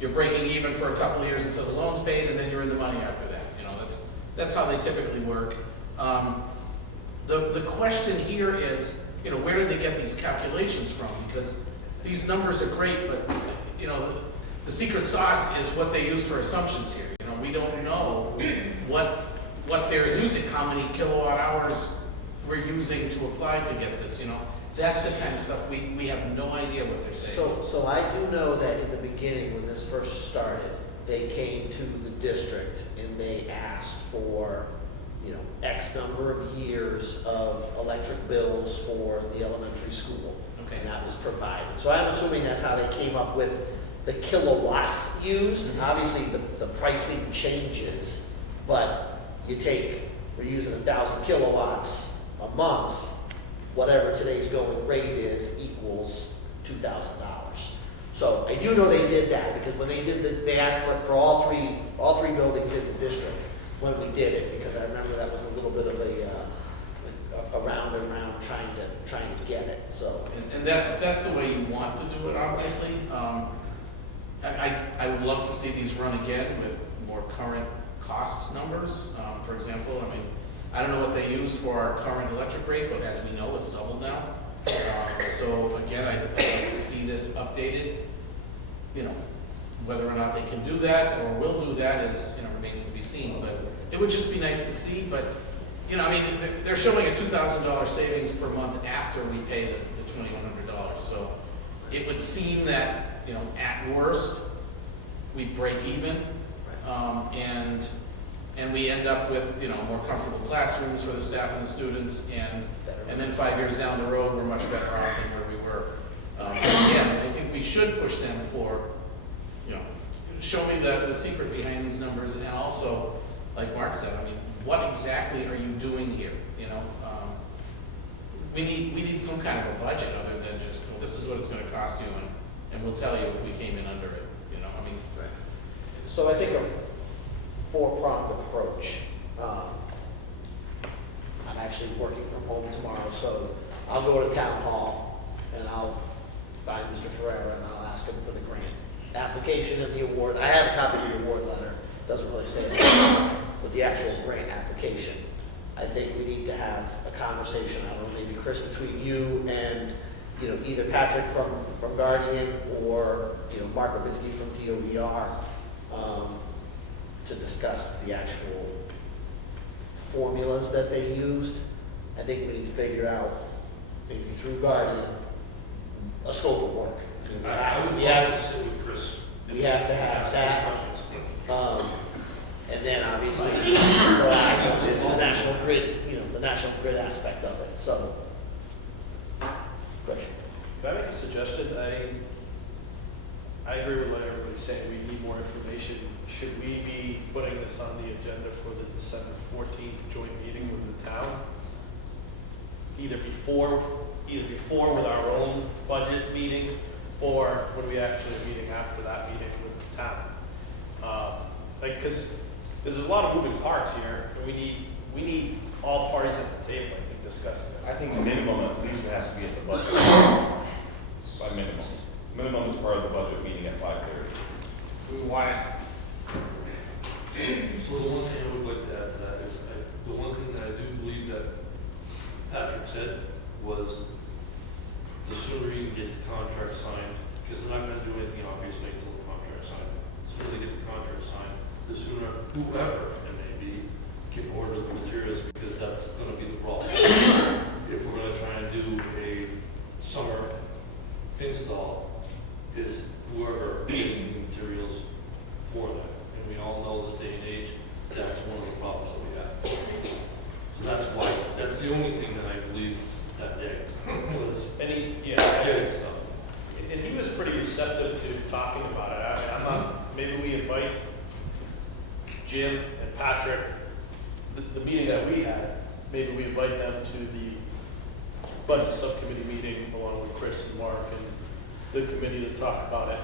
you're breaking even for a couple of years until the loan's paid, and then you're in the money after that. You know, that's how they typically work. The question here is, you know, where do they get these calculations from? Because these numbers are great, but, you know, the secret sauce is what they use for assumptions here. You know, we don't know what they're using, how many kilowatt hours we're using to apply to get this, you know. That's the kind of stuff we have no idea what they're saying. So I do know that in the beginning, when this first started, they came to the district and they asked for, you know, X number of years of electric bills for the elementary school. Okay. And that was provided. So I'm assuming that's how they came up with the kilowatts used. Mm-hmm. Obviously, the pricing changes, but we're using 1,000 kilowatts a month. Whatever today's going rate is equals $2,000. So I do know they did that, because when they did they asked for all three buildings in the district when we did it, because I remember that was a little bit of a round and round trying to get it. So and that's the way you want to do it, obviously. I would love to see these run again with more current cost numbers. For example, I mean, I don't know what they used for our current electric rate, but as we know, it's doubled now. So again, I'd like to see this updated. You know, whether or not they can do that or will do that is, you know, remains to be seen. But it would just be nice to see. But, you know, I mean, they're showing a $2,000 savings per month after we pay the $2,100. So it would seem that, you know, at worst, we break even, and we end up with, you know, more comfortable classrooms for the staff and the students, and then 5 years down the road, we're much better off than where we were. Again, I think we should push them for, you know, show me the secret behind these numbers, and also, like Mark said, I mean, what exactly are you doing here? You know, we need some kind of a budget other than just, well, this is what it's going to cost you, and we'll tell you if we came in under it. You know, I mean. right. So I think a four-pronged approach. I'm actually working from home tomorrow, so I'll go to town hall and I'll find Mr. Ferreira and I'll ask him for the grant application and the award. I have a copy of the award letter. Doesn't really say anything, but the actual grant application. I think we need to have a conversation. I don't know, maybe Chris, between you and, you know, either Patrick from Guardian or, you know, Mark Robinski from DOER, to discuss the actual formulas that they used. I think we need to figure out, maybe through Guardian, a scope of work. I would love to sit with Chris. We have to have that. And then obviously, it's the national grid, you know, the national grid aspect of it. So, question. Can I make a suggestion? I agree with what everybody's saying. We need more information. Should we be putting this on the agenda for the December 14th joint meeting with the town? Either before with our own budget meeting, or when we actually meeting after that meeting with the town? Because there's a lot of moving parts here, and we need all parties at the table, I think, discussing it. I think the minimum at least has to be at the budget. By minimum. Minimum is part of the budget meeting at 5:30. We want it. So the one thing I would like to add to that is, the one thing that I do believe that Patrick said was, the sooner you can get the contract signed, because they're not going to do anything obviously until the contract's signed. The sooner they get the contract signed, the sooner whoever it may be can order the materials, because that's going to be the problem. If we're going to try and do a summer install is whoever getting the materials for that. And we all know this day and age, that's one of the problems that we have. So that's why, that's the only thing that I believed that day, was And getting stuff. and he was pretty receptive to talking about it. I mean, I'm not, maybe we invite Jim and Patrick, the meeting that we had, maybe we invite them to the budget subcommittee meeting along with Chris and Mark and the committee to talk about it.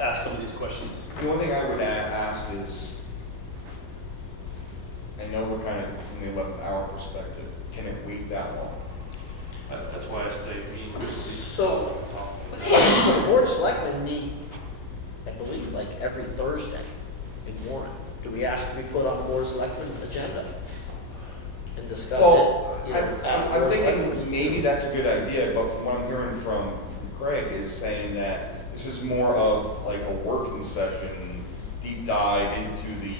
Ask some of these questions. The only thing I would ask is, I know we're kind of from the 11th hour perspective, can it wait that long? That's why I say me, Chris, So the board of selectmen meet, I believe, like every Thursday in Warren. Do we ask to be put on the board of selectmen agenda and discuss Well, it? You know, at the I'm board of thinking selectmen? maybe that's a good idea, but from what I'm hearing from Craig is saying that this is more of like a working session, deep dive into the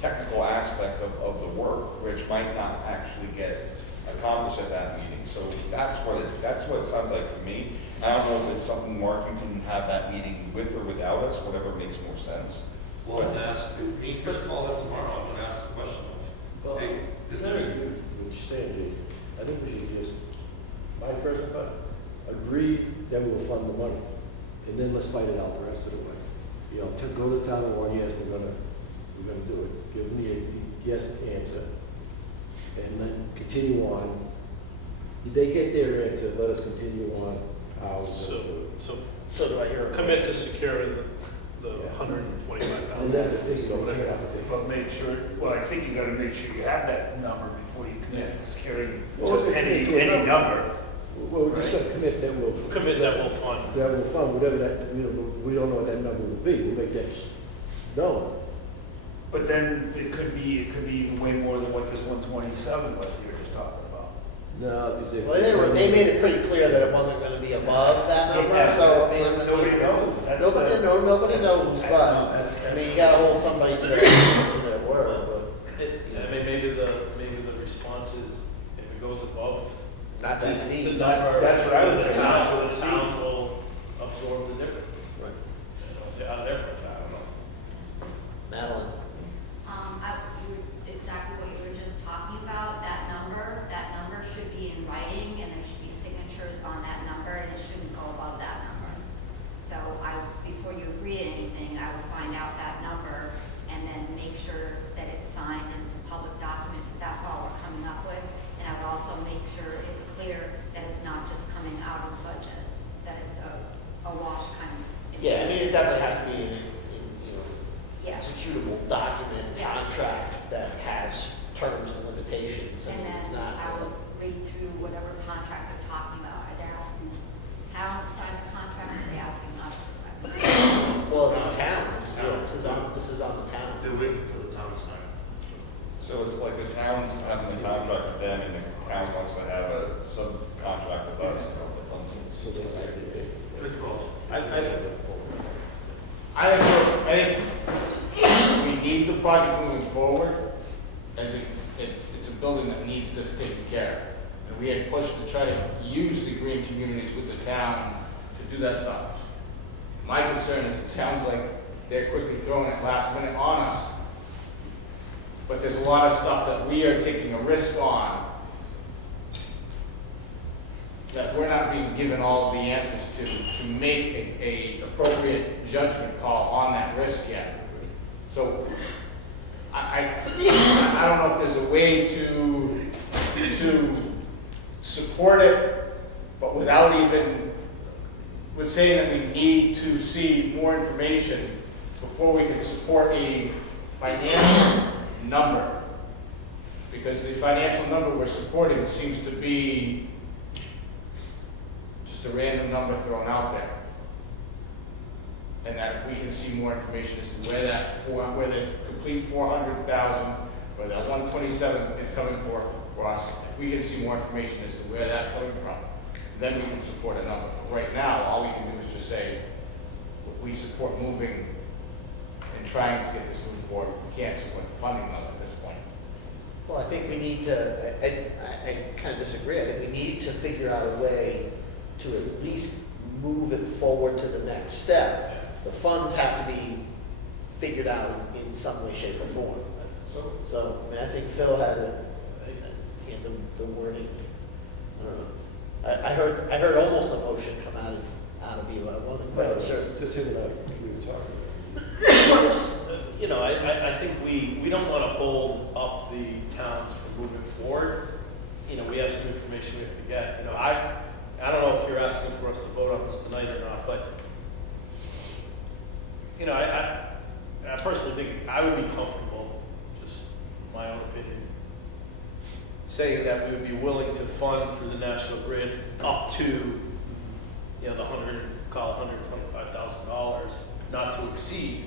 technical aspect of the work, which might not actually get accomplished at that meeting. So that's what it sounds like to me. I don't know if it's something, Mark, you can have that meeting with or without us, whatever makes more sense. well, and ask, if me and Chris call them tomorrow, I'm gonna ask the question of, hey, is there, What you're saying, Jason, I think we should just, my personal thought, agree that we will fund the money, and then let's fight it out the rest of the way. You know, go to the town and warn, yes, we're gonna do it, give them the yes answer, and then continue on. Did they get their answer? Let us continue on. How we're gonna do it. So do I hear a Commit motion? to securing the Yeah. $125,000. And then the thing, you know, take out the thing. But make sure, well, I think you gotta make sure you have that number before you commit to securing Well, just let's any commit to a number. Well, we're just gonna commit that we'll. Commit that we'll fund. That will fund, whatever that, we don't know what that number will be, we'll make that known. But then it could be even way more than what this 127 was you were just talking about. No, because they. Well, they made it pretty clear that it wasn't gonna be above that number, Yeah. so, I mean, Nobody knows. That's Nobody, the- no, nobody that's- knows, no, but, that's- I mean, that's- you gotta hold somebody to their word, but I mean, maybe the response is, if it goes above. not to exceed. That's what I would say, The not town, to the exceed. town will absorb the difference. Right. Out of their budget, I don't know. Madeline? Exactly what you were just talking about, that number should be in writing, and there should be signatures on that number, and it shouldn't go above that number. So before you agree to anything, I would find out that number, and then make sure that it's signed and it's a public document, if that's all we're coming up with. And I would also make sure it's clear that it's not just coming out of the budget, that it's a wash kind of. Yeah, I mean, it definitely has to be in you know, Yeah. executable document, Yeah. contract that has terms and limitations, And and it's then not. I will read through whatever contract they're talking about. Are they asking the town to sign the contract, or are they asking us to sign the contract? Well, it's the town, this is on the town. they're waiting for the town to sign. So it's like the town's having a contract with them and the town wants to have a subcontract with us. So they have to pay. Pretty close. I think we need the project moving forward, as it's a building that needs this taken care of. And we had pushed to try to use the green communities with the town to do that stuff. My concern is it sounds like they're quickly throwing it last minute on us. But there's a lot of stuff that we are taking a risk on that we're not being given all of the answers to make a appropriate judgment call on that risk yet. So I don't know if there's a way to support it, but without even, with saying that we need to see more information before we can support a financial number. Because the financial number we're supporting seems to be just a random number thrown out there. And that if we can see more information as to where the complete 400,000, where that 127 is coming for us, if we can see more information as to where that's coming from, then we can support a number. But right now, all we can do is just say, we support moving and trying to get this moving forward. We can't support the funding level at this point. Well, I think we need to, I kind of disagree, I think we need to figure out a way to at least move it forward to the next step. The funds have to be figured out in some way, shape, or form. So, I mean, I think Phil had the wording. I don't know. I heard almost a motion come out of you. I wasn't quite sure. Just in that we were talking You know, I think we don't want to hold up the towns from moving forward. You know, we have some information we have to get. You know, I don't know if you're asking for us to vote on this tonight or not, but, you know, I personally think I would be comfortable, just my own opinion, saying that we would be willing to fund through the National Grid up to, you know, the $125,000, not to exceed,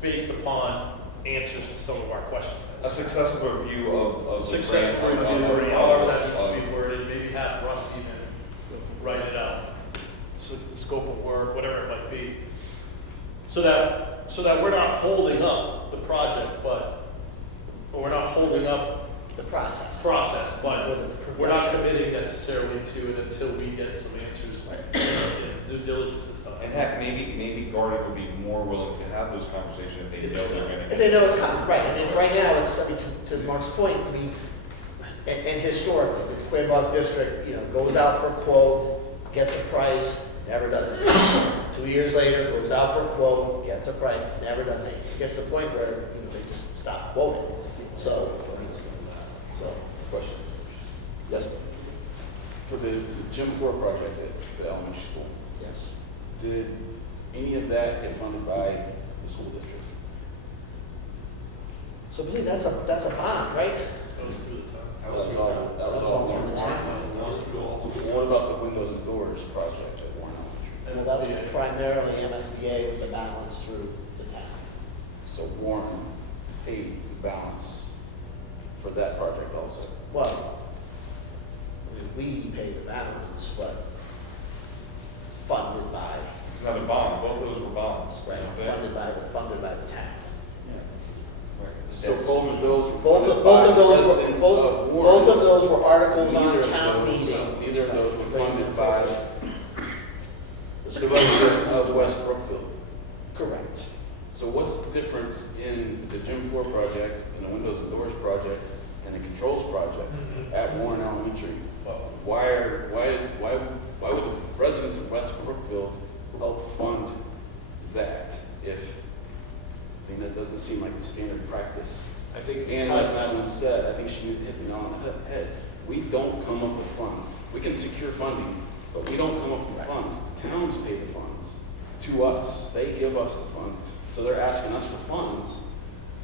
based upon answers to some of our questions. A successful review of the Successful grant, review, however that needs to be worded, maybe have Russ even write it out, so the scope of work, whatever it might be. So that we're not holding up the project, or we're not holding up The process. but we're not committing necessarily to it until we get some answers, due diligence and stuff. And heck, maybe Garden would be more willing to have those conversations if they know they're going to. If they know it's coming, right, and if right now, it's, I mean, to Mark's point, I mean, and historically, the Quaboag district, you know, goes out for a quote, gets a price, never does it. 2 years later, goes out for a quote, gets a price, never does anything. Gets to the point where, you know, they just stop quoting. So, Question. yes, For the gym floor project at the elementary school, yes. did any of that get funded by the school district? So I believe that's a bond, right? That was through the time. That was all That was all through the town. What about the windows and doors project at Warren Elementary? Well, that was primarily MSBA with the balance through the town. So Warren paid the balance for that project also. Well, I mean, we pay the balance, but funded by, It's another bond, both of those were bonds. right, Yeah. funded by the town. So both of those were Both funded of by those were, residents of Warren. both of those were articles Neither on of town those- meeting. Neither of those were funded by the residents of West Brookfield. Correct. So what's the difference in the gym floor project, and the windows and doors project, and the controls project at Warren Elementary? Why would the residents of West Brookfield help fund that if, I mean, that doesn't seem like the standard practice? I think. And like Madeline said, I think she hit the nail on the head. We don't come up with funds. We can secure funding, but we don't come up with funds. The towns pay the funds to us. They give us the funds. So they're asking us for funds.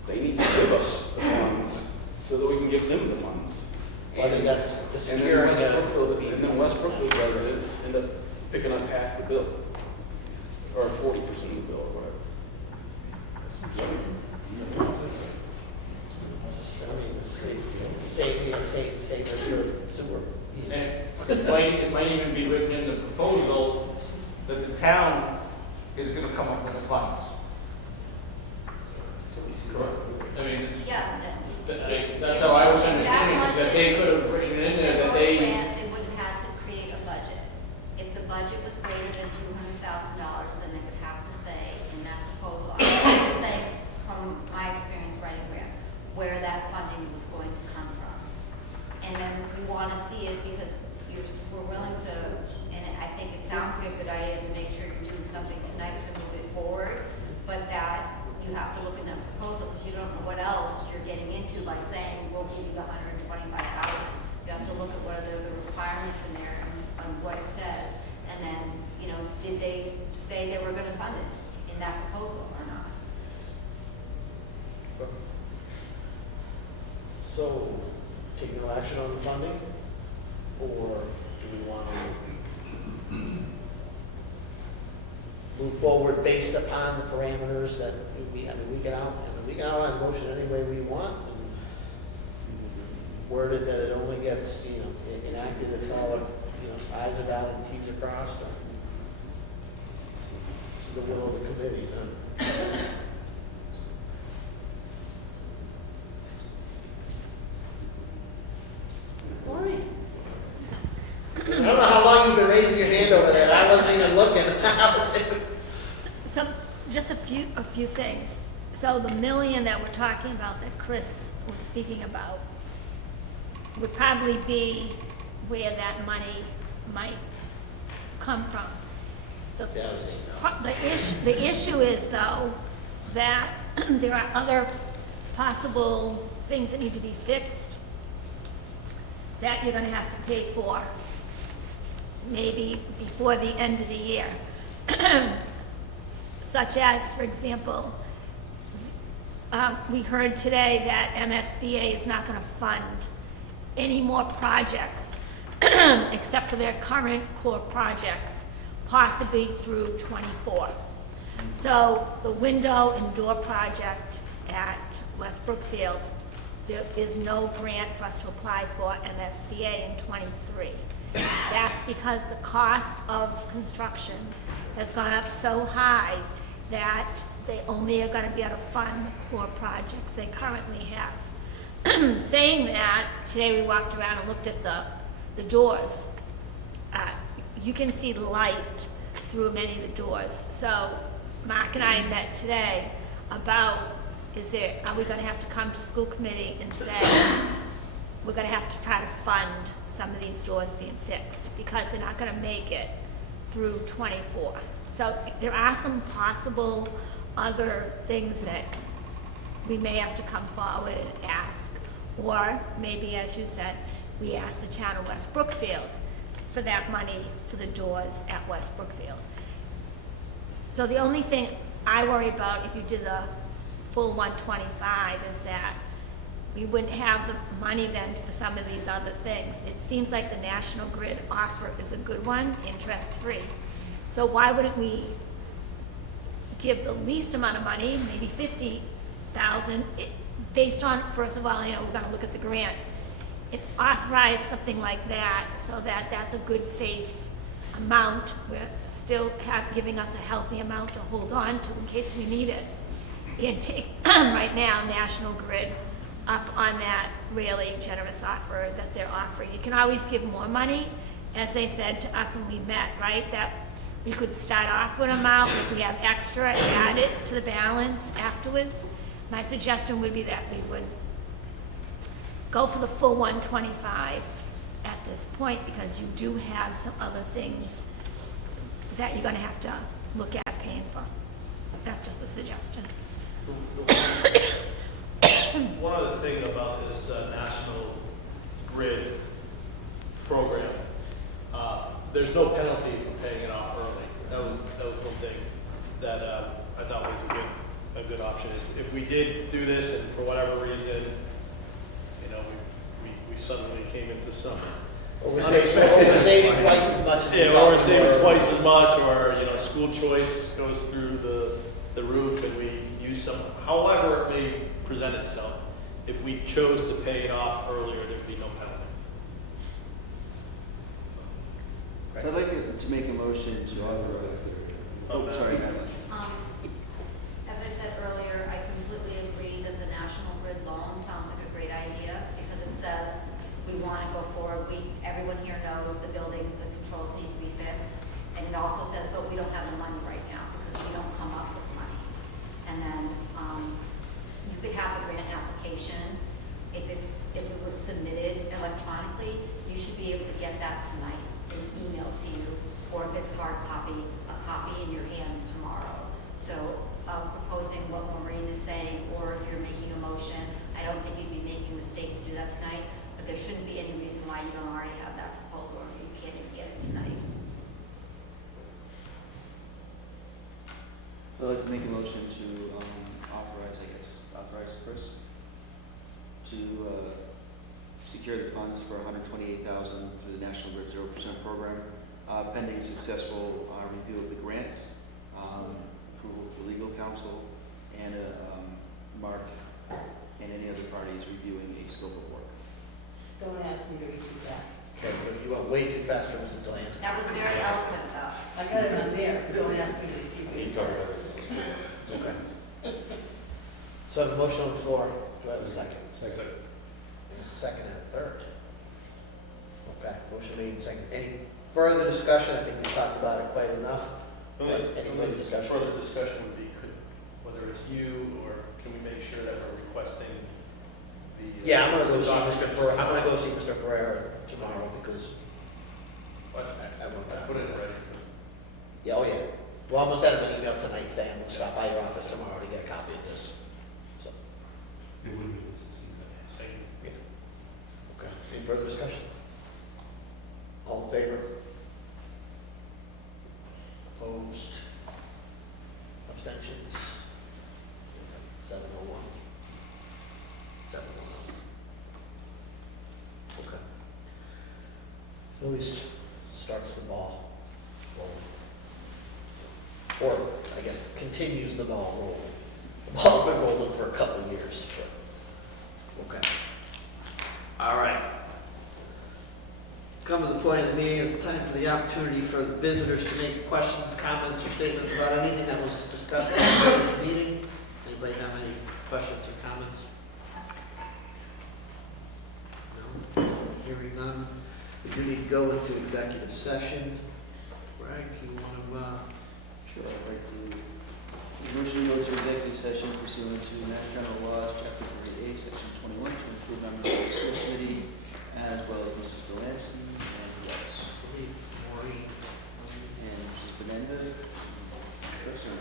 They need to give us the funds so that we can give them the funds. I think that's the And then securing West of- Brookfield, and then West Brookfield residents end up picking up half the bill, or 40% of the bill, or whatever. Same as the sewer. And it might even be written in the proposal that the town is gonna come up with the funds. I mean, Yeah. that's how I was understanding, is that they could have written in there that they. They wouldn't have to create a budget. If the budget was greater than $200,000, then they would have to say in that proposal, I'm just saying from my experience writing grants, where that funding was going to come from. And then we want to see it because we're willing to, and I think it sounds like a good idea to make sure you're doing something tonight to move it forward, but that you have to look in that proposal because you don't know what else you're getting into by saying, we'll give you the $125,000. You have to look at what are the requirements in there and on what it says. And then, you know, did they say they were going to fund it in that proposal or not? So, take no action on the funding, or do we want to move forward based upon the parameters that we can outline motion any way we want, and word it that it only gets, you know, enacted if all the, you know, I's are dotted and T's are crossed, or to the will of the committee, huh? I don't know how long you've been raising your hand over just a few things. So the million that we're talking about, that Chris was speaking about, would probably be where that money might come from. The issue is, though, that there are other possible things that need to be fixed that you're gonna have to pay for, maybe before the end of the year. Such as, for example, we heard today that MSBA is not gonna fund any more projects except for their current core projects, possibly through '24. So the window and door project at West Brookfield, there is no grant for us to apply for MSBA in '23. That's because the cost of construction has gone up so high that they only are gonna be able to fund the core projects they currently have. Saying that, today we walked around and looked at the doors. You can see light through many of the doors. So Mark and I met today about, are we gonna have to come to school committee and say, we're gonna have to try to fund some of these doors being fixed, because they're not gonna make it through '24. So there are some possible other things that we may have to come forward and ask. Or maybe, as you said, we ask the town of West Brookfield for that money for the doors at West Brookfield. So the only thing I worry about if you did the full 125 is that we wouldn't have the money then for some of these other things. It seems like the National Grid offer is a good one, interest-free. So why wouldn't we give the least amount of money, maybe 50,000, based on, first of all, we're gonna look at the grant, and authorize something like that, so that that's a good faith amount. We're still giving us a healthy amount to hold on to in case we need it. And take, right now, National Grid up on that really generous offer that they're offering. You can always give more money, as they said to us when we met, right? That we could start off with an amount, if we have extra, add it to the balance afterwards. My suggestion would be that we would go for the full 125 at this point, because you do have some other things that you're gonna have to look at paying for. That's just a suggestion. One other thing about this National Grid program, there's no penalty for paying it off early. That was one thing that I thought was a good option. If we did do this and for whatever reason, we suddenly came into some unexpected. Saving twice as much as we Yeah, thought or we're we saving were. twice as much, or school choice goes through the roof and we use some, however it may present itself. If we chose to pay it off earlier, there'd be no penalty. So I'd like to make a motion to authorize. Oh, sorry, Madeline. As I said earlier, I completely agree that the National Grid loan sounds like a great idea, because it says we want to go forward. Everyone here knows the building, the controls need to be fixed. And it also says, but we don't have the money right now because we don't come up with money. And then you could have a grant application. If it was submitted electronically, you should be able to get that tonight and emailed to you. Or if it's hard copy, a copy in your hands tomorrow. So proposing what Maureen is saying, or if you're making a motion, I don't think you'd be making a mistake to do that tonight, but there shouldn't be any reason why you don't already have that proposal, or you can't even get it tonight. I'd like to make a motion to authorize Chris to secure the funds for $128,000 through the National Grid 0% program, pending successful review of the grant, approval through legal counsel, and Mark and any other parties reviewing a scope of work. Don't ask me to repeat that. Okay, so you went way too fast for Mrs. Delancey. That was very eloquent, though. I got it on there, don't ask me to repeat what you said. Okay. So I have a motion on the floor. Do I have a second? Second. Second and a third. Okay, motion made and second. Any further discussion? I think we talked about it quite enough. Any further discussion? Further discussion would be, it's you, or can we make sure that we're requesting the? Yeah, I'm gonna go see documents I'm gonna go see Mr. Ferrera tomorrow because What? I won't I put it ready. Yeah, oh yeah. Well, I'm gonna send him an email tonight saying we'll stop by your office tomorrow to get a copy of this. So, It would be nice to see that. Thank you. yeah. Okay. Any further discussion? All in favor? Opposed? Abstentions? 701. 701. Okay. At least starts the ball rolling. Or, I guess, continues the ball rolling. The ball's been rolling for a couple of years, but, okay. All right. Come to the point of the meeting, it's time for the opportunity for the visitors to make questions, comments, or statements about anything that was discussed at this meeting. Anybody have any questions or comments? No? Hearing none. We do need to go into executive session. Greg, you want to, Sure, I'd like to, motion to go to executive session pursuant to Mass General Laws, Chapter 38, Section 21, to include members of the school committee, as well as Mrs. Delansky, and yes, believe Maureen? and Mrs. Benenda. Yes, sir.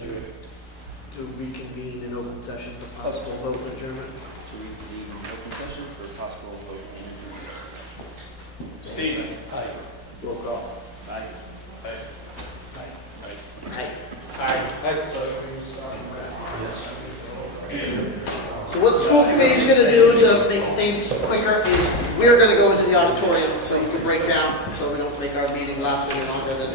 To reconvene in open session for possible vote adjournment? To reconvene in open session for possible vote and adjournment. Steve? Aye. Roll call. Aye. Aye. Aye. So what the school committee is going to do to make things quicker is we're going to go into the auditorium so you can break down so we don't make our meeting last any longer than